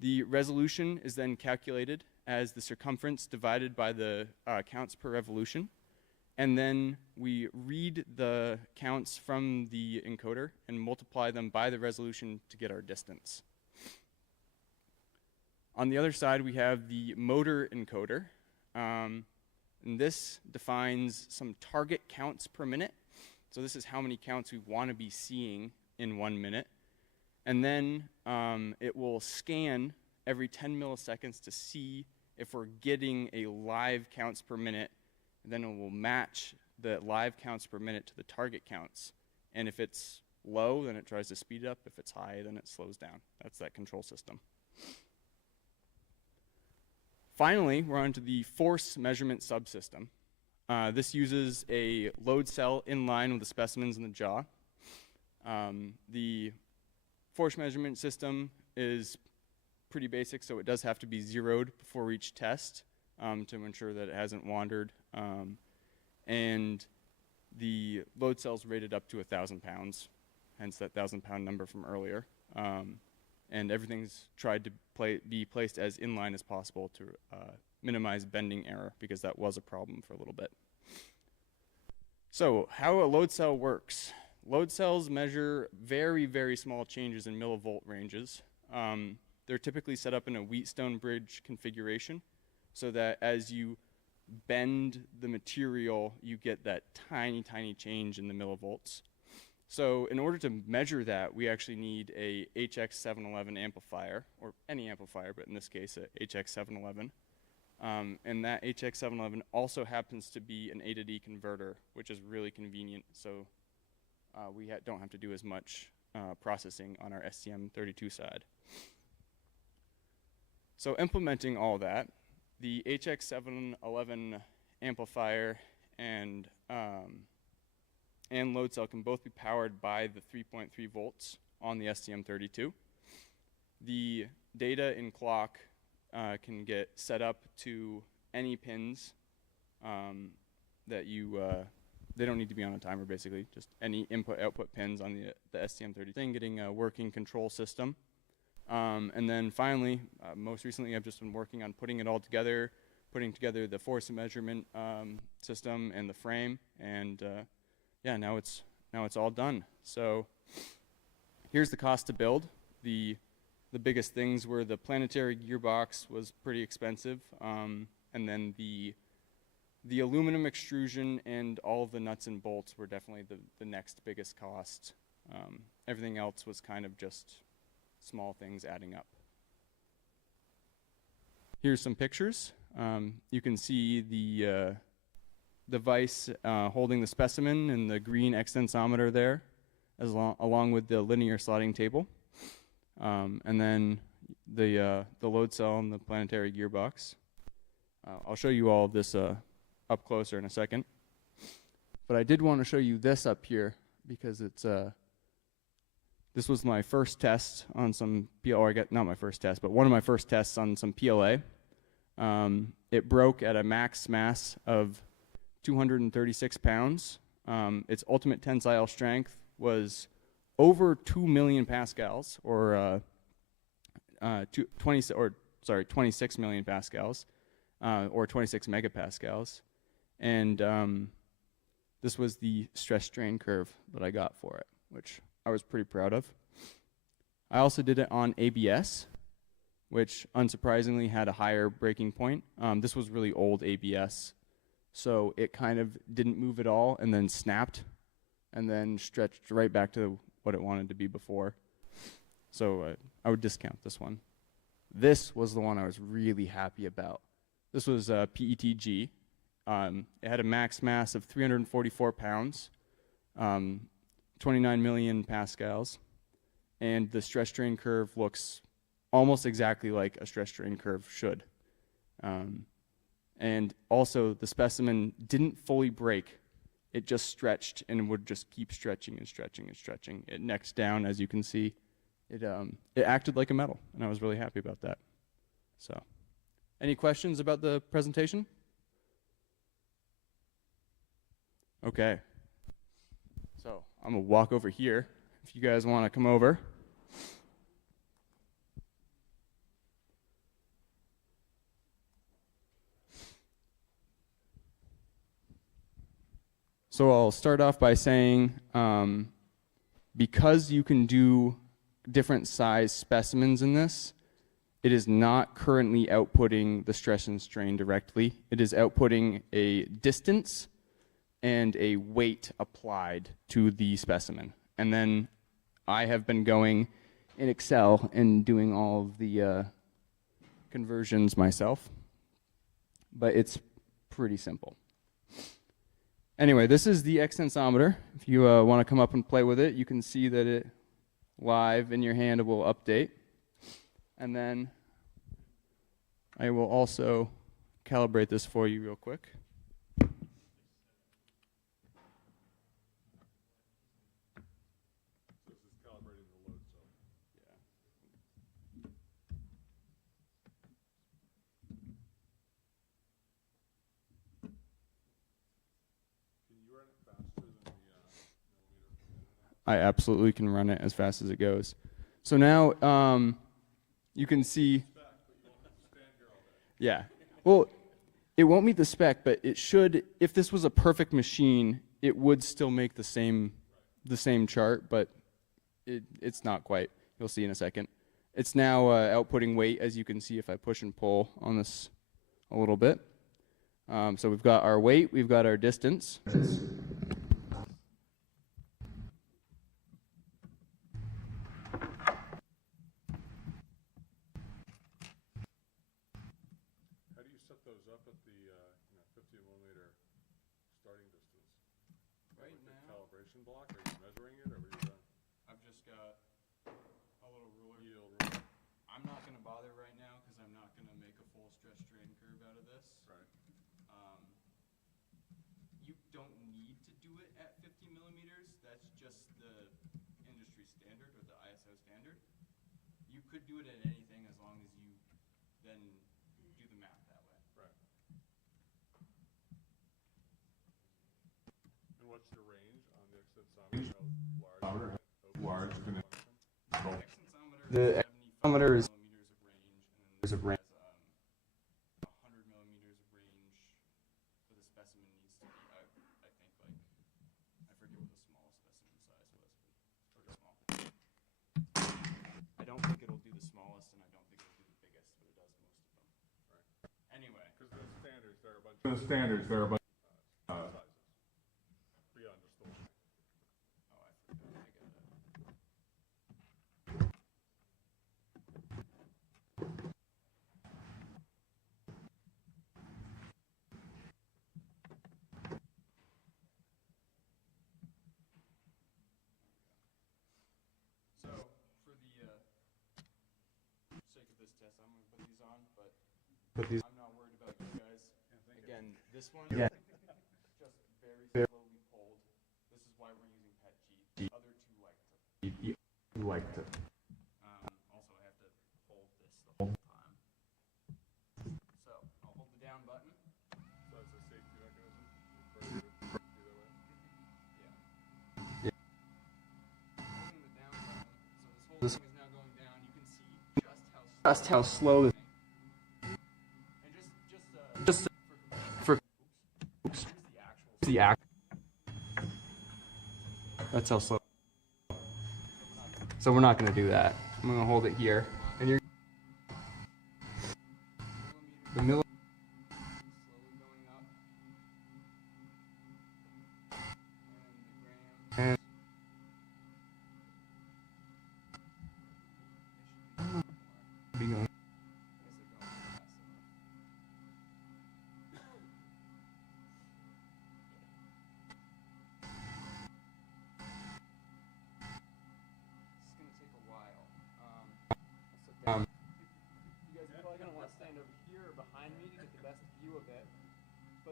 The resolution is then calculated as the circumference divided by the counts per revolution. And then we read the counts from the encoder and multiply them by the resolution to get our distance. On the other side, we have the motor encoder. And this defines some target counts per minute. So this is how many counts we want to be seeing in 1 minute. And then it will scan every 10 milliseconds to see if we're getting a live counts per minute. And then it will match the live counts per minute to the target counts. And if it's low, then it tries to speed up. If it's high, then it slows down. That's that control system. Finally, we're on to the force measurement subsystem. This uses a load cell in line with the specimens in the jaw. The force measurement system is pretty basic, so it does have to be zeroed before each test to ensure that it hasn't wandered. And the load cell's rated up to 1,000 pounds, hence that 1,000-pound number from earlier. And everything's tried to be placed as inline as possible to minimize bending error, because that was a problem for a little bit. So how a load cell works. Load cells measure very, very small changes in millivolt ranges. They're typically set up in a Wheatstone bridge configuration, so that as you bend the material, you get that tiny, tiny change in the millivolts. So in order to measure that, we actually need a HX711 amplifier, or any amplifier, but in this case, a HX711. And that HX711 also happens to be an A to D converter, which is really convenient, so we don't have to do as much processing on our STM32 side. So implementing all that, the HX711 amplifier and load cell can both be powered by the 3.3 volts on the STM32. The data in clock can get set up to any pins that you, they don't need to be on a timer basically, just any input-output pins on the STM32, getting a working control system. And then finally, most recently I've just been working on putting it all together, putting together the force measurement system and the frame, and yeah, now it's all done. So here's the cost to build. The biggest things were the planetary gearbox was pretty expensive, and then the aluminum extrusion and all of the nuts and bolts were definitely the next biggest cost. Everything else was kind of just small things adding up. Here's some pictures. You can see the device holding the specimen and the green extensometer there, along with the linear slotting table. And then the load cell and the planetary gearbox. I'll show you all of this up closer in a second. But I did want to show you this up here because it's this was my first test on some PLA, or not my first test, but one of my first tests on some PLA. It broke at a max mass of 236 pounds. Its ultimate tensile strength was over 2 million pascals, or 26 million pascals, or 26 megapascals. And this was the stress strain curve that I got for it, which I was pretty proud of. I also did it on ABS, which unsurprisingly had a higher breaking point. This was really old ABS, so it kind of didn't move at all and then snapped and then stretched right back to what it wanted to be before. So I would discount this one. This was the one I was really happy about This was PETG. It had a max mass of 344 pounds, 29 million pascals, and the stress strain curve looks almost exactly like a stress strain curve should. And also, the specimen didn't fully break. It just stretched and would just keep stretching and stretching and stretching. It necked down, as you can see. It acted like a metal, and I was really happy about that. So, any questions about the presentation? Okay. So, I'm going to walk over here if you guys want to come over. So I'll start off by saying, because you can do different size specimens in this, it is not currently outputting the stress and strain directly. It is outputting a distance and a weight applied to the specimen. And then I have been going in Excel and doing all of the conversions myself, but it's pretty simple. Anyway, this is the extensometer. If you want to come up and play with it, you can see that it live in your hand will update. And then I will also calibrate this for you real quick. I absolutely can run it as fast as it goes. So now you can see. Yeah. Well, it won't meet the spec, but it should. If this was a perfect machine, it would still make the same chart, but it's not quite. You'll see in a second. It's now outputting weight, as you can see if I push and pull on this a little bit. So we've got our weight, we've got our distance. Could do it at anything as long as you then do the math that way. Right. And what's the range on the extensometer? How large can it go? The extensometer is millimeters of range. 100 millimeters of range for the specimen needs to be, I think, like, I forget what the smallest specimen size was, but it's pretty small. I don't think it'll do the smallest, and I don't think it'll do the biggest, but it does most of them. Right. Anyway. Because the standards, there are a bunch of sizes beyond just the one. Oh, I forgot. I got it. So, for the sake of this test, I'm going to put these on, but I'm not worried about you guys. Again, this one, just very slowly pulled. This is why we're using PET G. Other two like to. Also, I have to hold this the whole time. So, I'll hold the down button. So it's a safety mechanism for you either way? Yeah. Holding the down button, so this whole thing is now going down. You can see just how slow this. And just for the actual. That's how slow. So we're not going to do that. I'm going to hold it here, and you're. The millimeter. And be going.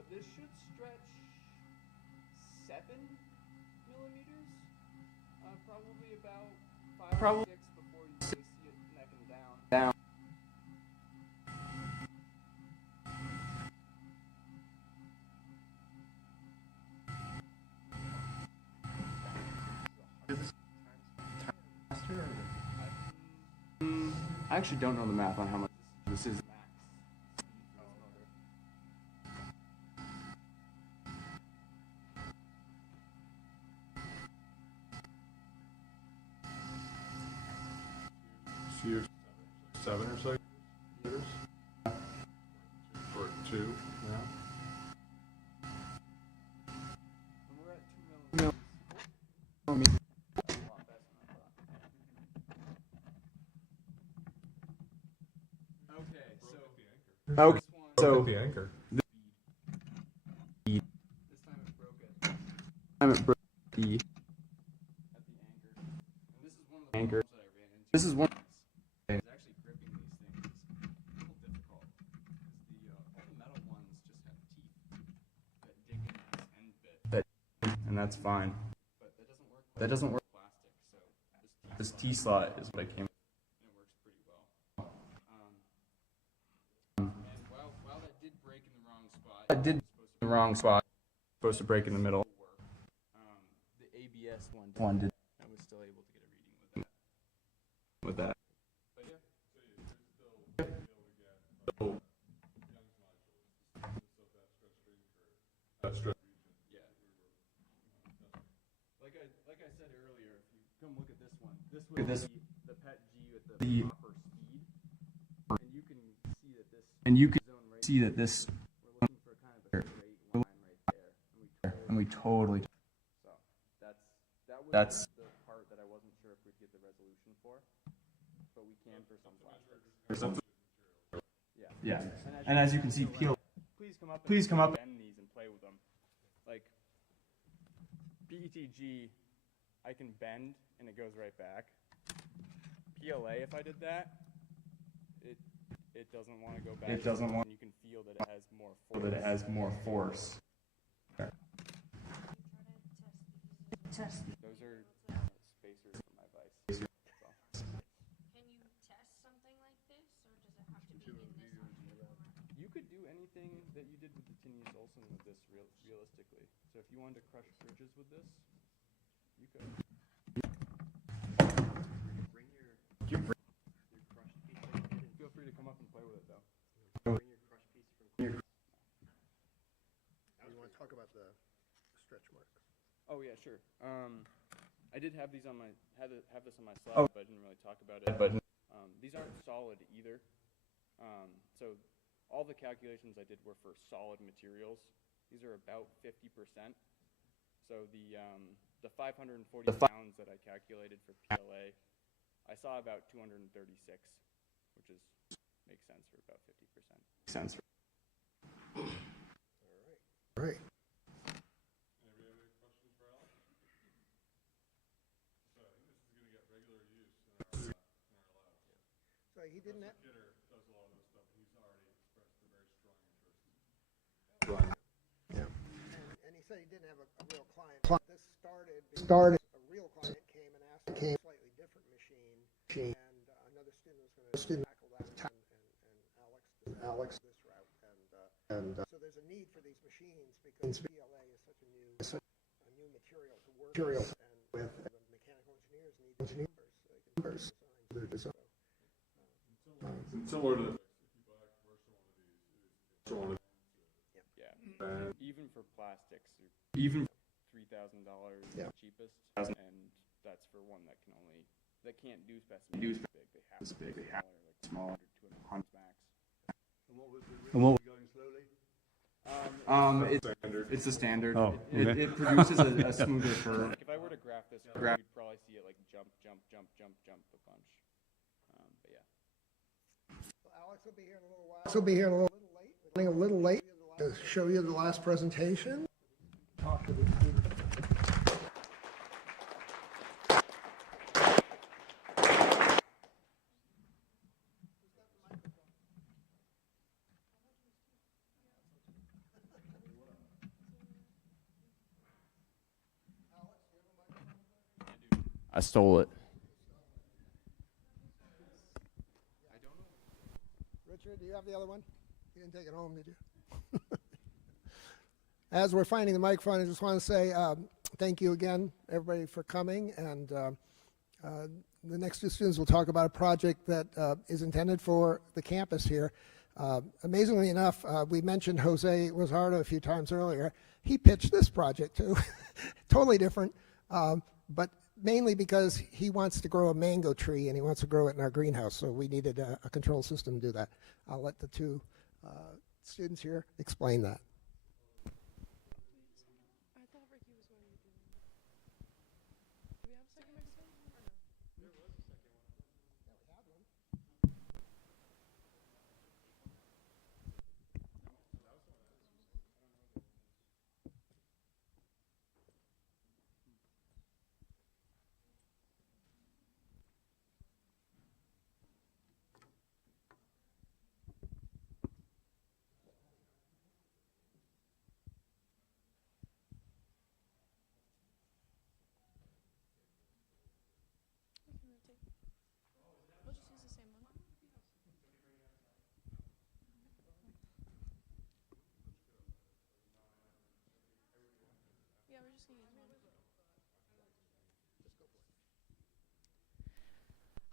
but this should stretch 7 millimeters, probably about 5 or 6 before you really see it necking down. I actually don't know the math on how much this is. Few 7 or so years, or 2 now. Okay, so the anchor. This time it broke it. The at the anchor. And this is one of the problems that I ran into. This is one. Is actually gripping these things is a little difficult because all the metal ones just have teeth that dig in this end bit. And that's fine. But that doesn't work with plastic. So this T slot is what I came. And it works pretty well. And while that did break in the wrong spot, supposed to break in the middle. The ABS one did. I was still able to get a reading with that. But yeah. Yeah. Like I said earlier, if you come look at this one, this was the PET G with the proper speed, and you can see that this. We're looking for kind of a straight line right there, and we totally. So that's the part that I wasn't sure if we'd get the resolution for, but we can for some plastics. Yeah. And as you can see, please come up and bend these and play with them. Like PETG, I can bend and it goes right back. PLA, if I did that, it doesn't want to go back. It doesn't want. You can feel that it has more force. Those are spacers for my vice. Can you test something like this, or does it have to be in this object? You could do anything that you did with the Tinius Olson with this realistically. So if you wanted to crush bridges with this, you could. Bring your crushed piece. Feel free to come up and play with it though. Bring your crushed piece from. You want to talk about the stretch marks? Oh yeah, sure. I did have these on my have this on my slide, but I didn't really talk about it. But these aren't solid either. So all the calculations I did were for solid materials. These are about 50%. So the 540 pounds that I calculated for PLA, I saw about 236, which is makes sense for about 50%. Makes sense. All right. So he didn't have. Does a lot of this stuff. He's already expressed a very strong interest. Yeah. And he said he didn't have a real client. This started. A real client came and asked for a slightly different machine, and another student was going to tackle that, and Alex this route, and so there's a need for these machines because PLA is such a new material to work with, and the mechanical engineers need numbers. Their design. Similar to the yeah. Even for plastics, even $3,000 the cheapest, and that's for one that can't do specimens big. They have smaller, like 200 max. And what was going slowly? It's a standard. Oh, okay. It produces a smoother curve. Like if I were to graph this, you'd probably see it like jump a bunch. But yeah. Alex will be here in a little while. Alex will be here a little late to show you the last presentation. Talk to the students. I stole it. Richard, do you have the other one? You didn't take it home, did you? As we're finding the microphone, I just want to say thank you again, everybody, for coming. And the next two students will talk about a project that is intended for the campus here. Amazingly enough, we mentioned Jose Lizardo a few times earlier. He pitched this project too, totally different, but mainly because he wants to grow a mango tree and he wants to grow it in our greenhouse. So we needed a control system to do that. I'll let the two students here explain that.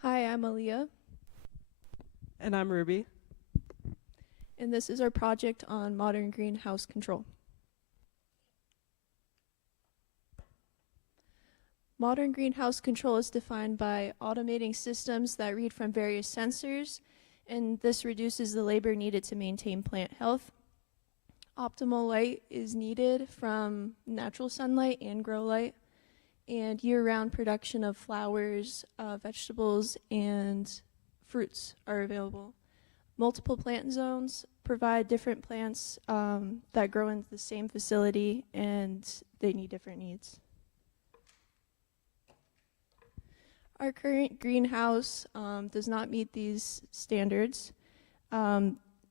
Hi, I'm Aaliyah. And I'm Ruby. And this is our project on modern greenhouse control. Modern greenhouse control is defined by automating systems that read from various sensors, and this reduces the labor needed to maintain plant health. Optimal light is needed from natural sunlight and grow light, and year-round production of flowers, vegetables, and fruits are available. Multiple plant zones provide different plants that grow in the same facility, and they need different needs. Our current greenhouse does not meet these standards.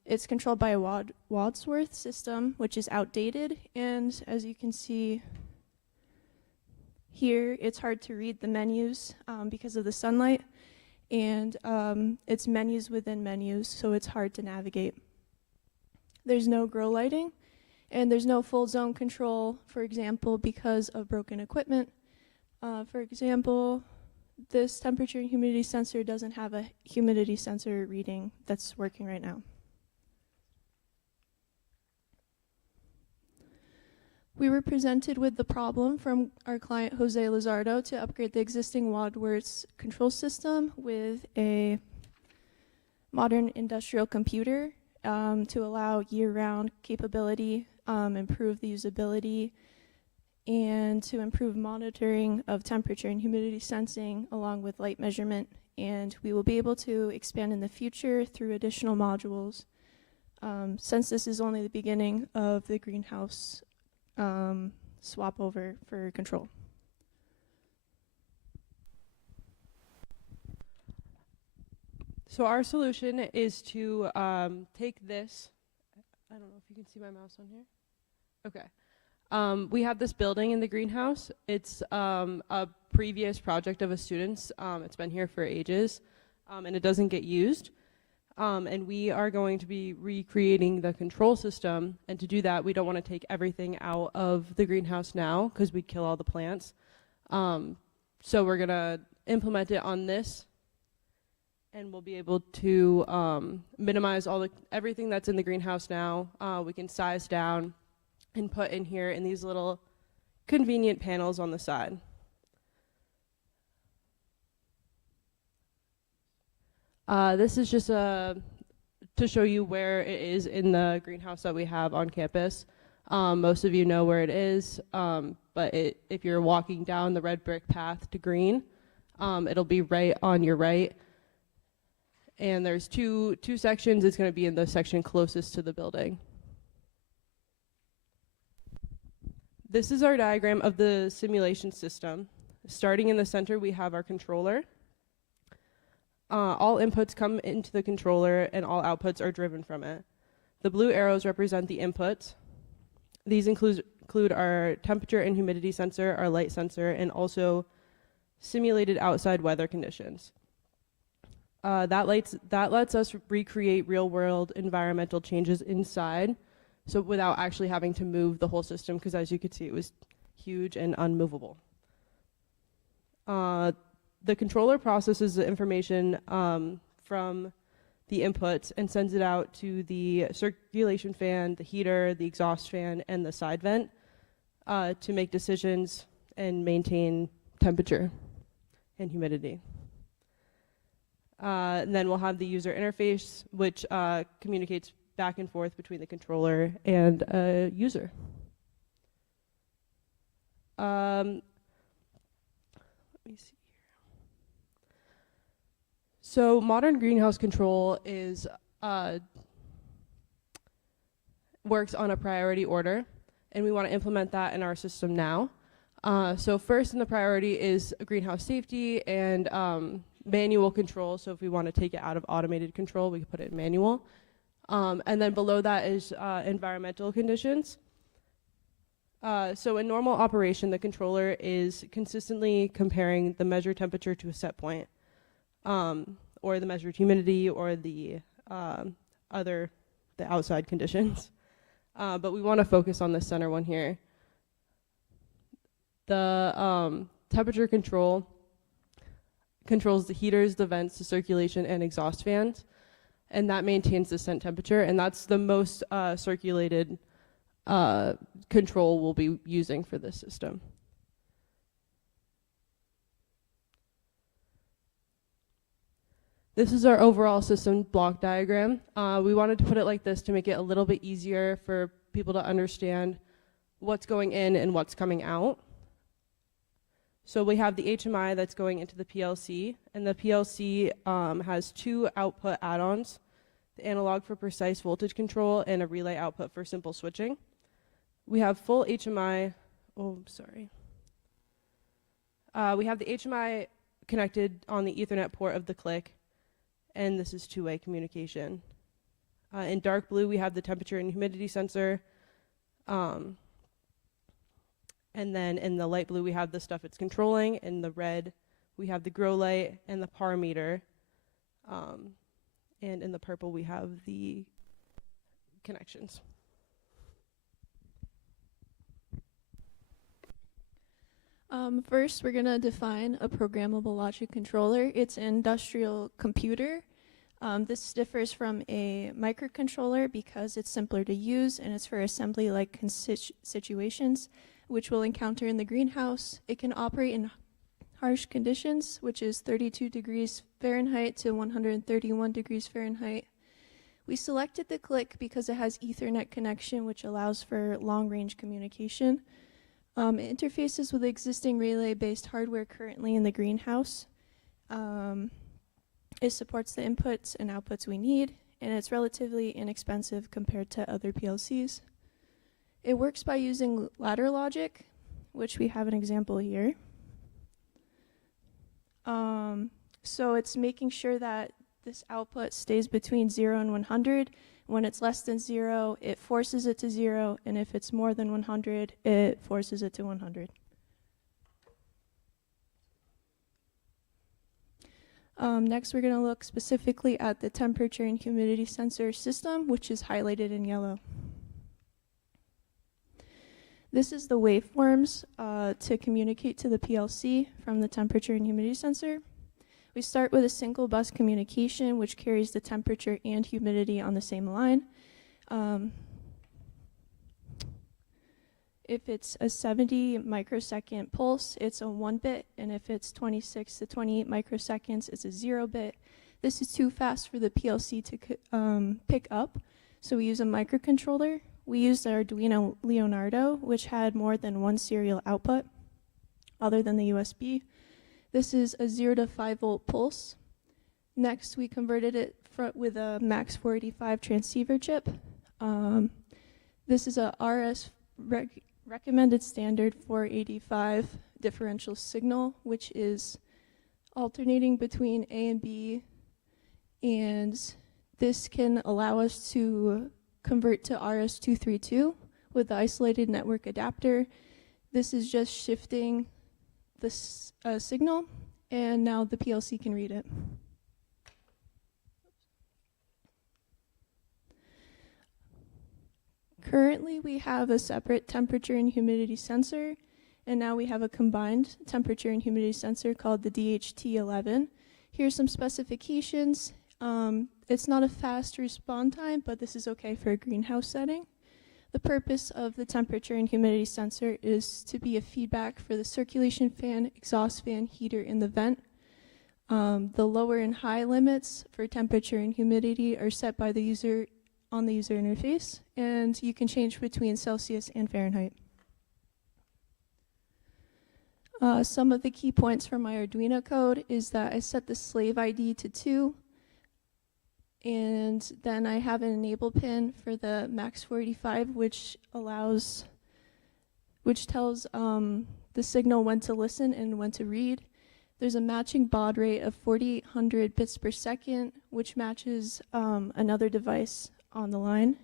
It's controlled by a Wadsworth system, which is outdated, and as you can see here, it's hard to read the menus because of the sunlight, and it's menus within menus, so it's hard to navigate. There's no grow lighting, and there's no full zone control, for example, because of broken equipment. For example, this temperature and humidity sensor doesn't have a humidity sensor reading that's working right now. We were presented with the problem from our client Jose Lizardo to upgrade the existing Wadsworth control system with a modern industrial computer to allow year-round capability, improve the usability, and to improve monitoring of temperature and humidity sensing along with light measurement. And we will be able to expand in the future through additional modules. Since this is only the beginning of the greenhouse swap over for control. So our solution is to take this. I don't know if you can see my mouse on here. Okay. We have this building in the greenhouse. It's a previous project of a student's. It's been here for ages, and it doesn't get used. And we are going to be recreating the control system. And to do that, we don't want to take everything out of the greenhouse now because we'd kill all the plants. So we're going to implement it on this. And we'll be able to minimize everything that's in the greenhouse now. We can size down and put in here in these little convenient panels on the side. This is just to show you where it is in the greenhouse that we have on campus. Most of you know where it is, but if you're walking down the red brick path to green, it'll be right on your right. And there's two sections. It's going to be in the section closest to the building. This is our diagram of the simulation system. Starting in the center, we have our controller. All inputs come into the controller and all outputs are driven from it. The blue arrows represent the inputs. These include our temperature and humidity sensor, our light sensor, and also simulated outside weather conditions. That lets us recreate real-world environmental changes inside, so without actually having to move the whole system, because as you could see, it was huge and unmovable. The controller processes the information from the inputs and sends it out to the circulation fan, the heater, the exhaust fan, and the side vent to make decisions and maintain temperature and humidity. And then we'll have the user interface, which communicates back and forth between the controller and a user. Let me see here. So modern greenhouse control is works on a priority order, and we want to implement that in our system now. So first in the priority is greenhouse safety and manual control. So if we want to take it out of automated control, we can put it in manual. And then below that is environmental conditions. So in normal operation, the controller is consistently comparing the measured temperature to a set point, or the measured humidity, or the outside conditions. But we want to focus on the center one here. The temperature control controls the heaters, the vents, the circulation, and exhaust fans, and that maintains the set temperature, and that's the most circulated control we'll be using for this system. This is our overall system block diagram. We wanted to put it like this to make it a little bit easier for people to understand what's going in and what's coming out. So we have the HMI that's going into the PLC, and the PLC has two output add-ons, the analog for precise voltage control and a relay output for simple switching. We have full HMI, we have the HMI connected on the Ethernet port of the click, and this is two-way communication. In dark blue, we have the temperature and humidity sensor. And then in the light blue, we have the stuff it's controlling. In the red, we have the grow light and the PAR meter. And in the purple, we have the connections. First, we're going to define a programmable logic controller. It's an industrial computer. This differs from a microcontroller because it's simpler to use, and it's for assembly-like situations, which we'll encounter in the greenhouse. It can operate in harsh conditions, which is 32 degrees Fahrenheit to 131 degrees Fahrenheit. We selected the click because it has Ethernet connection, which allows for long-range communication. It interfaces with existing relay-based hardware currently in the greenhouse. It supports the inputs and outputs we need, and it's relatively inexpensive compared to other PLCs. It works by using ladder logic, which we have an example here. So it's making sure that this output stays between 0 and 100. When it's less than 0, it forces it to 0, and if it's more than 100, it forces it to 100. Next, we're going to look specifically at the temperature and humidity sensor system, which is highlighted in yellow. This is the waveforms to communicate to the PLC from the temperature and humidity sensor. We start with a single bus communication, which carries the temperature and humidity on the same line. If it's a 70 microsecond pulse, it's a 1 bit, and if it's 26 to 28 microseconds, it's a 0 bit. This is too fast for the PLC to pick up, so we use a microcontroller. We used our Arduino Leonardo, which had more than one serial output other than the USB. This is a 0 to 5 volt pulse. Next, we converted it with a MAX 485 transceiver chip. This is a RS recommended standard 485 differential signal, which is alternating between A and B, and this can allow us to convert to RS-232 with the isolated network adapter. This is just shifting signal, and now the PLC can read it. Currently, we have a separate temperature and humidity sensor, and now we have a combined temperature and humidity sensor called the DHT11. Here's some specifications. It's not a fast response time, but this is okay for a greenhouse setting. The purpose of the temperature and humidity sensor is to be a feedback for the circulation fan, exhaust fan, heater, and the vent. The lower and high limits for temperature and humidity are set by the user on the user interface, and you can change between Celsius and Fahrenheit. Some of the key points from my Arduino code is that I set the slave ID to 2, and then I have an enable pin for the max 485, which tells the signal when to listen and when to read. There's a matching baud rate of 4,800 bits per second, which matches another device on the line.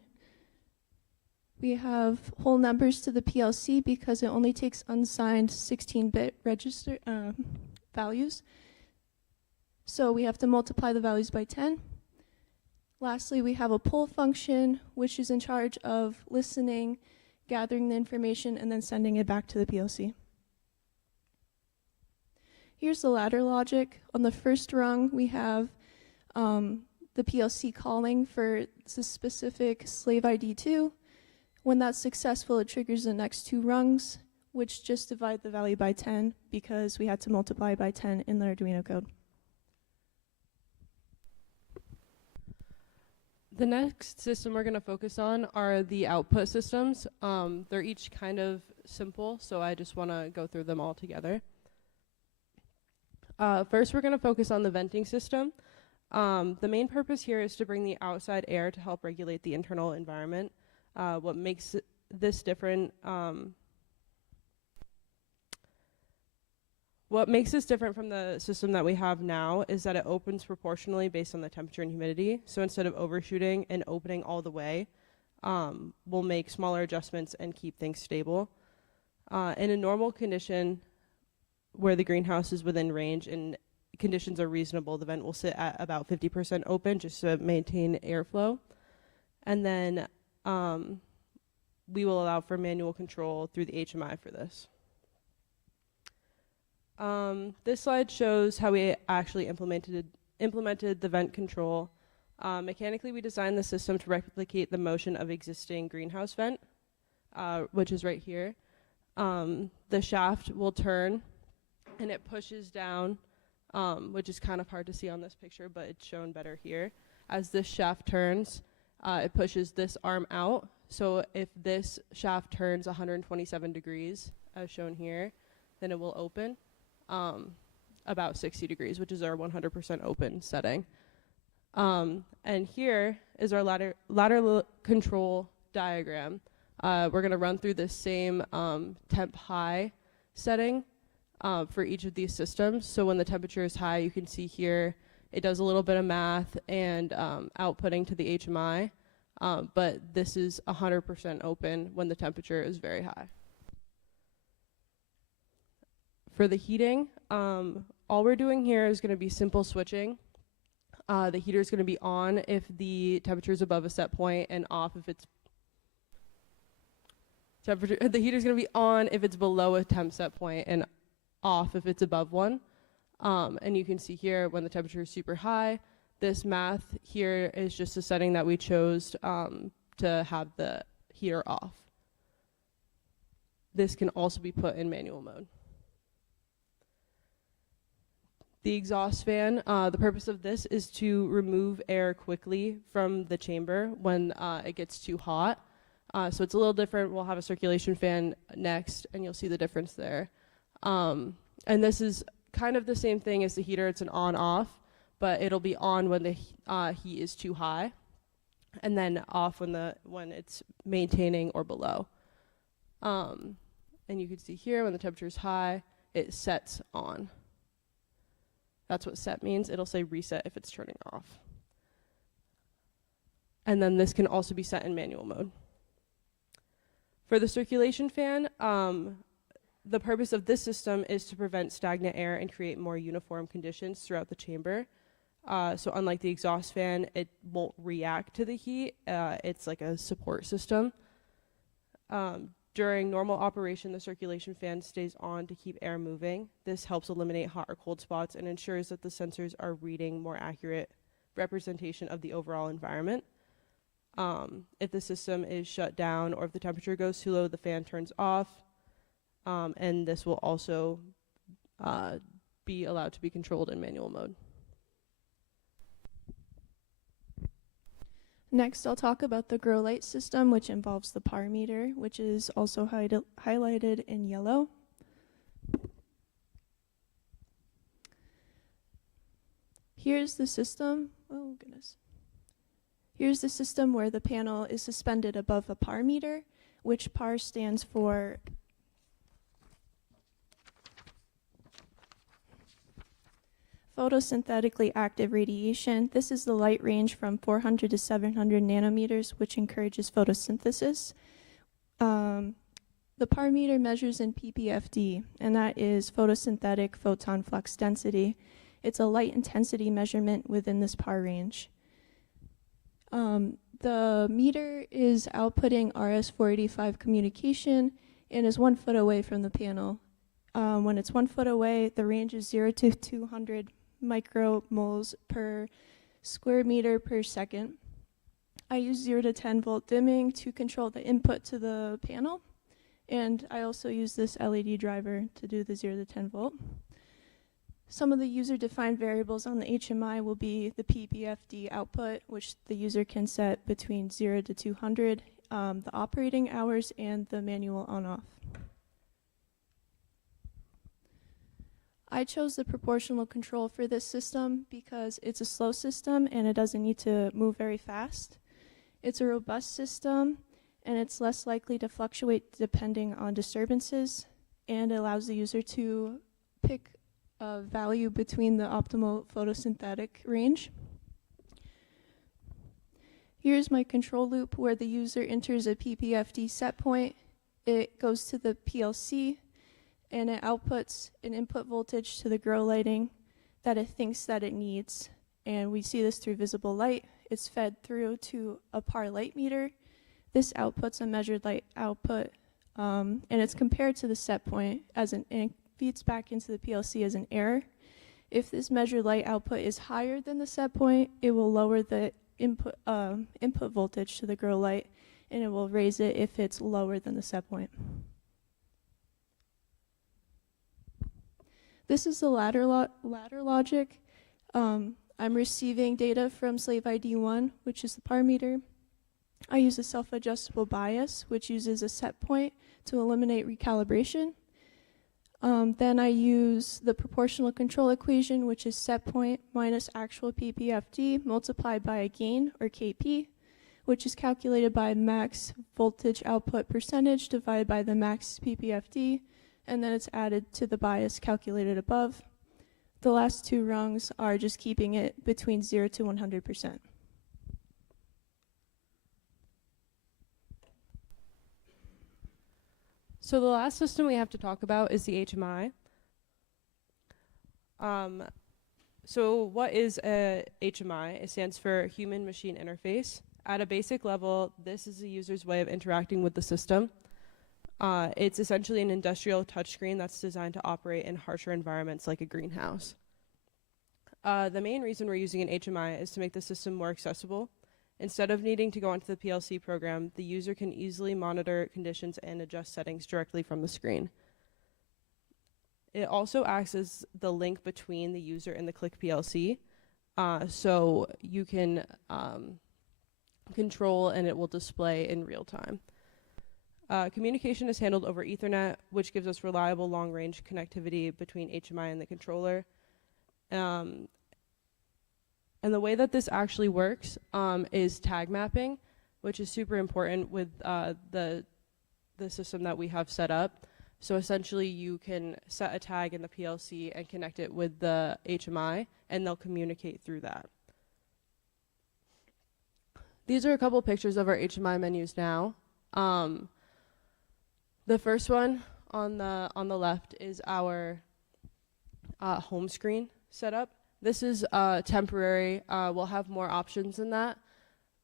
We have whole numbers to the PLC because it only takes unsigned 16-bit register values. So we have to multiply the values by 10. Lastly, we have a pull function, which is in charge of listening, gathering the information, and then sending it back to the PLC. Here's the ladder logic. On the first rung, we have the PLC calling for the specific slave ID 2. When that's successful, it triggers the next 2 rungs, which just divide the value by 10 because we had to multiply by 10 in the Arduino code. The next system we're going to focus on are the output systems. They're each kind of simple, so I just want to go through them all together. First, we're going to focus on the venting system. The main purpose here is to bring the outside air to help regulate the internal environment. What makes this different from the system that we have now is that it opens proportionally based on the temperature and humidity. So instead of overshooting and opening all the way, we'll make smaller adjustments and keep things stable. In a normal condition where the greenhouse is within range and conditions are reasonable, the vent will sit at about 50% open just to maintain airflow. And then we will allow for manual control through the HMI for this. This slide shows how we actually implemented the vent control. Mechanically, we designed the system to replicate the motion of existing greenhouse vent, which is right here. The shaft will turn and it pushes down, which is kind of hard to see on this picture, but it's shown better here. As this shaft turns, it pushes this arm out. So if this shaft turns 127 degrees, as shown here, then it will open about 60 degrees, which is our 100% open setting. And here is our ladder control diagram. We're going to run through the same temp high setting for each of these systems. So when the temperature is high, you can see here it does a little bit of math and outputting to the HMI, but this is 100% open when the temperature is very high. For the heating, all we're doing here is going to be simple switching. The heater is going to be on if the temperature is above a set point and off if it's the heater is going to be on if it's below a temp set point and off if it's above one. And you can see here when the temperature is super high, this math here is just a setting that we chose to have the heater off. This can also be put in manual mode. The exhaust fan, the purpose of this is to remove air quickly from the chamber when it gets too hot. So it's a little different. We'll have a circulation fan next, and you'll see the difference there. And this is kind of the same thing as the heater. It's an on-off, but it'll be on when the heat is too high, and then off when it's maintaining or below. And you can see here when the temperature is high, it sets on. That's what set means. It'll say reset if it's turning off. And then this can also be set in manual mode. For the circulation fan, the purpose of this system is to prevent stagnant air and create more uniform conditions throughout the chamber. So unlike the exhaust fan, it won't react to the heat. It's like a support system. During normal operation, the circulation fan stays on to keep air moving. This helps eliminate hot or cold spots and ensures that the sensors are reading more accurate representation of the overall environment. If the system is shut down or if the temperature goes too low, the fan turns off. And this will also be allowed to be controlled in manual mode. Next, I'll talk about the grow light system, which involves the PAR meter, which is also highlighted in yellow. Here's the system. Oh, goodness. Here's the system where the panel is suspended above a PAR meter, which PAR stands for photosynthetically active radiation. This is the light range from 400 to 700 nanometers, which encourages photosynthesis. The PAR meter measures in ppfd, and that is photosynthetic photon flux density. It's a light intensity measurement within this PAR range. The meter is outputting RS-485 communication and is 1 foot away from the panel. When it's 1 foot away, the range is 0 to 200 micromoles per square meter per second. I use 0 to 10 volt dimming to control the input to the panel, and I also use this LED driver to do the 0 to 10 volt. Some of the user-defined variables on the HMI will be the ppfd output, which the user can set between 0 to 200, the operating hours, and the manual on-off. I chose the proportional control for this system because it's a slow system and it doesn't need to move very fast. It's a robust system and it's less likely to fluctuate depending on disturbances, and it allows the user to pick a value between the optimal photosynthetic range. Here's my control loop where the user enters a ppfd set point. It goes to the PLC and it outputs an input voltage to the grow lighting that it thinks that it needs. And we see this through visible light. It's fed through to a PAR light meter. This outputs a measured light output, and it's compared to the set point and feeds back into the PLC as an error. If this measured light output is higher than the set point, it will lower the input voltage to the grow light, and it will raise it if it's lower than the set point. This is the ladder logic. I'm receiving data from slave ID 1, which is the PAR meter. I use a self-adjustable bias, which uses a set point to eliminate recalibration. Then I use the proportional control equation, which is set point minus actual ppfd multiplied by a gain, or Kp, which is calculated by max voltage output percentage divided by the max ppfd, and then it's added to the bias calculated above. The last two rungs are just keeping it between 0 to 100%. So the last system we have to talk about is the HMI. So what is a HMI? It stands for Human Machine Interface. At a basic level, this is the user's way of interacting with the system. It's essentially an industrial touchscreen that's designed to operate in harsher environments like a greenhouse. The main reason we're using an HMI is to make the system more accessible. Instead of needing to go onto the PLC program, the user can easily monitor conditions and adjust settings directly from the screen. It also acts as the link between the user and the Click PLC, so you can control and it will display in real time. Communication is handled over Ethernet, which gives us reliable long-range connectivity between HMI and the controller. And the way that this actually works is tag mapping, which is super important with the system that we have set up. So essentially you can set a tag in the PLC and connect it with the HMI, and they'll communicate through that. These are a couple pictures of our HMI menus now. The first one on the left is our home screen setup. This is temporary. We'll have more options than that,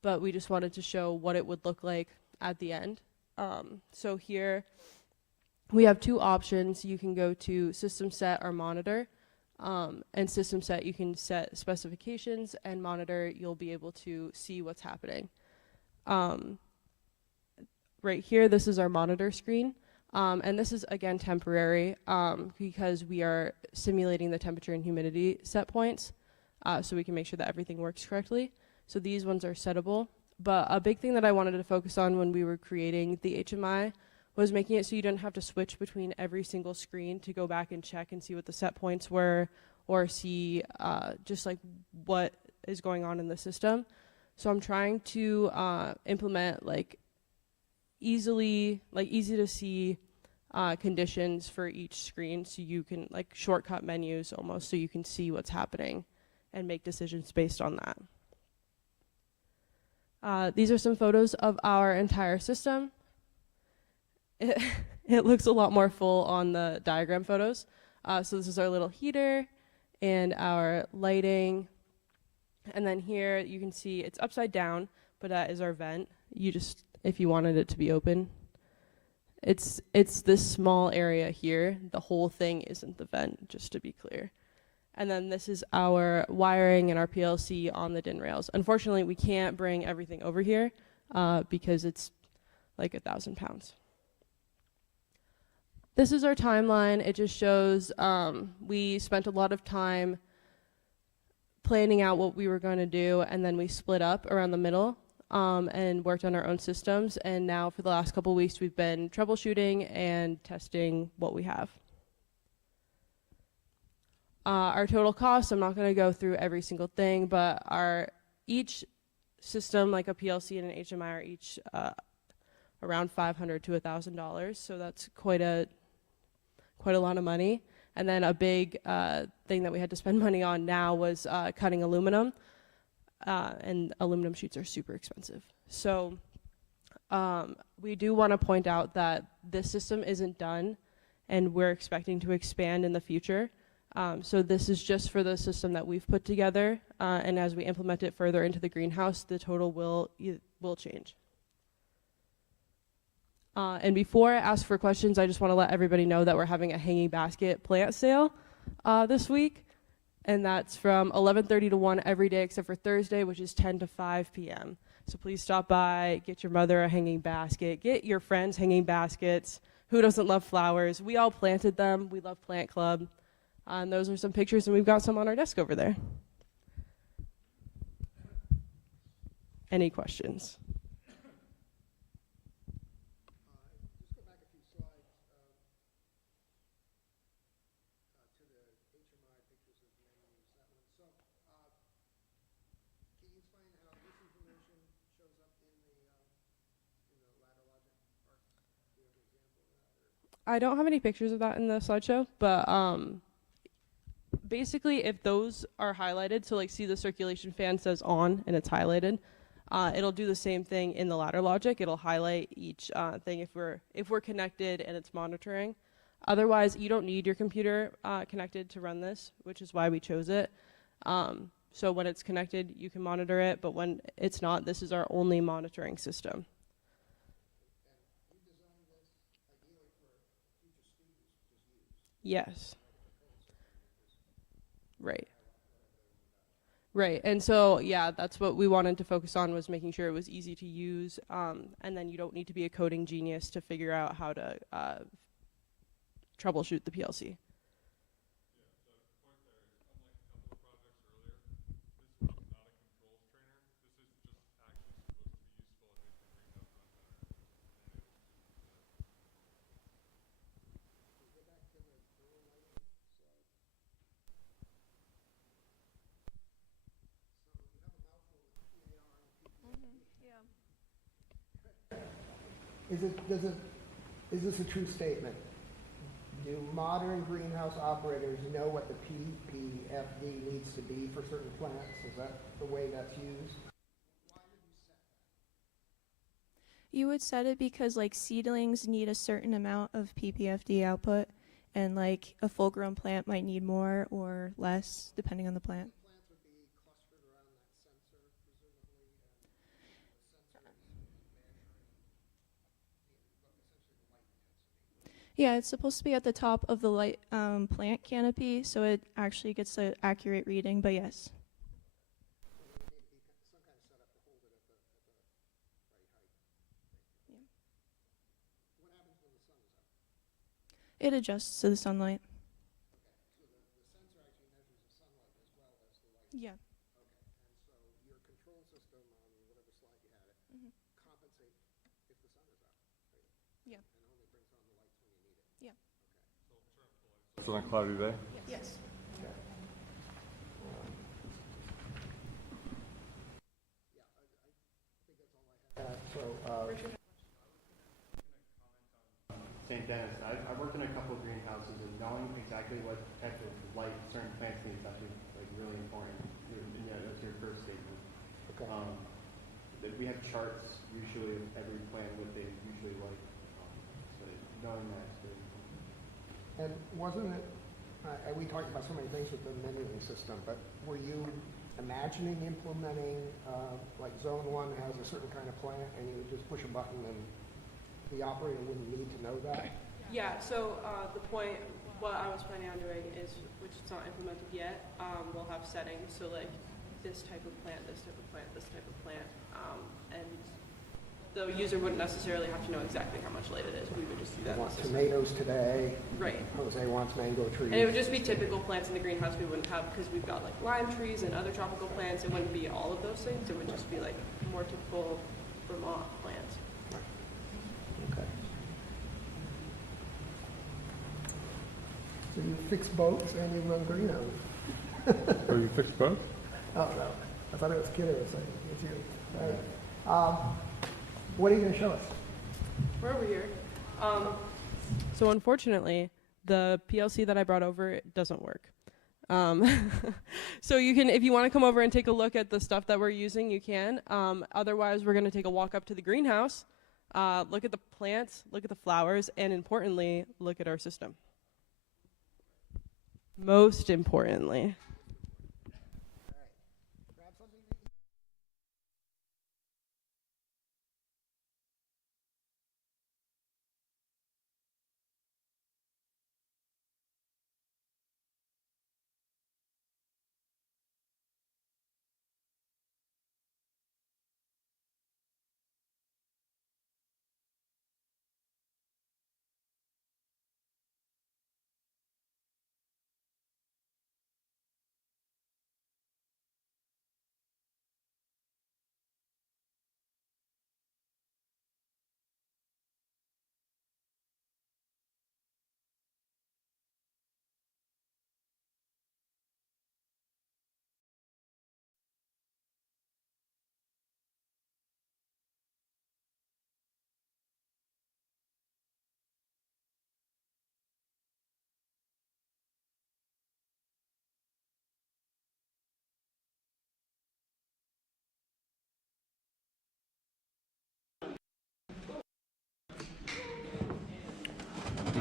but we just wanted to show what it would look like at the end. So here we have two options. You can go to system set or monitor. And system set, you can set specifications, and monitor, you'll be able to see what's happening. Right here, this is our monitor screen. And this is, again, temporary because we are simulating the temperature and humidity set points so we can make sure that everything works correctly. So these ones are settable. But a big thing that I wanted to focus on when we were creating the HMI was making it so you didn't have to switch between every single screen to go back and check and see what the set points were or see just like what is going on in the system. So I'm trying to implement like easy to see conditions for each screen, so you can like shortcut menus almost, so you can see what's happening and make decisions based on that. These are some photos of our entire system. It looks a lot more full on the diagram photos. So this is our little heater and our lighting. And then here you can see it's upside down, but that is our vent. You just, if you wanted it to be open, it's this small area here. The whole thing isn't the vent, just to be clear. And then this is our wiring and our PLC on the DIN rails. Unfortunately, we can't bring everything over here because it's like 1,000 pounds. This is our timeline. It just shows we spent a lot of time planning out what we were going to do, and then we split up around the middle and worked on our own systems. And now for the last couple weeks, we've been troubleshooting and testing what we have. Our total cost, I'm not going to go through every single thing, but each system, like a PLC and an HMI, are each around $500 to $1,000. So that's quite a lot of money. And then a big thing that we had to spend money on now was cutting aluminum. And aluminum sheets are super expensive. So we do want to point out that this system isn't done, and we're expecting to expand in the future. So this is just for the system that we've put together. And as we implement it further into the greenhouse, the total will change. And before I ask for questions, I just want to let everybody know that we're having a hanging basket plant sale this week. And that's from 11:30 to 1 every day except for Thursday, which is 10 to 5 p.m. So please stop by, get your mother a hanging basket, get your friends hanging baskets. Who doesn't love flowers? We all planted them. We love Plant Club. And those are some pictures, and we've got some on our desk over there. Any questions? I don't have any pictures of that in the slideshow, but basically if those are highlighted, so like see the circulation fan says on and it's highlighted, it'll do the same thing in the ladder logic. It'll highlight each thing if we're connected and it's monitoring. Otherwise, you don't need your computer connected to run this, which is why we chose it. So when it's connected, you can monitor it, but when it's not, this is our only monitoring system. Yes. Right. Right. And so, yeah, that's what we wanted to focus on, was making sure it was easy to use. And then you don't need to be a coding genius to figure out how to troubleshoot the PLC. Is this a true statement? Do modern greenhouse operators know what the PPFD needs to be for certain plants? Is that the way that's used? You would set it because like seedlings need a certain amount of ppfd output, and like a full grown plant might need more or less depending on the plant. Yeah, it's supposed to be at the top of the light plant canopy, so it actually gets an accurate reading, but yes. It adjusts to the sunlight. Yeah. Mhm. Yeah. Yeah. So on a cloudy day? Yes. St. Dennis, I've worked in a couple of greenhouses, and knowing exactly what type of light certain plants need is actually like really important. Yeah, that's your first statement. Okay. We have charts usually of every plant what they usually like. So knowing that is very important. And wasn't it, we talked about so many things with the measuring system, but were you imagining implementing, like zone 1 has a certain kind of plant and you would just push a button and the operator wouldn't need to know that? Yeah, so the point, what I was planning on doing is, which it's not implemented yet, we'll have settings, so like this type of plant, this type of plant, this type of plant, and the user wouldn't necessarily have to know exactly how much light it is. We would just do that. I want tomatoes today. Right. Jose wants mango trees. And it would just be typical plants in the greenhouse we wouldn't have, because we've got like lime trees and other tropical plants. It wouldn't be all of those things. It would just be like more typical Vermont plants. Okay. So you fix boats and you run greenhouses. Oh, you fix both? Oh, no. I thought it was Kidder saying it's you. All right. What are you going to show us? We're over here. So unfortunately, the PLC that I brought over doesn't work. So you can, if you want to come over and take a look at the stuff that we're using, you can. Otherwise, we're going to take a walk up to the greenhouse, look at the plants, look at the flowers, and importantly, look at our system. Most importantly.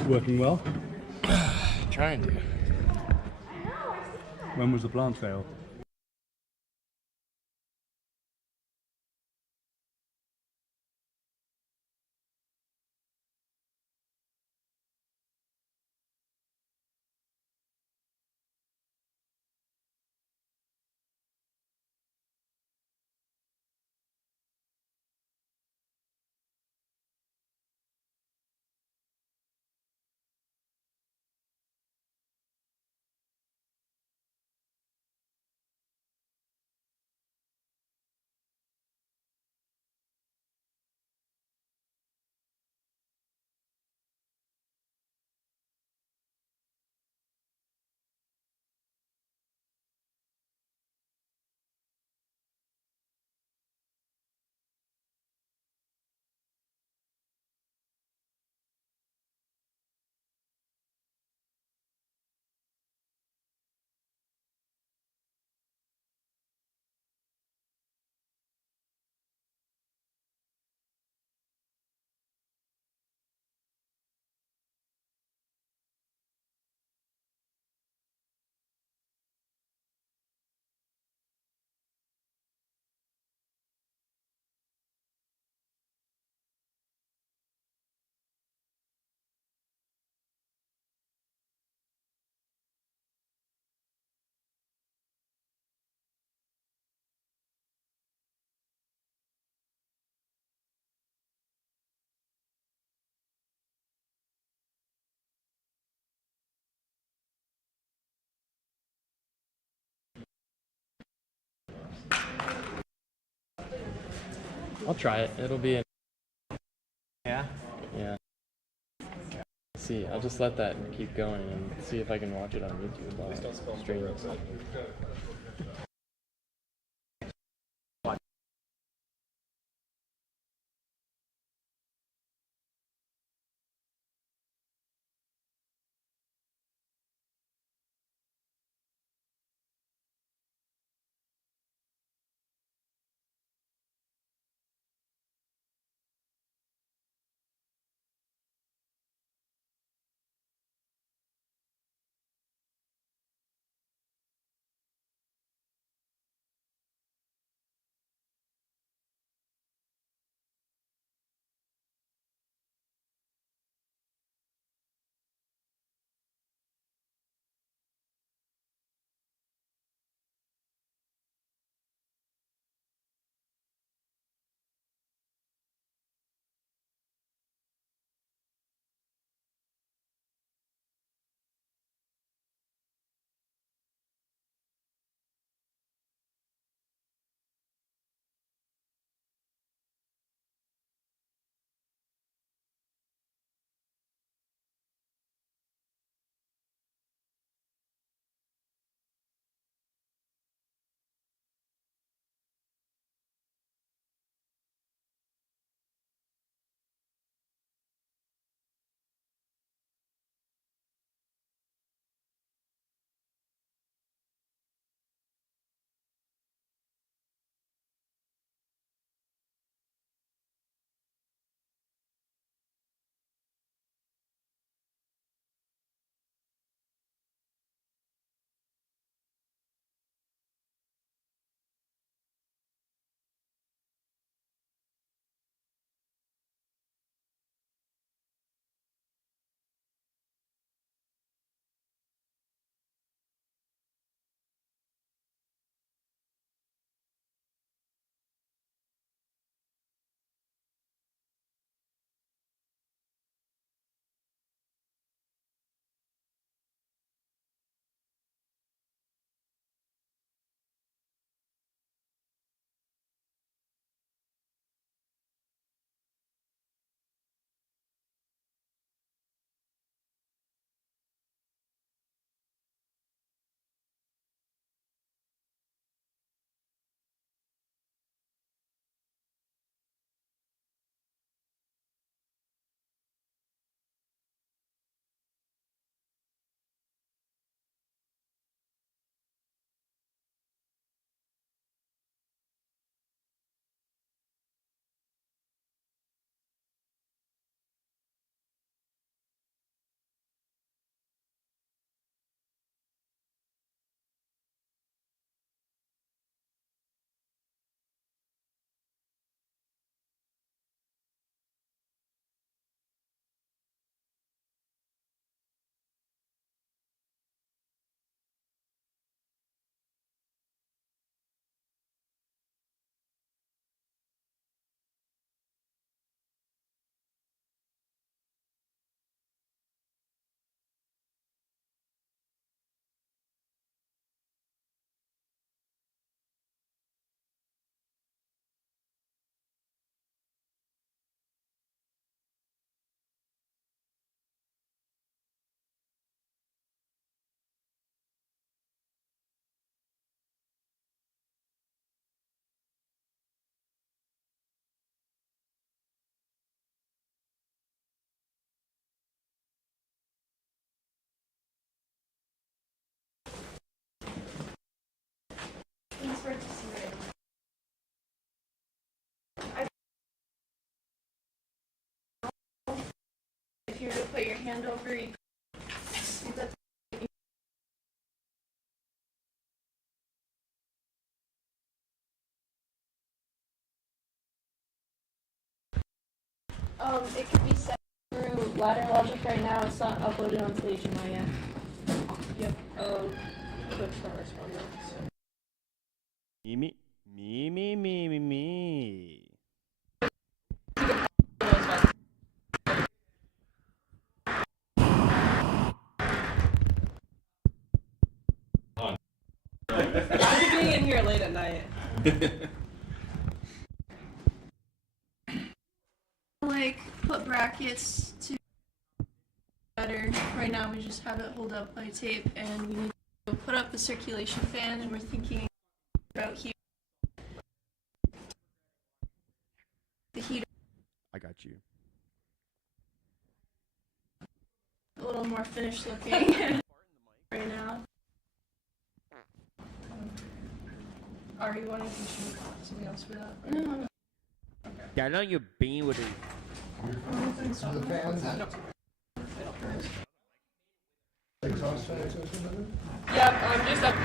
Working well? Trying to. When was the plant sale? I'll try it. It'll be in. Yeah? Yeah. See, I'll just let that keep going and see if I can watch it on YouTube while I'm streaming. Thanks for participating. If you were to put your hand over you it could be set through ladder logic right now. It's not uploaded on stage in my end. Yep. Twitch not responding. So. Me. Being in here late at night. brackets to better. Right now we just have it hold up by tape, and we need to put up the circulation fan, and we're thinking about here. The heater I got you. a little more finished looking right now. Are you wanting to shoot something else for that? No. Yeah, I know you're being with it. The fans. Exhaust fans or something? Yep, I'm just up.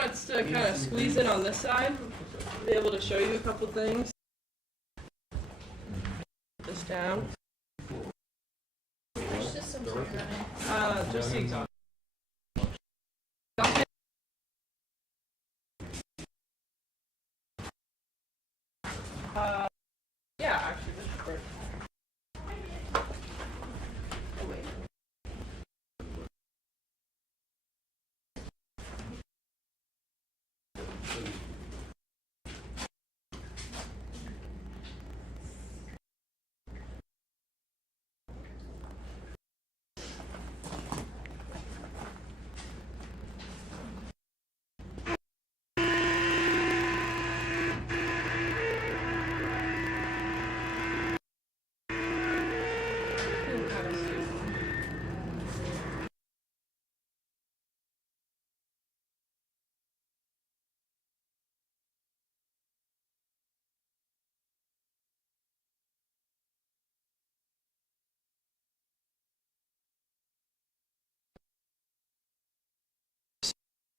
Wants to kind of squeeze in on this side, be able to show you a couple things. This down. Which systems are you running? Just the exhaust. Yeah, actually, this should work. Oh, wait.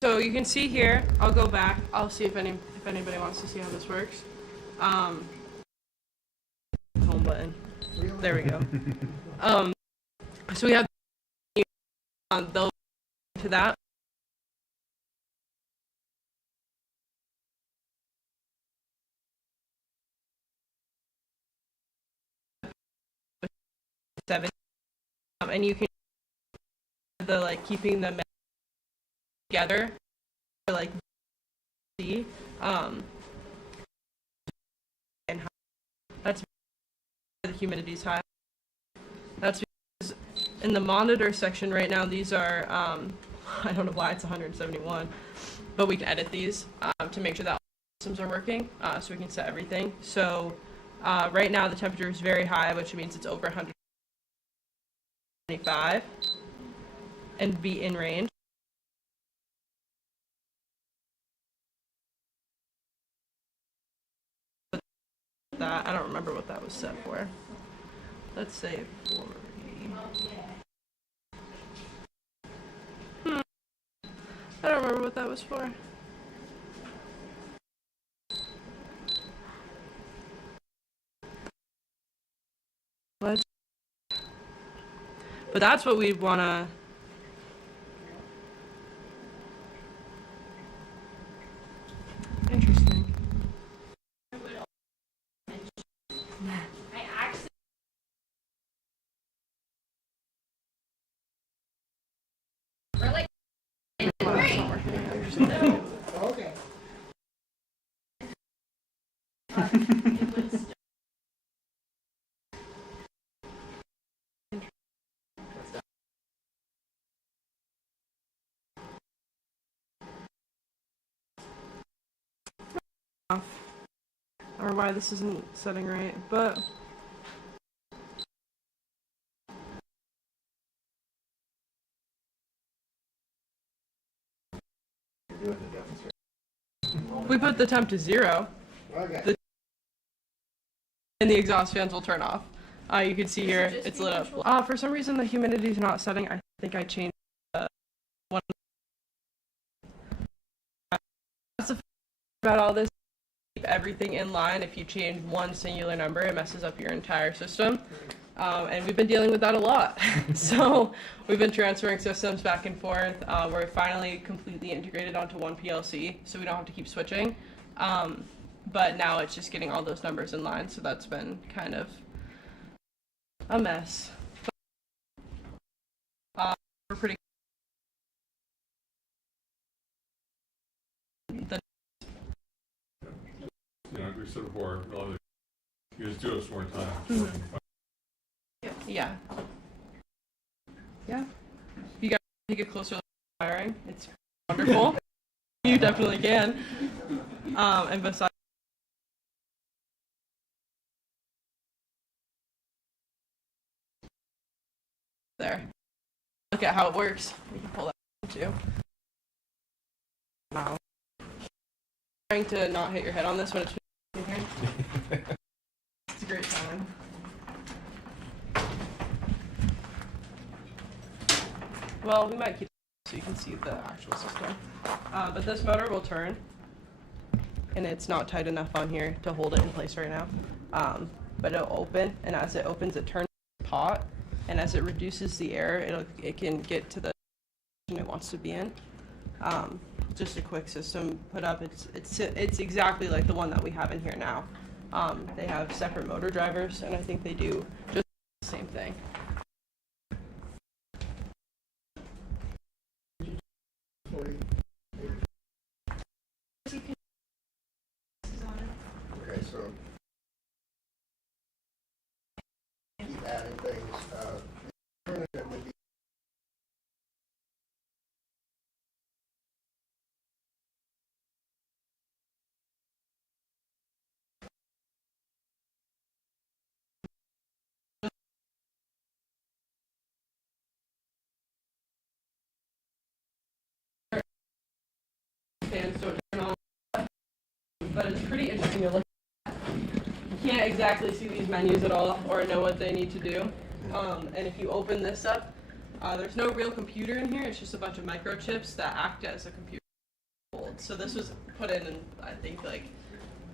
So you can see here, I'll go back, I'll see if anybody wants to see how this works. Home button. There we go. So we have they'll to that. Seven, and you can the like keeping them together, like see, and that's the humidity's high. That's because in the monitor section right now, these are I don't know why it's 171, but we can edit these to make sure that all systems are working, so we can set everything. So right now the temperature is very high, which means it's over 125, and be in range. That I don't remember what that was set for. Let's say 40. I don't remember what that was for. What? But that's what we wanna. Interesting. Okay. Or why this isn't setting right, but we put the temp to 0. Okay. And the exhaust fans will turn off. You can see here it's lit up. For some reason the humidity is not setting. I think I changed one. That's the thing about all this. Keep everything in line. If you change one singular number, it messes up your entire system. And we've been dealing with that a lot. So we've been transferring systems back and forth. We're finally completely integrated onto one PLC, so we don't have to keep switching. But now it's just getting all those numbers in line, so that's been kind of a mess. we're pretty. You know, we sort of work, you just do it some more time. Yeah. Yeah. You guys take a closer look at wiring. It's wonderful. You definitely can. And besides, there. Look at how it works. We can pull that too. Wow. Trying to not hit your head on this when it's in here. It's a great time. Well, we might keep it so you can see the actual system. But this motor will turn, and it's not tight enough on here to hold it in place right now. But it'll open, and as it opens, it turns the pot, and as it reduces the air, it can get to the position it wants to be in. Just a quick system put up. It's exactly like the one that we have in here now. They have separate motor drivers, and I think they do just the same thing. Okay, so keep adding things. The alternative would be and so turn on, but it's pretty interesting to look at. You can't exactly see these menus at all or know what they need to do. And if you open this up, there's no real computer in here. It's just a bunch of microchips that act as a computer. So this was put in I think like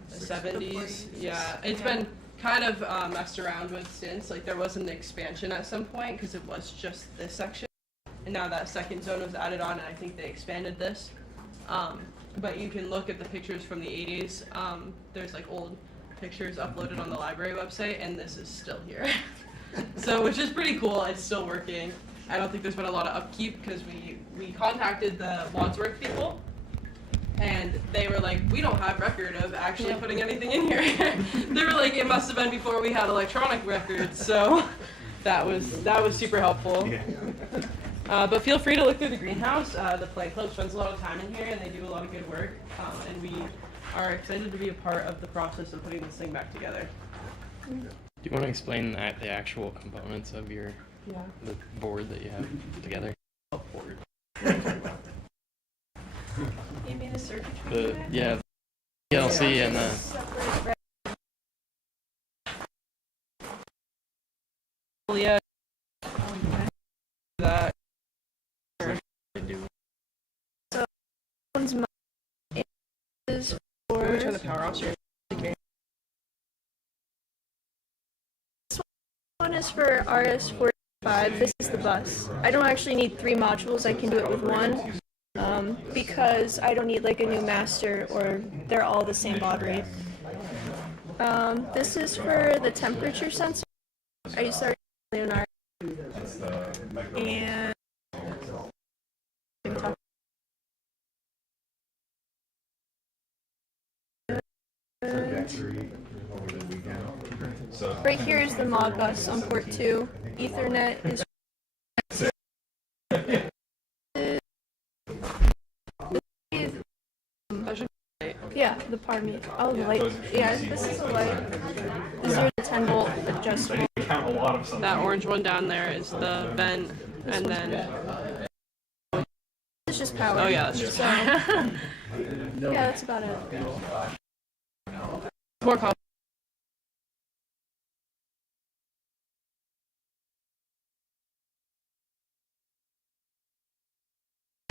the 70s. Yeah, it's been kind of messed around with since. Like there was an expansion at some point because it was just this section, and now that second zone was added on, and I think they expanded this. But you can look at the pictures from the 80s. There's like old pictures uploaded on the library website, and this is still here. So, which is pretty cool. It's still working. I don't think there's been a lot of upkeep because we contacted the Wadsworth people, and they were like, we don't have record of actually putting anything in here. They were like, it must have been before we had electronic records. So that was super helpful. But feel free to look through the greenhouse. The plant club spends a lot of time in here, and they do a lot of good work. And we are excited to be a part of the process of putting this thing back together. Do you want to explain the actual components of the board that you have together? Board. You mean the circuitry? The PLC and the. Yeah. That. So one's is for. Let me turn the power off. So This one is for RS-45. This is the bus. I don't actually need 3 modules. I can do it with one. Because I don't need like a new master, or they're all the same baud rate. This is for the temperature sensor. I use our Leonardo. And right here is the mod bus on port 2. Ethernet is yeah, the par meter. Oh, the light. Yeah, this is a light. The 0 to 10 volt adjustable. that orange one down there is the vent, and then. It's just power. Oh yeah, that's just power. Yeah, that's about it. More complicated.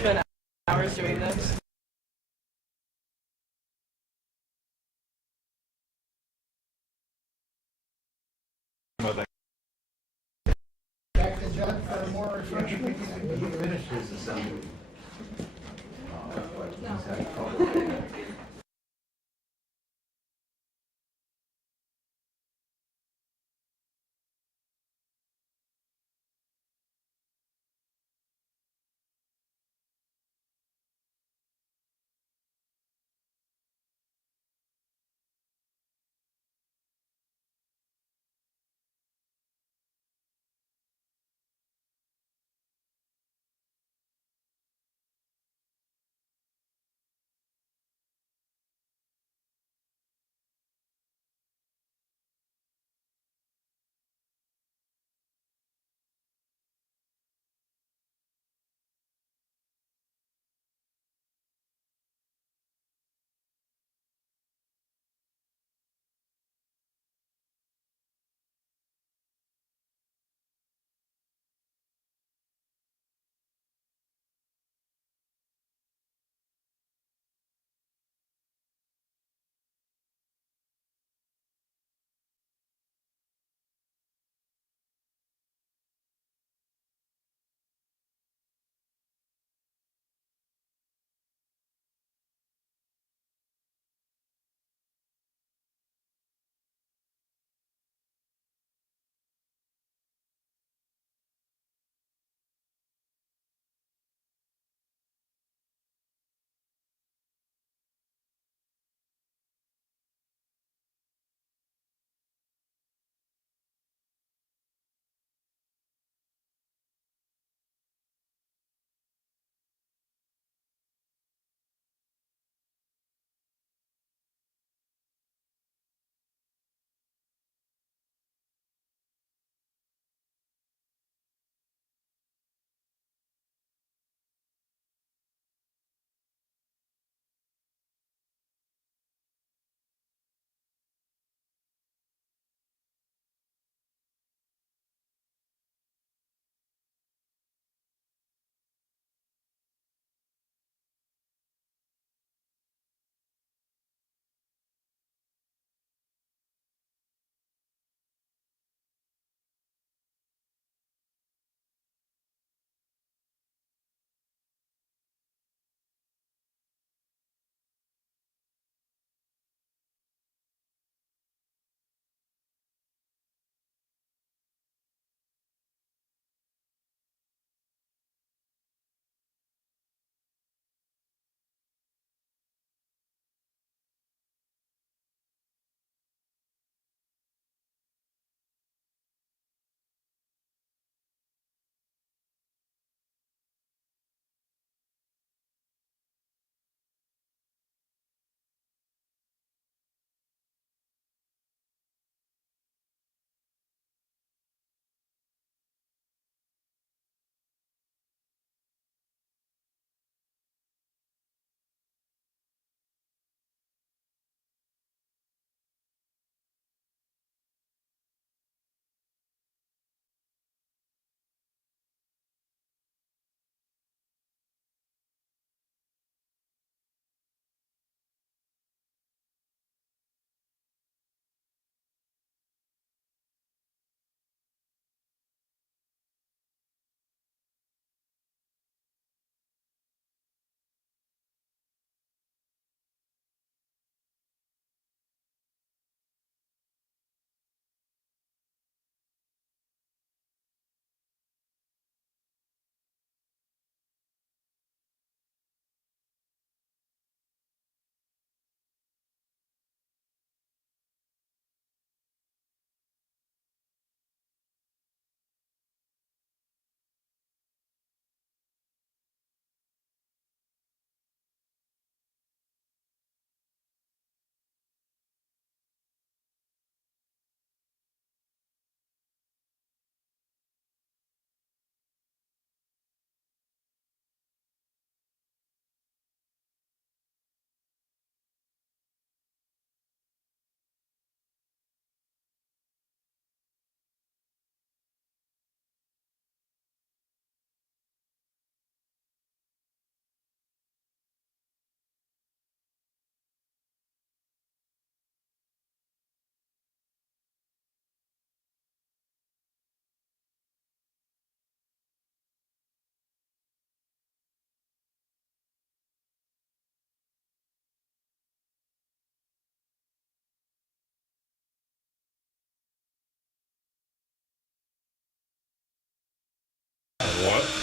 Spent hours doing this. back to Judd for more refreshment. Finish his assembly.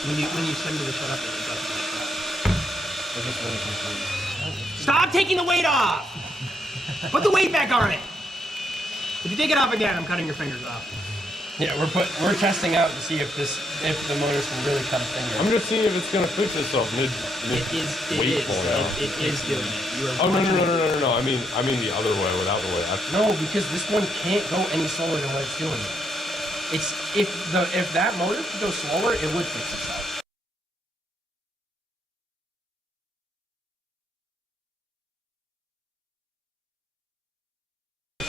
When you send me to shut up, it doesn't like that. It's just really confusing. Stop taking the weight off! Put the weight back on it! If you take it off again, I'm cutting your fingers off. Yeah, we're testing out to see if the motors can really cut a finger. I'm just seeing if it's gonna fix itself mid weight pull now. It is doing it. Oh no! I mean the other way, without the weight. No, because this one can't go any slower than what it's doing. If that motor could go slower, it would fix itself.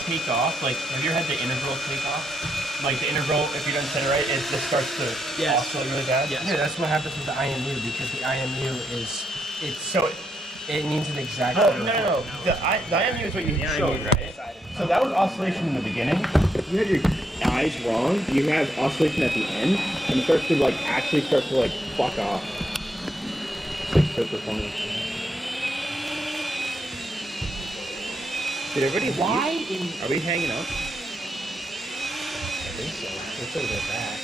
Take off, like, have you ever had the integral take off? Like the integral, if you don't set it right, it starts to oscillate really bad. Yes. Yeah, that's what happens with the IMU, because the IMU it needs an exact. No. The IMU is what you showed, right? So that was oscillation in the beginning. You had your eyes wrong. You have oscillation at the end, and it starts to actually fuck off. It's like so performance. Did everybody leave? Are we hanging out? I think so. We'll still get back.